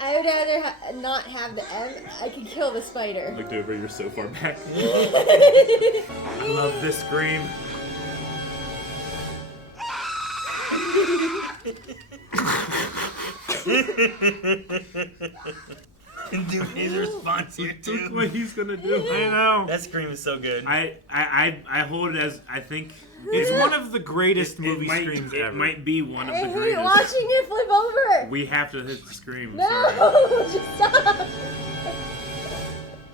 I would rather not have the M. I could kill the spider. Looked over, you're so far back. I love this scream. Dude, his response here Look too. what he's gonna do. I know. That scream is so good. I hold it as I think It's one of the greatest movie screams ever. It might be one of I the hate greatest. watching it flip over. We have to hit the scream. No, Sorry. just stop.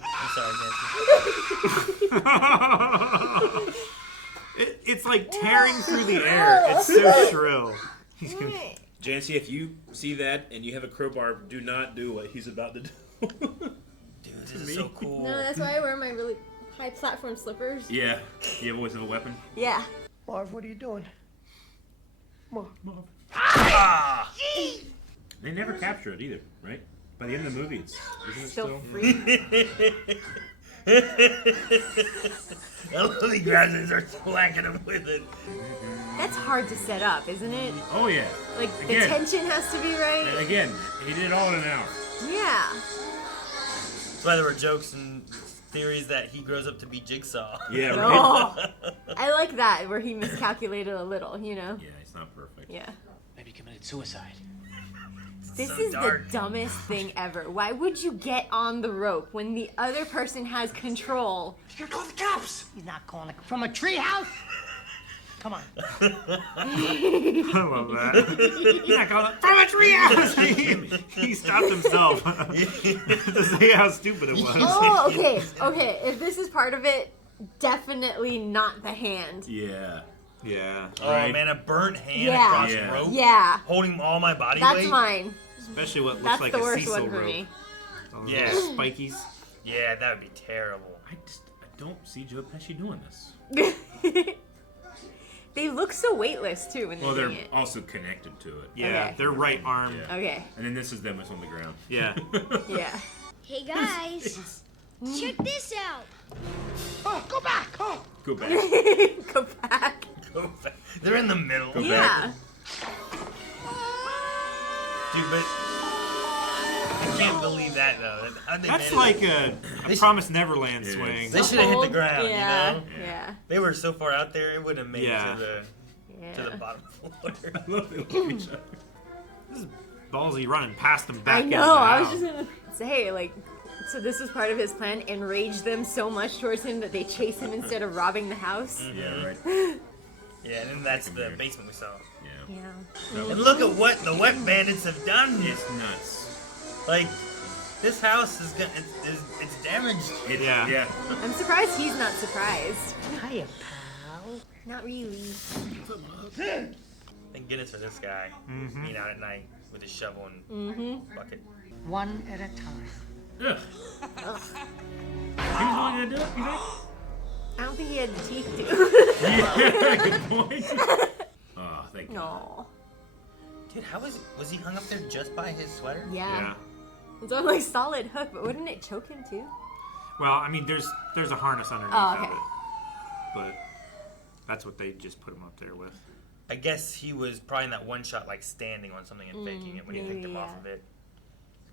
I'm sorry, Janci. It's like tearing through the air. It's so shrill. He's gonna... Janci, if you see that and you have a crowbar, do not do what he's about to do. Dude, this is so cool. No, that's why I wear my really high platform slippers. Yeah. You always have a weapon? Yeah. Marv, what are you doing? Marv. Ah! They never capture it either, right? By the end of the movie, isn't it Still still? free. I love he grabs it and starts whacking him with it. That's hard to set up, isn't it? Oh yeah. Like Again. the tension has to be right. And again, he did it all in an hour. Yeah. That's why there were jokes and theories that he grows up to be Jigsaw. Yeah, right. Oh, I like that where he miscalculated a little, you know. Yeah, it's not perfect. Yeah. Maybe he committed suicide. This So is dark. the dumbest thing ever. Why would you get on the rope when the other person has control? You're gonna call the cops. He's not calling it from a treehouse. Come on. I love that. He's not calling it from a treehouse. He stopped himself to say how stupid it was. Oh, okay. Okay. If this is part of it, definitely not the hand. Yeah. Yeah. Oh man, a burnt hand Yeah. across Yeah. rope. Yeah. Holding all my body That's weight. mine. Especially what looks That's like the a worst Cecil one for rope. me. Those Yeah. little spikies. Yeah, that would be terrible. I don't see Joe Pesci doing this. They look so weightless too when Well, they're they're doing it. also connected to it. Yeah, Okay. their right arm. Yeah. Okay. And then this is them on the ground. Yeah. Yeah. Hey guys, check this out. Oh, go back. Oh. Go back. Go back. Go back. They're in the middle. Go Yeah. Dude, but I can't believe that though. How'd they That's manage like it? a Promised Neverland It is. swing. They should have hit the ground, Yeah. you know? Yeah. They were so far out there, it wouldn't have made Yeah. it to the Yeah. bottom floor. I love they look at each other. This is ballsy running past them back I into know. the I was house. just gonna say like. So this was part of his plan, enrage them so much towards him that they chase him instead of robbing the house. Yeah, right. Yeah, and then that's the basement we saw. Yeah. Yeah. And look at what the wet bandits have done. It's nuts. Like, this house is it's damaged. Yeah. I'm surprised he's not surprised. Hiya, pal. Not really. Thank goodness for this guy being out at night with his shovel and bucket. One at a time. Ugh. He was really gonna do it, you think? I don't think he had the teeth to. Yeah, good point. Oh, thank God. No. Dude, how was he hung up there just by his sweater? Yeah. It's on like solid hook, but wouldn't it choke him too? Well, I mean, there's a harness underneath Oh, of okay. it, but that's what they just put him up there with. I guess he was probably in that one shot, like standing on something and faking it when he picked him off of it.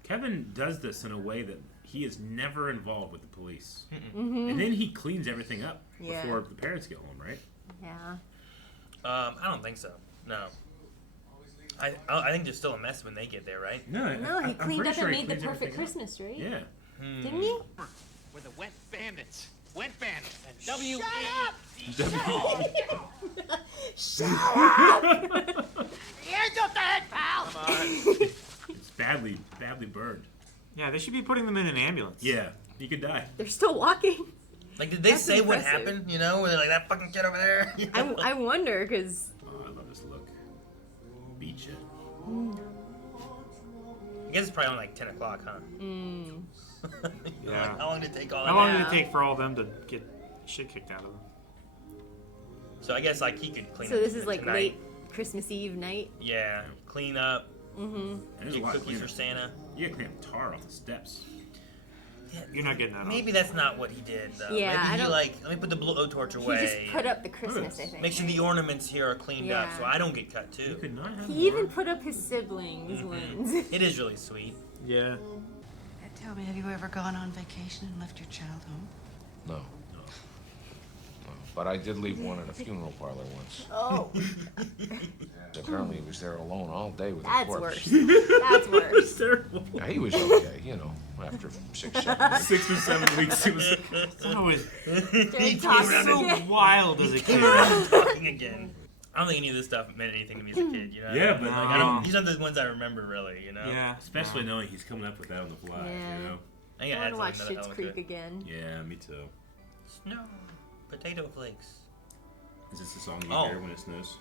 Kevin does this in a way that he is never involved with the police. Mhm. And then he cleans everything up Yeah. before the parents get home, right? Yeah. I don't think so. No. I think there's still a mess when they get there, right? No, he cleaned up and made the perfect Christmas, right? Yeah. Didn't he? We're the Wet Bandits. Wet Bandits. Shut up! Shut up! Hands up the head, pal. Come on. It's badly burned. Yeah, they should be putting them in an ambulance. Yeah, you could die. They're still walking. Like, did they That's say what impressive. happened? You know, where they're like, that fucking kid over there. You know? I wonder, because. Oh, I love this look. Beat you. I guess it's probably only like 10 o'clock, huh? Yeah. Like, how long did it take all How that? long did it take for all them to get shit kicked out of them? So I guess like he could clean So up this is like tonight. late Christmas Eve night. Yeah, clean up. Mm-hmm. And there's a Get lot of cookies for cleanup. Santa. You gotta clean up tar off the steps. You're not getting that. Maybe that's not what he did, though. Yeah, Maybe I he don't- like, let me put the blowtorch away. He just put up the Christmas, I think. Make sure the ornaments here are cleaned up Yeah. so I don't get cut too. You could not have He even put up his siblings' ones. It is really sweet. Yeah. Tell me, have you ever gone on vacation and left your child home? No. But I did leave one in a funeral parlor once. Oh. Apparently he was there alone all day with That's the corpse. worse. That's worse. Yeah, he was okay, you know, after 6, 7 weeks. 6 or 7 weeks, he was. That was He talking came around so and wild as a came kid. around talking again. I don't think any of this stuff meant anything to me as a kid, you know? Yeah, but like, I don't. These are the ones I remember, really, you know? Yeah. Especially knowing he's coming up with that on the fly, Yeah. you know? I think it I adds want to watch another Schitt's element to Creek it. again. Yeah, me too. Snow, potato flakes. Is this the song you Oh. hear when it snows?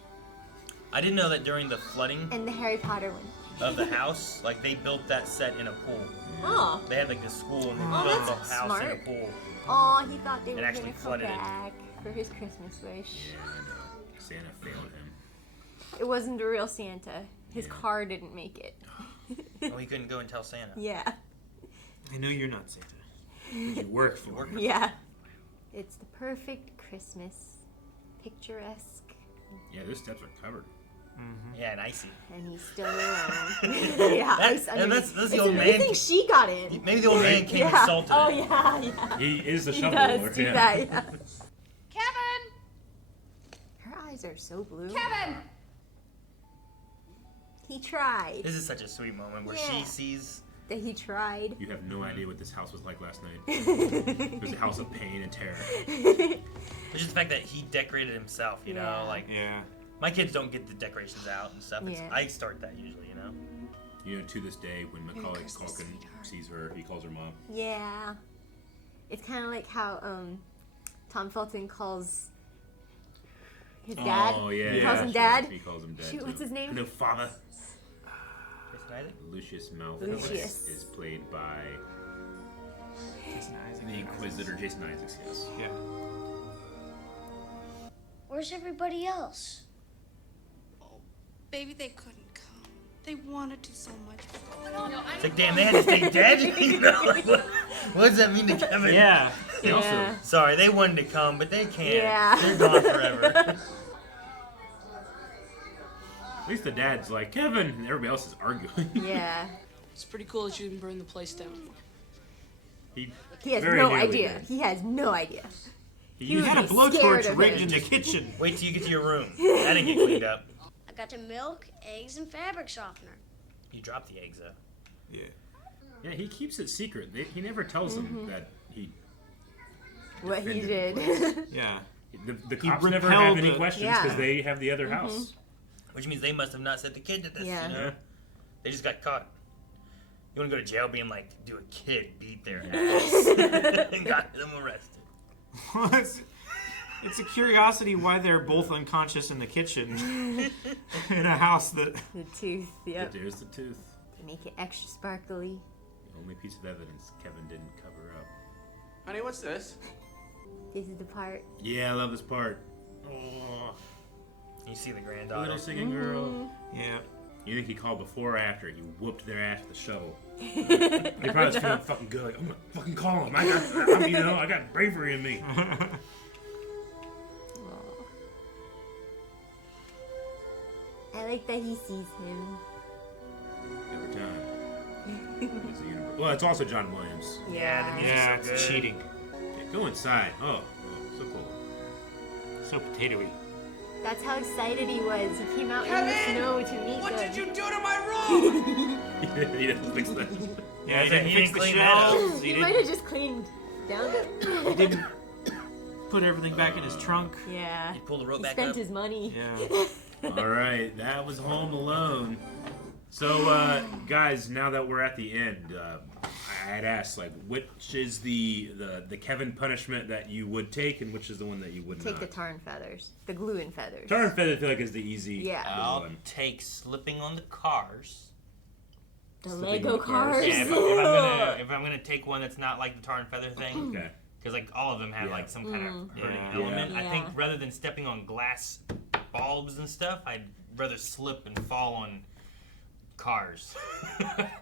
I didn't know that during the flooding And the Harry Potter one. of the house, like they built that set in a pool. Oh. They had like this school and they Oh, built the that's house in a smart. pool. Oh, he thought they It were actually going to come flooded it. back for his Christmas wish. Yeah, I know. Santa failed him. It wasn't a real Santa. His car didn't make it. Oh, he couldn't go and tell Santa. Yeah. I know you're not Santa. You work for it. Yeah. It's the perfect Christmas. Picturesque. Yeah, those steps are covered. Yeah, and icy. And he's still around. Yeah, ice and that's it's the old man. amazing she got in. Maybe the old man came and salted Oh, it. yeah. He is the He shovel does lord. do Yeah. that, yeah. Kevin! Her eyes are so blue. Kevin! He tried. This is such a sweet moment where Yeah. she sees that he tried. You have no idea what this house was like last night. It was a house of pain and terror. just the fact that he decorated himself, you know, like my kids don't get the decorations out and stuff. It's, I start that usually, you know. You know, to this day, when Macaulay Culkin sees her, he calls her mom. Yeah. It's kind of like how Tom Felton calls his dad. Oh, yeah. He calls him sure. dad. He calls him dad. Shoot, too. what's his name? Hello, father. Lucius Lucius Malfoy is played by the Inquisitor Jason Isaacs. Yes. Yeah. Where's everybody else? Baby, they couldn't come. They wanted to so much. It's like, damn, they had to stay dead? You know, like, what does that mean to Kevin? Yeah. They also, sorry, they wanted to come, but they can't. Yeah. They're gone forever. at least the dad's like, Kevin, and everybody else is arguing. Yeah. It's pretty cool that you didn't burn the place down. He has very no nearly idea. did. He has no idea. You would had a be blowtorch scared of rigged it. in the kitchen. Wait till you get to your room. That didn't get cleaned up. I got the milk, eggs, and fabric softener. You dropped the eggs, though. Yeah. Yeah, he keeps it secret. He never tells them that he. What he defended did. the place. Yeah. The He cops never repelled have any the- questions Yeah. because they have the other house. Which means they must have not said the kid did this, Yeah. you know? They just got caught. You want to go to jail being like, do a kid beat their ass and got them arrested. It's a curiosity why they're both unconscious in the kitchen in a house that. The tooth, yep. But there's the tooth. To make it extra sparkly. The only piece of evidence Kevin didn't cover up. Honey, what's this? This is the part. Yeah, I love this part. Oh, You see the granddaughter. little singing girl. Yeah. You think he called before or after? He whooped their ass with the shovel. They probably was feeling fucking good. Like, I'm gonna fucking call him. I got bravery in me. I like that he sees him. Every time. It's a universe. Well, it's also John Williams. Yeah, the music's Yeah, so it's good. cheating. Yeah, go inside. Oh, so cool. So potatoey. That's how excited he was. He came out in Kevin! the snow to meet What them. did you do to my room? He didn't fix that. Yeah, he he didn't didn't fix the clean that up. shelves. He might have just cleaned down the... He didn't put everything back in his trunk. Yeah. He pulled the rope He back spent up. his money. Yeah. All right, that was Home Alone. So, guys, now that we're at the end, I had asked, like, which is the Kevin punishment that you would take, and which is the one that you would Take not? the tar and feathers. The glue and feathers. Tar and feather, I feel like, is the easy Yeah. I'll one. take slipping on the cars. The Slipping Lego on the cars. cars. Yeah, if I'm gonna take one that's not like the tar and feather thing, Okay. because like all of them have Yeah. like some kind of hurting Yeah. element. I think Yeah. rather than stepping on glass bulbs and stuff, I'd rather slip and fall on cars.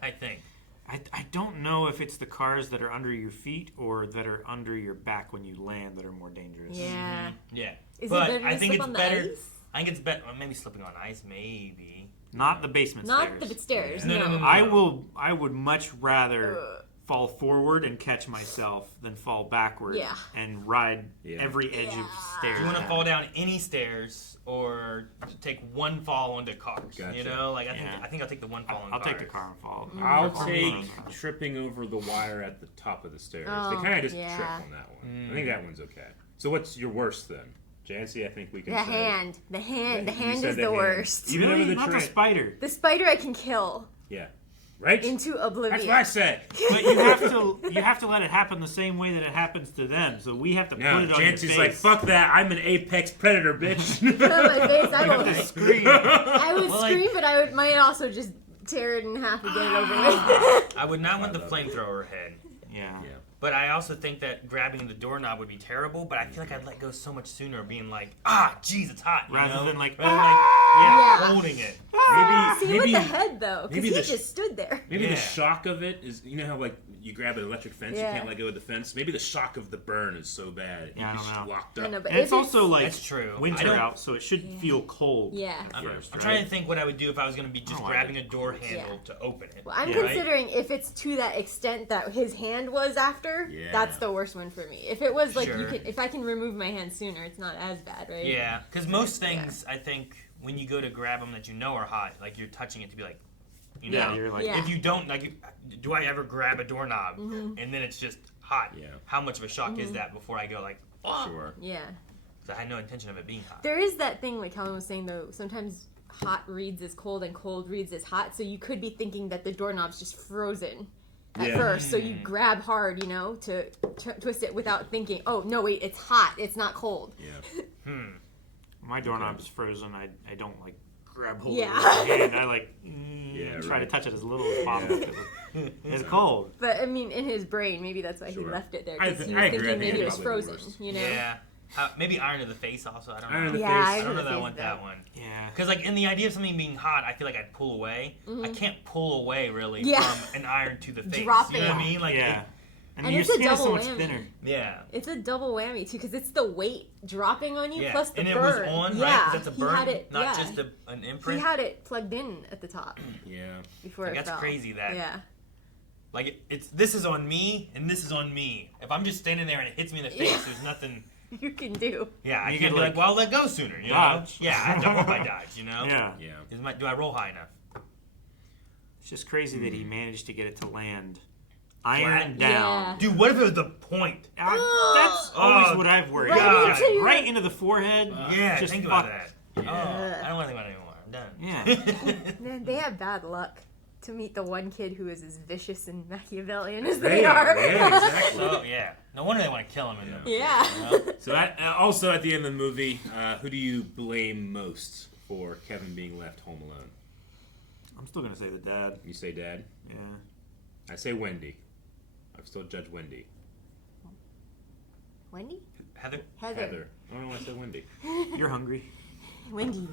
I think. I don't know if it's the cars that are under your feet or that are under your back when you land that are more dangerous. Yeah. Yeah, Is it but better to I think slip it's on the better. ice? I think it's better. Well, maybe slipping on ice, maybe. Not the basement Not stairs. the stairs, No, no. no, no, no. I would much rather fall forward and catch myself than fall backward Yeah. and ride Yeah. every edge of stairs. Do you want to fall down any stairs or take one fall onto cars? Gotcha. You know, like I Yeah. think I'll take the one fall on I'll cars. take the car and fall. I'll Or take tripping over the wire at the top of the stairs. Oh, they kind of just yeah. trip on that one. I think that one's okay. So what's your worst then? Janci, I think we can The say. hand. The hand. The You hand said is the the hand. worst. Even over the Not the train. spider. The spider I can kill Yeah. Right? into oblivion. That's what I said. But you have to let it happen the same way that it happens to them. So we have to No, put it on your Janci's face. like, fuck that. I'm an apex predator, bitch. Put it on my face. I You have will to scream. I would Well, like- scream, but I might also just tear it in half and get it over with. I would not want the flamethrower head. Yeah. Yeah. But I also think that grabbing the doorknob would be terrible, but I feel like I'd let go so much sooner, being like, jeez, it's hot. Rather than like, holding it. See, with the head, though, because he just stood there. Maybe the shock of it is, you know how like you grab an electric fence, you Yeah. can't let go of the fence. Maybe the shock of the burn is so bad, Yeah, I you'd don't be know. locked I up. know, but And it's if it's- also like That's true. winter I don't- out, so it should feel cold. Yeah. I'm first, trying right? to think what I would do if I was going to be just Oh, I grabbing a did. door handle to open it. Well, I'm right? considering if it's to that extent that his hand was after, that's the worst one for me. If it was like Sure. if I can remove my hand sooner, it's not as bad, right? Yeah, because most things, I think, when you go to grab them that you know are hot, like you're touching it to be like, you know, Yeah, you're like- Yeah. if you don't, like, do I ever grab a doorknob Mhm. and then it's just hot? Yeah. How much of a shock is Mhm. that before I go like, oh? Sure. Yeah. 'Cause I had no intention of it being hot. There is that thing, like Helen was saying, though, sometimes hot reads as cold and cold reads as hot, so you could be thinking that the doorknob's just frozen at Yeah. first, so you grab hard, you know, to twist it without thinking, oh, no, wait, it's hot, it's not cold. Yeah. My doorknob's frozen. I don't like grab hold Yeah. of it with my hand. I like try to right. touch it as little as possible. 'Cause it's cold. But, I mean, in his brain, maybe that's why he Sure. left it there, I because he agree. was thinking I think maybe it it's was probably the frozen, worst. you know? Yeah. Maybe iron to the face also. I don't know. Iron to the Yeah, face. iron I to don't know the that I face want is that bad. one. Yeah. Because like in the idea of something being hot, I feel like I'd pull away. I can't pull away really Yeah. from an iron to the face. Dropping You know what I it. mean? Like Yeah. And your it's a skin is double so much whammy. thinner. yeah. It's a double whammy, too, because it's the weight dropping on you, Yeah. plus the and burn. it was on, right? Yeah, 'Cause that's a he burn, had it, not yeah. just an imprint. He had it plugged in at the top Yeah. before Like, it that's fell. crazy that- Yeah. Like it's this is on me and this is on me. If I'm just standing there and it hits me in the face, there's nothing. You can do. Yeah, I You can't could, be like, like, well, I'll let go sooner. You know? dodge. Yeah, I double my dodge. You know? Yeah. Yeah. Do I roll high enough? It's just crazy that Mm. he managed to get it to land iron Flat? down. Dude, what if it was the point? That's always what I've worried Right about. into your- Right into the forehead. Yeah, just think about fucked. that. Oh, I don't want to think about it anymore. I'm done. Yeah. Man, they have bad luck to meet the one kid who is as vicious and Machiavellian as They they are, are. yeah, exactly. So yeah, no wonder they want to kill him in them. Yeah. You know? So also at the end of the movie, who do you blame most for Kevin being left home alone? I'm still gonna say the dad. You say Dad? Yeah. I say Wendy. I've still judged Wendy. Wendy? Heather? Heather. I don't know why I said Wendy. You're hungry. Wendy.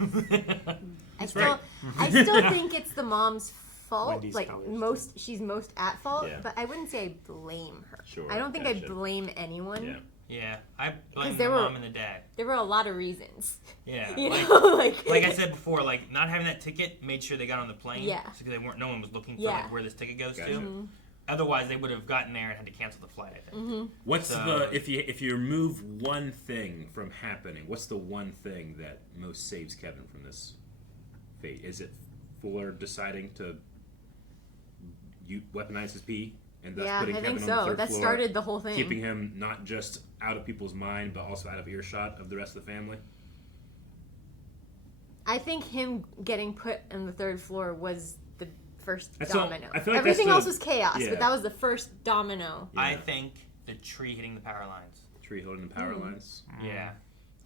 I That's still, right. I still think it's the mom's fault. Wendy's Like colors. she's most at fault. Yeah. But I wouldn't say I blame her. Sure, I don't think I gotcha. blame anyone. Yeah. Yeah, I blame the there were- mom and the dad. There were a lot of reasons. Yeah, You like, know, like I said before, like not having that ticket made sure they got on the plane. Yeah. Because they weren't. No one was looking for Yeah. like where this ticket goes Gotcha. to. Otherwise, they would have gotten there and had to cancel the flight. I think. What's So- the if you remove one thing from happening? What's the one thing that most saves Kevin from this fate? Is it Fuller deciding to weaponize his pee and thus Yeah, putting I Kevin think on the so. third That floor, started the whole thing. keeping him not just out of people's mind but also out of earshot of the rest of the family? I think him getting put on the third floor was the first That's all- domino. I feel like Everything that's else the- was chaos, yeah. but that was the first domino. I think the tree hitting the power lines. Tree holding the power lines. Yeah.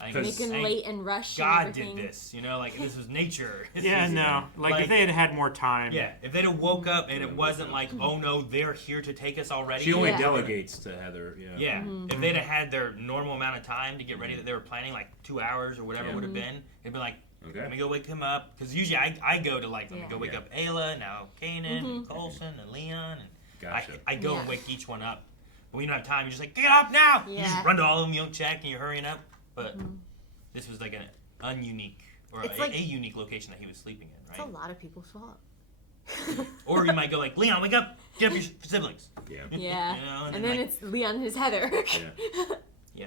I Because- Make him I think late and rush. God and did everything. this, you know, like this was nature. This Yeah, is- no. Like if they had had more time. Yeah, if they'd have woke up and it wasn't like, oh no, they're here to take us already. She only Yeah. delegates to Heather. Yeah. Yeah, Mm-hmm. if they'd have had their normal amount of time to get ready that they were planning, like 2 hours or whatever it would have been, it'd be like, Okay. let me go wake him up. Because usually I go to like, let me Yeah. go wake Yeah. up Ayla, now Kanan, and Colson, and Leon. And Gotcha. I go and Yeah. wake each one up. But when you don't have time, you're just like, get up now! You Yeah. just run to all of them, you don't check, and you're hurrying up. But this was like an ununique, or It's a, like- a unique location that he was sleeping in, It's right? a lot of people's fault. Or you might go like, Leon, wake up! Get up your siblings! Yeah. Yeah. You know, and then like- it's Leon and his Heather. Yeah. Yeah.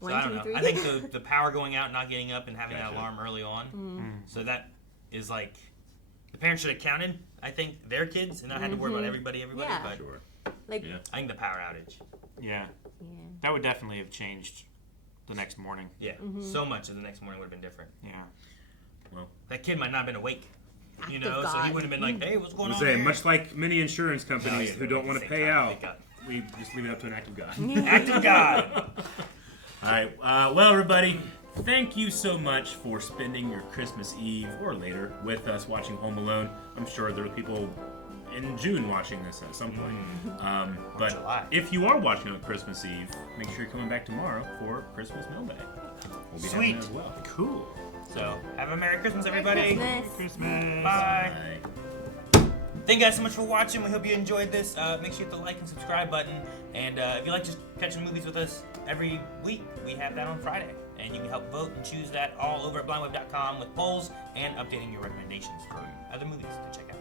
So One, I don't two, know. three. I think the power going out, not getting up, and having that Gotcha. alarm early on. Mm-hmm. So that is like the parents should have counted. I think their kids and not had to worry about everybody. Yeah. But Sure. Like, Yeah. I think the power outage. Yeah. yeah. That would definitely have changed the next morning. Yeah. So much of the next morning would have been different. Yeah. Well, That kid might not have been awake. You Act know, of so he God. wouldn't have been like, "Hey, what's going I'm on?" saying, here? much like many insurance companies Oh, yeah, who don't want to same pay time, out, thank God. we just leave it up to an act of God. Act of God. All right. Well, everybody, thank you so much for spending your Christmas Eve or later with us watching Home Alone. I'm sure there are people in June watching this at some point. But if you are watching on Christmas Eve, make sure you're coming back tomorrow for Christmas Mailbag. We'll be having that as well. Cool. So, have a Merry Christmas, everybody. Merry Christmas. Bye. Thank you guys so much for watching. We hope you enjoyed this. Make sure you hit the like and subscribe button. And if you like just catching movies with us every week, we have that on Friday. And you can help vote and choose that all over at blindweb.com with polls and updating your recommendations for other movies to check out.